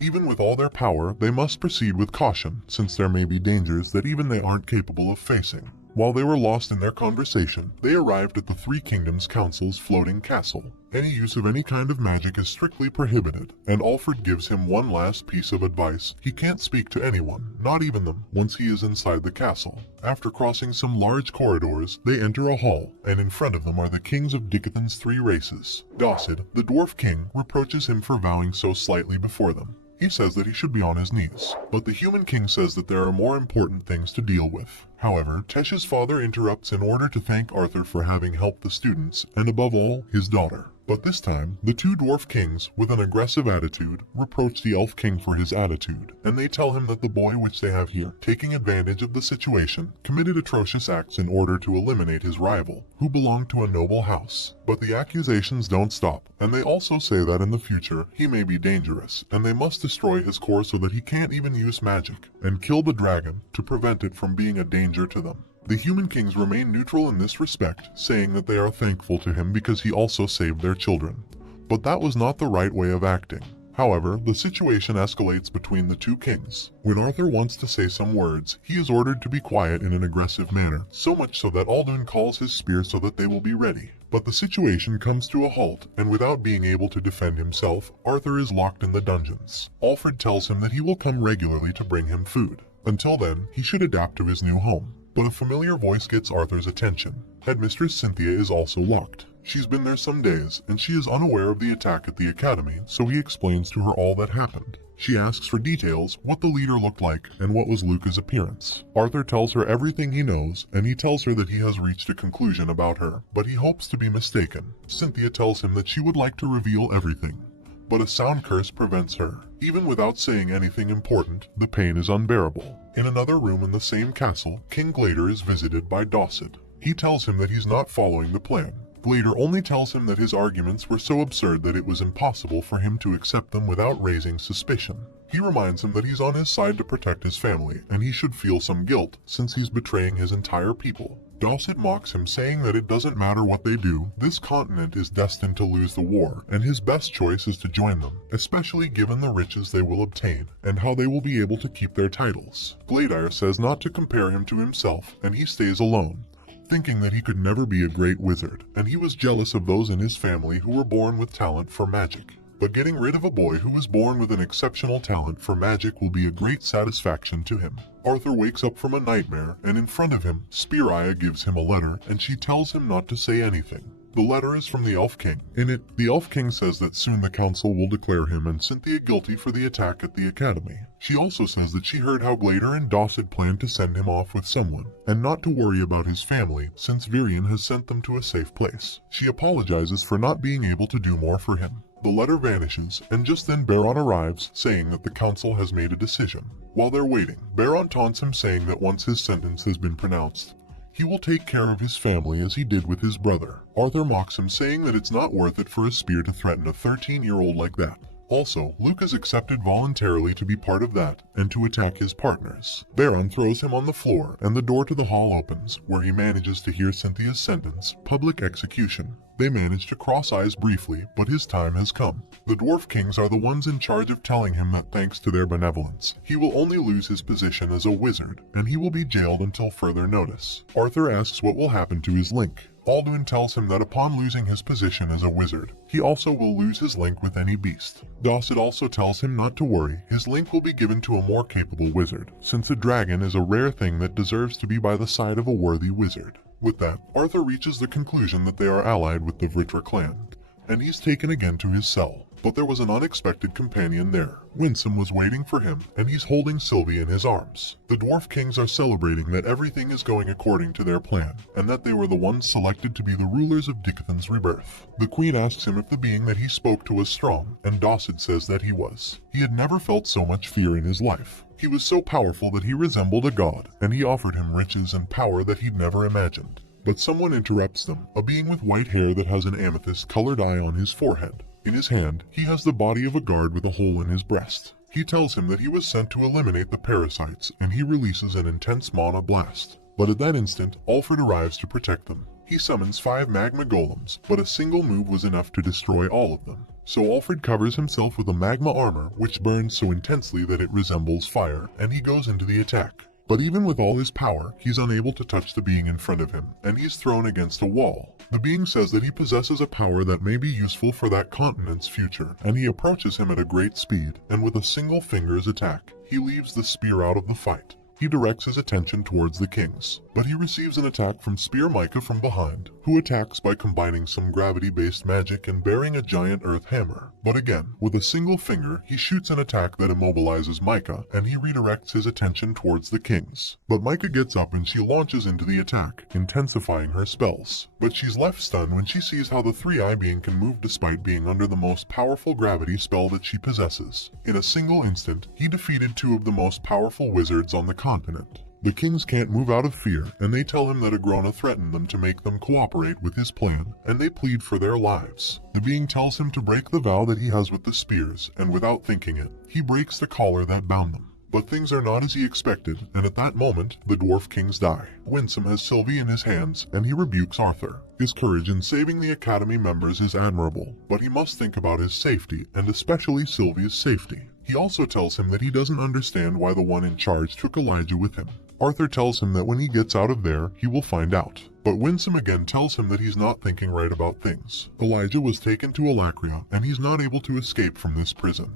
Even with all their power, they must proceed with caution, since there may be dangers that even they aren't capable of facing. While they were lost in their conversation, they arrived at the Three Kingdoms Council's floating castle. Any use of any kind of magic is strictly prohibited, and Alfred gives him one last piece of advice. He can't speak to anyone, not even them, once he is inside the castle. After crossing some large corridors, they enter a hall, and in front of them are the kings of Dicothan's three races. Dossid, the dwarf king, reproaches him for bowing so slightly before them. He says that he should be on his knees, but the human king says that there are more important things to deal with. However, Tesh's father interrupts in order to thank Arthur for having helped the students, and above all, his daughter. But this time, the two dwarf kings, with an aggressive attitude, reproach the elf king for his attitude, and they tell him that the boy which they have here, taking advantage of the situation, committed atrocious acts in order to eliminate his rival, who belonged to a noble house. But the accusations don't stop, and they also say that in the future, he may be dangerous, and they must destroy his core so that he can't even use magic, and kill the dragon to prevent it from being a danger to them. The human kings remain neutral in this respect, saying that they are thankful to him because he also saved their children. But that was not the right way of acting. However, the situation escalates between the two kings. When Arthur wants to say some words, he is ordered to be quiet in an aggressive manner, so much so that Aldun calls his spear so that they will be ready. But the situation comes to a halt, and without being able to defend himself, Arthur is locked in the dungeons. Alfred tells him that he will come regularly to bring him food. Until then, he should adapt to his new home. But a familiar voice gets Arthur's attention. Headmistress Cynthia is also locked. She's been there some days, and she is unaware of the attack at the academy, so he explains to her all that happened. She asks for details, what the leader looked like, and what was Luca's appearance. Arthur tells her everything he knows, and he tells her that he has reached a conclusion about her, but he hopes to be mistaken. Cynthia tells him that she would like to reveal everything, but a sound curse prevents her. Even without saying anything important, the pain is unbearable. In another room in the same castle, King Glader is visited by Dossid. He tells him that he's not following the plan. Glader only tells him that his arguments were so absurd that it was impossible for him to accept them without raising suspicion. He reminds him that he's on his side to protect his family, and he should feel some guilt since he's betraying his entire people. Dossid mocks him, saying that it doesn't matter what they do, this continent is destined to lose the war, and his best choice is to join them, especially given the riches they will obtain, and how they will be able to keep their titles. Gladir says not to compare him to himself, and he stays alone, thinking that he could never be a great wizard, and he was jealous of those in his family who were born with talent for magic. But getting rid of a boy who was born with an exceptional talent for magic will be a great satisfaction to him. Arthur wakes up from a nightmare, and in front of him, Speariah gives him a letter, and she tells him not to say anything. The letter is from the Elf King. In it, the Elf King says that soon the council will declare him and Cynthia guilty for the attack at the academy. She also says that she heard how Glader and Dossid planned to send him off with someone, and not to worry about his family since Virion has sent them to a safe place. She apologizes for not being able to do more for him. The letter vanishes, and just then Baron arrives, saying that the council has made a decision. While they're waiting, Baron taunts him, saying that once his sentence has been pronounced, he will take care of his family as he did with his brother. Arthur mocks him, saying that it's not worth it for a spear to threaten a 13-year-old like that. Also, Luke has accepted voluntarily to be part of that, and to attack his partners. Baron throws him on the floor, and the door to the hall opens, where he manages to hear Cynthia's sentence, public execution. They manage to cross eyes briefly, but his time has come. The Dwarf Kings are the ones in charge of telling him that thanks to their benevolence, he will only lose his position as a wizard, and he will be jailed until further notice. Arthur asks what will happen to his link. Alduin tells him that upon losing his position as a wizard, he also will lose his link with any beast. Dossid also tells him not to worry, his link will be given to a more capable wizard, since a dragon is a rare thing that deserves to be by the side of a worthy wizard. With that, Arthur reaches the conclusion that they are allied with the Vritra clan, and he's taken again to his cell. But there was an unexpected companion there. Winsome was waiting for him, and he's holding Sylvie in his arms. The Dwarf Kings are celebrating that everything is going according to their plan, and that they were the ones selected to be the rulers of Dicothan's rebirth. The Queen asks him if the being that he spoke to was strong, and Dossid says that he was. He had never felt so much fear in his life. He was so powerful that he resembled a god, and he offered him riches and power that he'd never imagined. But someone interrupts them, a being with white hair that has an amethyst-colored eye on his forehead. In his hand, he has the body of a guard with a hole in his breast. He tells him that he was sent to eliminate the parasites, and he releases an intense mana blast. But at that instant, Alfred arrives to protect them. He summons 5 magma golems, but a single move was enough to destroy all of them. So Alfred covers himself with a magma armor, which burns so intensely that it resembles fire, and he goes into the attack. But even with all his power, he's unable to touch the being in front of him, and he's thrown against a wall. The being says that he possesses a power that may be useful for that continent's future, and he approaches him at a great speed, and with a single finger's attack, he leaves the spear out of the fight. He directs his attention towards the kings, but he receives an attack from Spear Micah from behind, who attacks by combining some gravity-based magic and bearing a giant earth hammer. But again, with a single finger, he shoots an attack that immobilizes Micah, and he redirects his attention towards the kings. But Micah gets up and she launches into the attack, intensifying her spells. But she's left stunned when she sees how the three-eye being can move despite being under the most powerful gravity spell that she possesses. In a single instant, he defeated two of the most powerful wizards on the continent. The kings can't move out of fear, and they tell him that Agrona threatened them to make them cooperate with his plan, and they plead for their lives. The being tells him to break the vow that he has with the spears, and without thinking it, he breaks the collar that bound them. But things are not as he expected, and at that moment, the dwarf kings die. Winsome has Sylvie in his hands, and he rebukes Arthur. His courage in saving the Academy members is admirable, but he must think about his safety, and especially Sylvie's safety. He also tells him that he doesn't understand why the one in charge took Elijah with him. Arthur tells him that when he gets out of there, he will find out. But Winsome again tells him that he's not thinking right about things. Elijah was taken to Alacria, and he's not able to escape from this prison.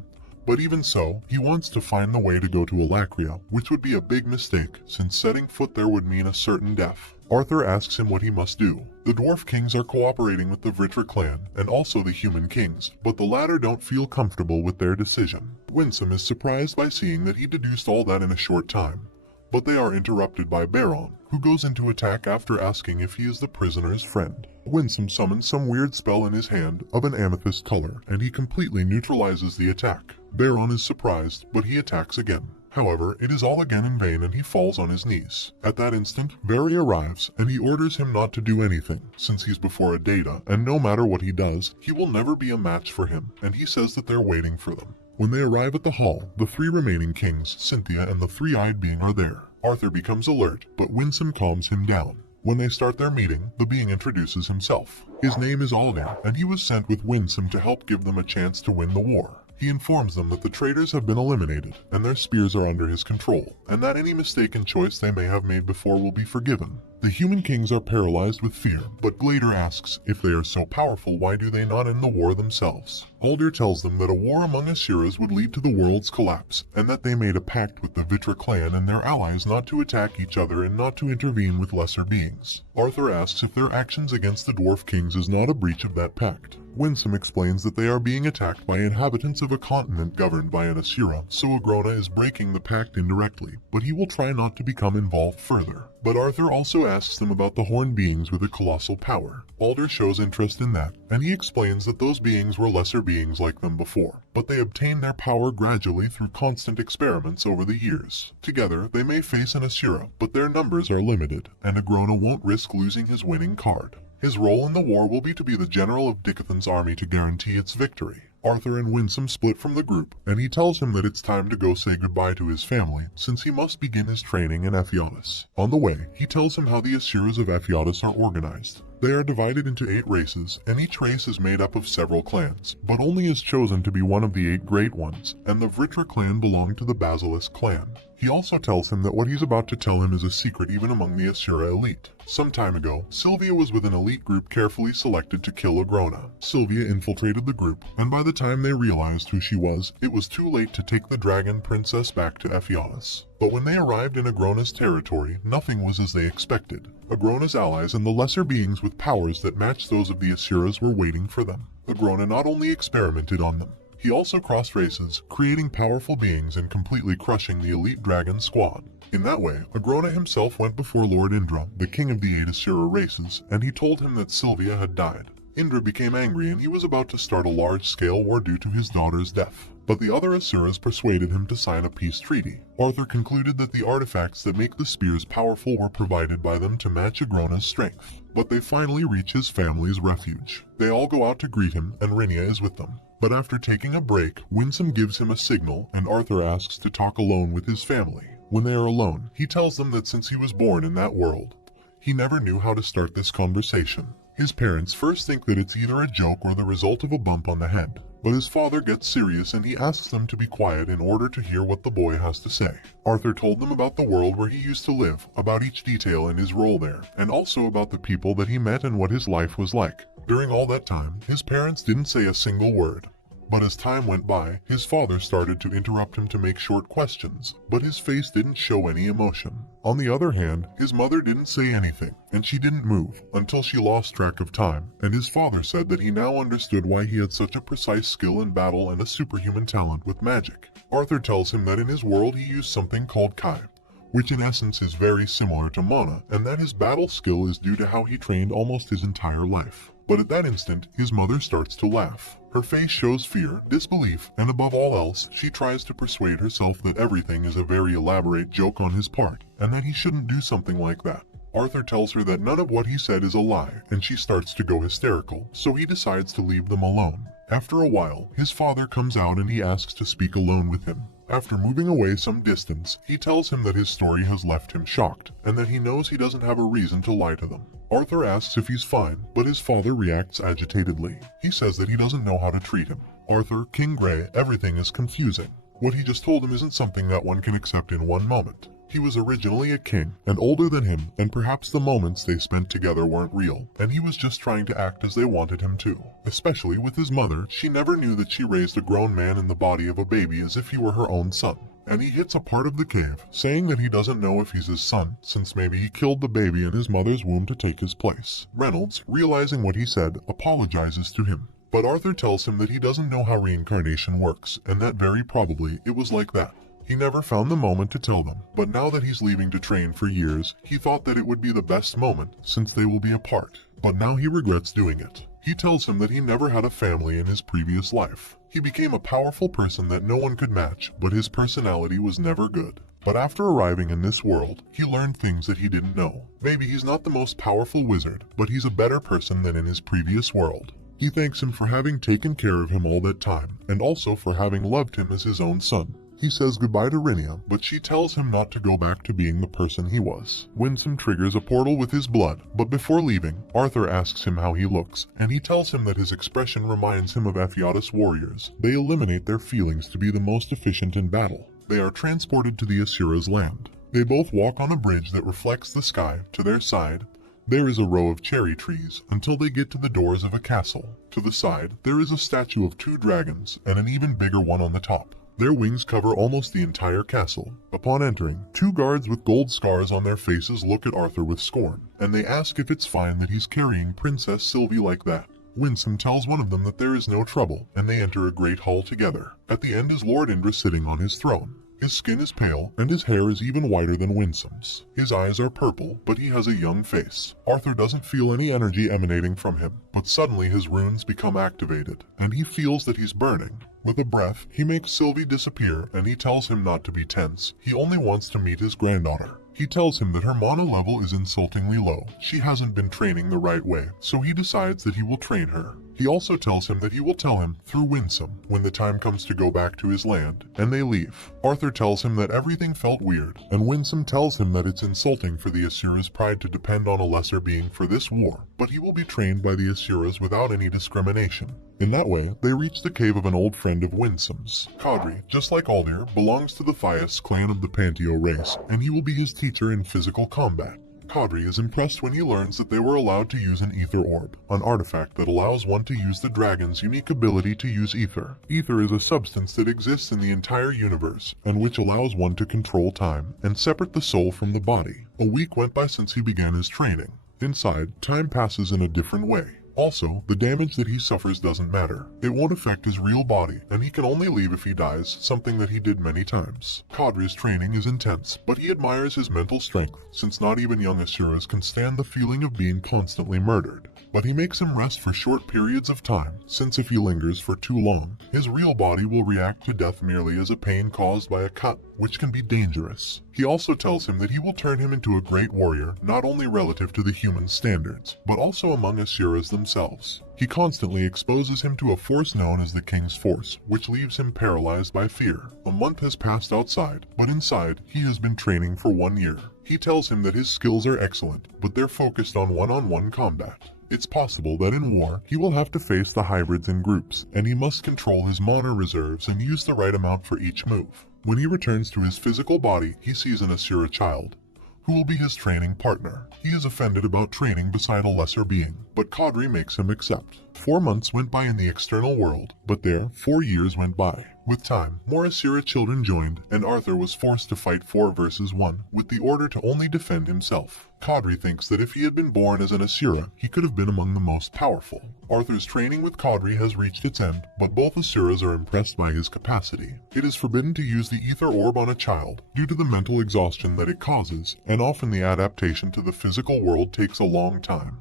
But even so, he wants to find the way to go to Alacria, which would be a big mistake, since setting foot there would mean a certain death. Arthur asks him what he must do. The dwarf kings are cooperating with the Vritra clan, and also the human kings, but the latter don't feel comfortable with their decision. Winsome is surprised by seeing that he deduced all that in a short time. But they are interrupted by Baron, who goes into attack after asking if he is the prisoner's friend. Winsome summons some weird spell in his hand of an amethyst color, and he completely neutralizes the attack. Baron is surprised, but he attacks again. However, it is all again in vain and he falls on his knees. At that instant, Barry arrives, and he orders him not to do anything, since he's before a data, and no matter what he does, he will never be a match for him, and he says that they're waiting for them. When they arrive at the hall, the three remaining kings, Cynthia and the three-eyed being are there. Arthur becomes alert, but Winsome calms him down. When they start their meeting, the being introduces himself. His name is Alden, and he was sent with Winsome to help give them a chance to win the war. He informs them that the traitors have been eliminated, and their spears are under his control, and that any mistaken choice they may have made before will be forgiven. The human kings are paralyzed with fear, but Glader asks, if they are so powerful, why do they not end the war themselves? Alder tells them that a war among Asuras would lead to the world's collapse, and that they made a pact with the Vritra clan and their allies not to attack each other and not to intervene with lesser beings. Arthur asks if their actions against the dwarf kings is not a breach of that pact. Winsome explains that they are being attacked by inhabitants of a continent governed by an Asura, so Agrona is breaking the pact indirectly, but he will try not to become involved further. But Arthur also asks them about the horned beings with a colossal power. Alder shows interest in that, and he explains that those beings were lesser beings like them before, but they obtained their power gradually through constant experiments over the years. Together, they may face an Asura, but their numbers are limited, and Agrona won't risk losing his winning card. His role in the war will be to be the general of Dickathon's army to guarantee its victory. Arthur and Winsome split from the group, and he tells him that it's time to go say goodbye to his family, since he must begin his training in Ephialtes. On the way, he tells him how the Asuras of Ephialtes are organized. They are divided into 8 races, and each race is made up of several clans, but only is chosen to be one of the 8 great ones, and the Vritra clan belonged to the Basilisk clan. He also tells him that what he's about to tell him is a secret even among the Asura elite. Some time ago, Sylvia was with an elite group carefully selected to kill Agrona. Sylvia infiltrated the group, and by the time they realized who she was, it was too late to take the dragon princess back to Ephialtes. But when they arrived in Agrona's territory, nothing was as they expected. Agrona's allies and the lesser beings with powers that matched those of the Asuras were waiting for them. Agrona not only experimented on them, he also crossed races, creating powerful beings and completely crushing the elite dragon squad. In that way, Agrona himself went before Lord Indra, the king of the 8 Asura races, and he told him that Sylvia had died. Indra became angry and he was about to start a large-scale war due to his daughter's death. But the other Asuras persuaded him to sign a peace treaty. Arthur concluded that the artifacts that make the spears powerful were provided by them to match Agrona's strength. But they finally reach his family's refuge. They all go out to greet him, and Rhenia is with them. But after taking a break, Winsome gives him a signal, and Arthur asks to talk alone with his family. When they are alone, he tells them that since he was born in that world, he never knew how to start this conversation. His parents first think that it's either a joke or the result of a bump on the head. But his father gets serious and he asks them to be quiet in order to hear what the boy has to say. Arthur told them about the world where he used to live, about each detail in his role there, and also about the people that he met and what his life was like. During all that time, his parents didn't say a single word. But as time went by, his father started to interrupt him to make short questions, but his face didn't show any emotion. On the other hand, his mother didn't say anything, and she didn't move until she lost track of time, and his father said that he now understood why he had such a precise skill in battle and a superhuman talent with magic. Arthur tells him that in his world he used something called Kai, which in essence is very similar to mana, and that his battle skill is due to how he trained almost his entire life. But at that instant, his mother starts to laugh. Her face shows fear, disbelief, and above all else, she tries to persuade herself that everything is a very elaborate joke on his part, and that he shouldn't do something like that. Arthur tells her that none of what he said is a lie, and she starts to go hysterical, so he decides to leave them alone. After a while, his father comes out and he asks to speak alone with him. After moving away some distance, he tells him that his story has left him shocked, and that he knows he doesn't have a reason to lie to them. Arthur asks if he's fine, but his father reacts agitatedly. He says that he doesn't know how to treat him. Arthur, King Gray, everything is confusing. What he just told him isn't something that one can accept in one moment. He was originally a king, and older than him, and perhaps the moments they spent together weren't real, and he was just trying to act as they wanted him to. Especially with his mother, she never knew that she raised a grown man in the body of a baby as if he were her own son. And he hits a part of the cave, saying that he doesn't know if he's his son, since maybe he killed the baby in his mother's womb to take his place. Reynolds, realizing what he said, apologizes to him. But Arthur tells him that he doesn't know how reincarnation works, and that very probably it was like that. He never found the moment to tell them, but now that he's leaving to train for years, he thought that it would be the best moment, since they will be apart. But now he regrets doing it. He tells him that he never had a family in his previous life. He became a powerful person that no one could match, but his personality was never good. But after arriving in this world, he learned things that he didn't know. Maybe he's not the most powerful wizard, but he's a better person than in his previous world. He thanks him for having taken care of him all that time, and also for having loved him as his own son. He says goodbye to Rinia, but she tells him not to go back to being the person he was. Winsome triggers a portal with his blood, but before leaving, Arthur asks him how he looks, and he tells him that his expression reminds him of Ephialtes warriors. They eliminate their feelings to be the most efficient in battle. They are transported to the Asura's land. They both walk on a bridge that reflects the sky. To their side, there is a row of cherry trees until they get to the doors of a castle. To the side, there is a statue of 2 dragons and an even bigger one on the top. Their wings cover almost the entire castle. Upon entering, 2 guards with gold scars on their faces look at Arthur with scorn, and they ask if it's fine that he's carrying Princess Sylvie like that. Winsome tells one of them that there is no trouble, and they enter a great hall together. At the end is Lord Indra sitting on his throne. His skin is pale, and his hair is even whiter than Winsome's. His eyes are purple, but he has a young face. Arthur doesn't feel any energy emanating from him, but suddenly his runes become activated, and he feels that he's burning. With a breath, he makes Sylvie disappear, and he tells him not to be tense. He only wants to meet his granddaughter. He tells him that her mana level is insultingly low. She hasn't been training the right way, so he decides that he will train her. He also tells him that he will tell him, through Winsome, when the time comes to go back to his land, and they leave. Arthur tells him that everything felt weird, and Winsome tells him that it's insulting for the Asura's pride to depend on a lesser being for this war, but he will be trained by the Asuras without any discrimination. In that way, they reach the cave of an old friend of Winsome's. Kadri, just like Aldir, belongs to the Thias clan of the Panteo race, and he will be his teacher in physical combat. Kadri is impressed when he learns that they were allowed to use an ether orb, an artifact that allows one to use the dragon's unique ability to use ether. Ether is a substance that exists in the entire universe, and which allows one to control time and separate the soul from the body. A week went by since he began his training. Inside, time passes in a different way. Also, the damage that he suffers doesn't matter. It won't affect his real body, and he can only leave if he dies, something that he did many times. Kadri's training is intense, but he admires his mental strength, since not even young Asuras can stand the feeling of being constantly murdered. But he makes him rest for short periods of time, since if he lingers for too long, his real body will react to death merely as a pain caused by a cut, which can be dangerous. He also tells him that he will turn him into a great warrior, not only relative to the human standards, but also among Asuras themselves. He constantly exposes him to a force known as the King's Force, which leaves him paralyzed by fear. A month has passed outside, but inside, he has been training for 1 year. He tells him that his skills are excellent, but they're focused on one-on-one combat. It's possible that in war, he will have to face the hybrids in groups, and he must control his mana reserves and use the right amount for each move. When he returns to his physical body, he sees an Asura child, who will be his training partner. He is offended about training beside a lesser being, but Kadri makes him accept. 4 months went by in the external world, but there, 4 years went by. With time, more Asura children joined, and Arthur was forced to fight 4 versus 1, with the order to only defend himself. Kadri thinks that if he had been born as an Asura, he could have been among the most powerful. Arthur's training with Kadri has reached its end, but both Asuras are impressed by his capacity. It is forbidden to use the ether orb on a child, due to the mental exhaustion that it causes, and often the adaptation to the physical world takes a long time.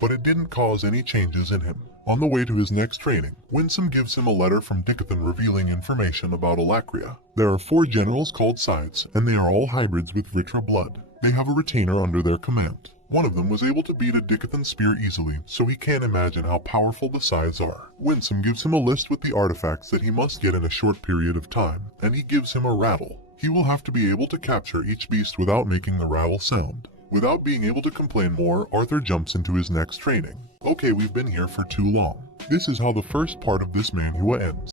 But it didn't cause any changes in him. On the way to his next training, Winsome gives him a letter from Dicathan revealing information about Alacria. There are 4 generals called Scythes, and they are all hybrids with Ritra blood. They have a retainer under their command. One of them was able to beat a Dicathan spear easily, so he can't imagine how powerful the Scythes are. Winsome gives him a list with the artifacts that he must get in a short period of time, and he gives him a rattle. He will have to be able to capture each beast without making the rattle sound. Without being able to complain more, Arthur jumps into his next training. Okay, we've been here for too long. This is how the first part of this Manhwa ends.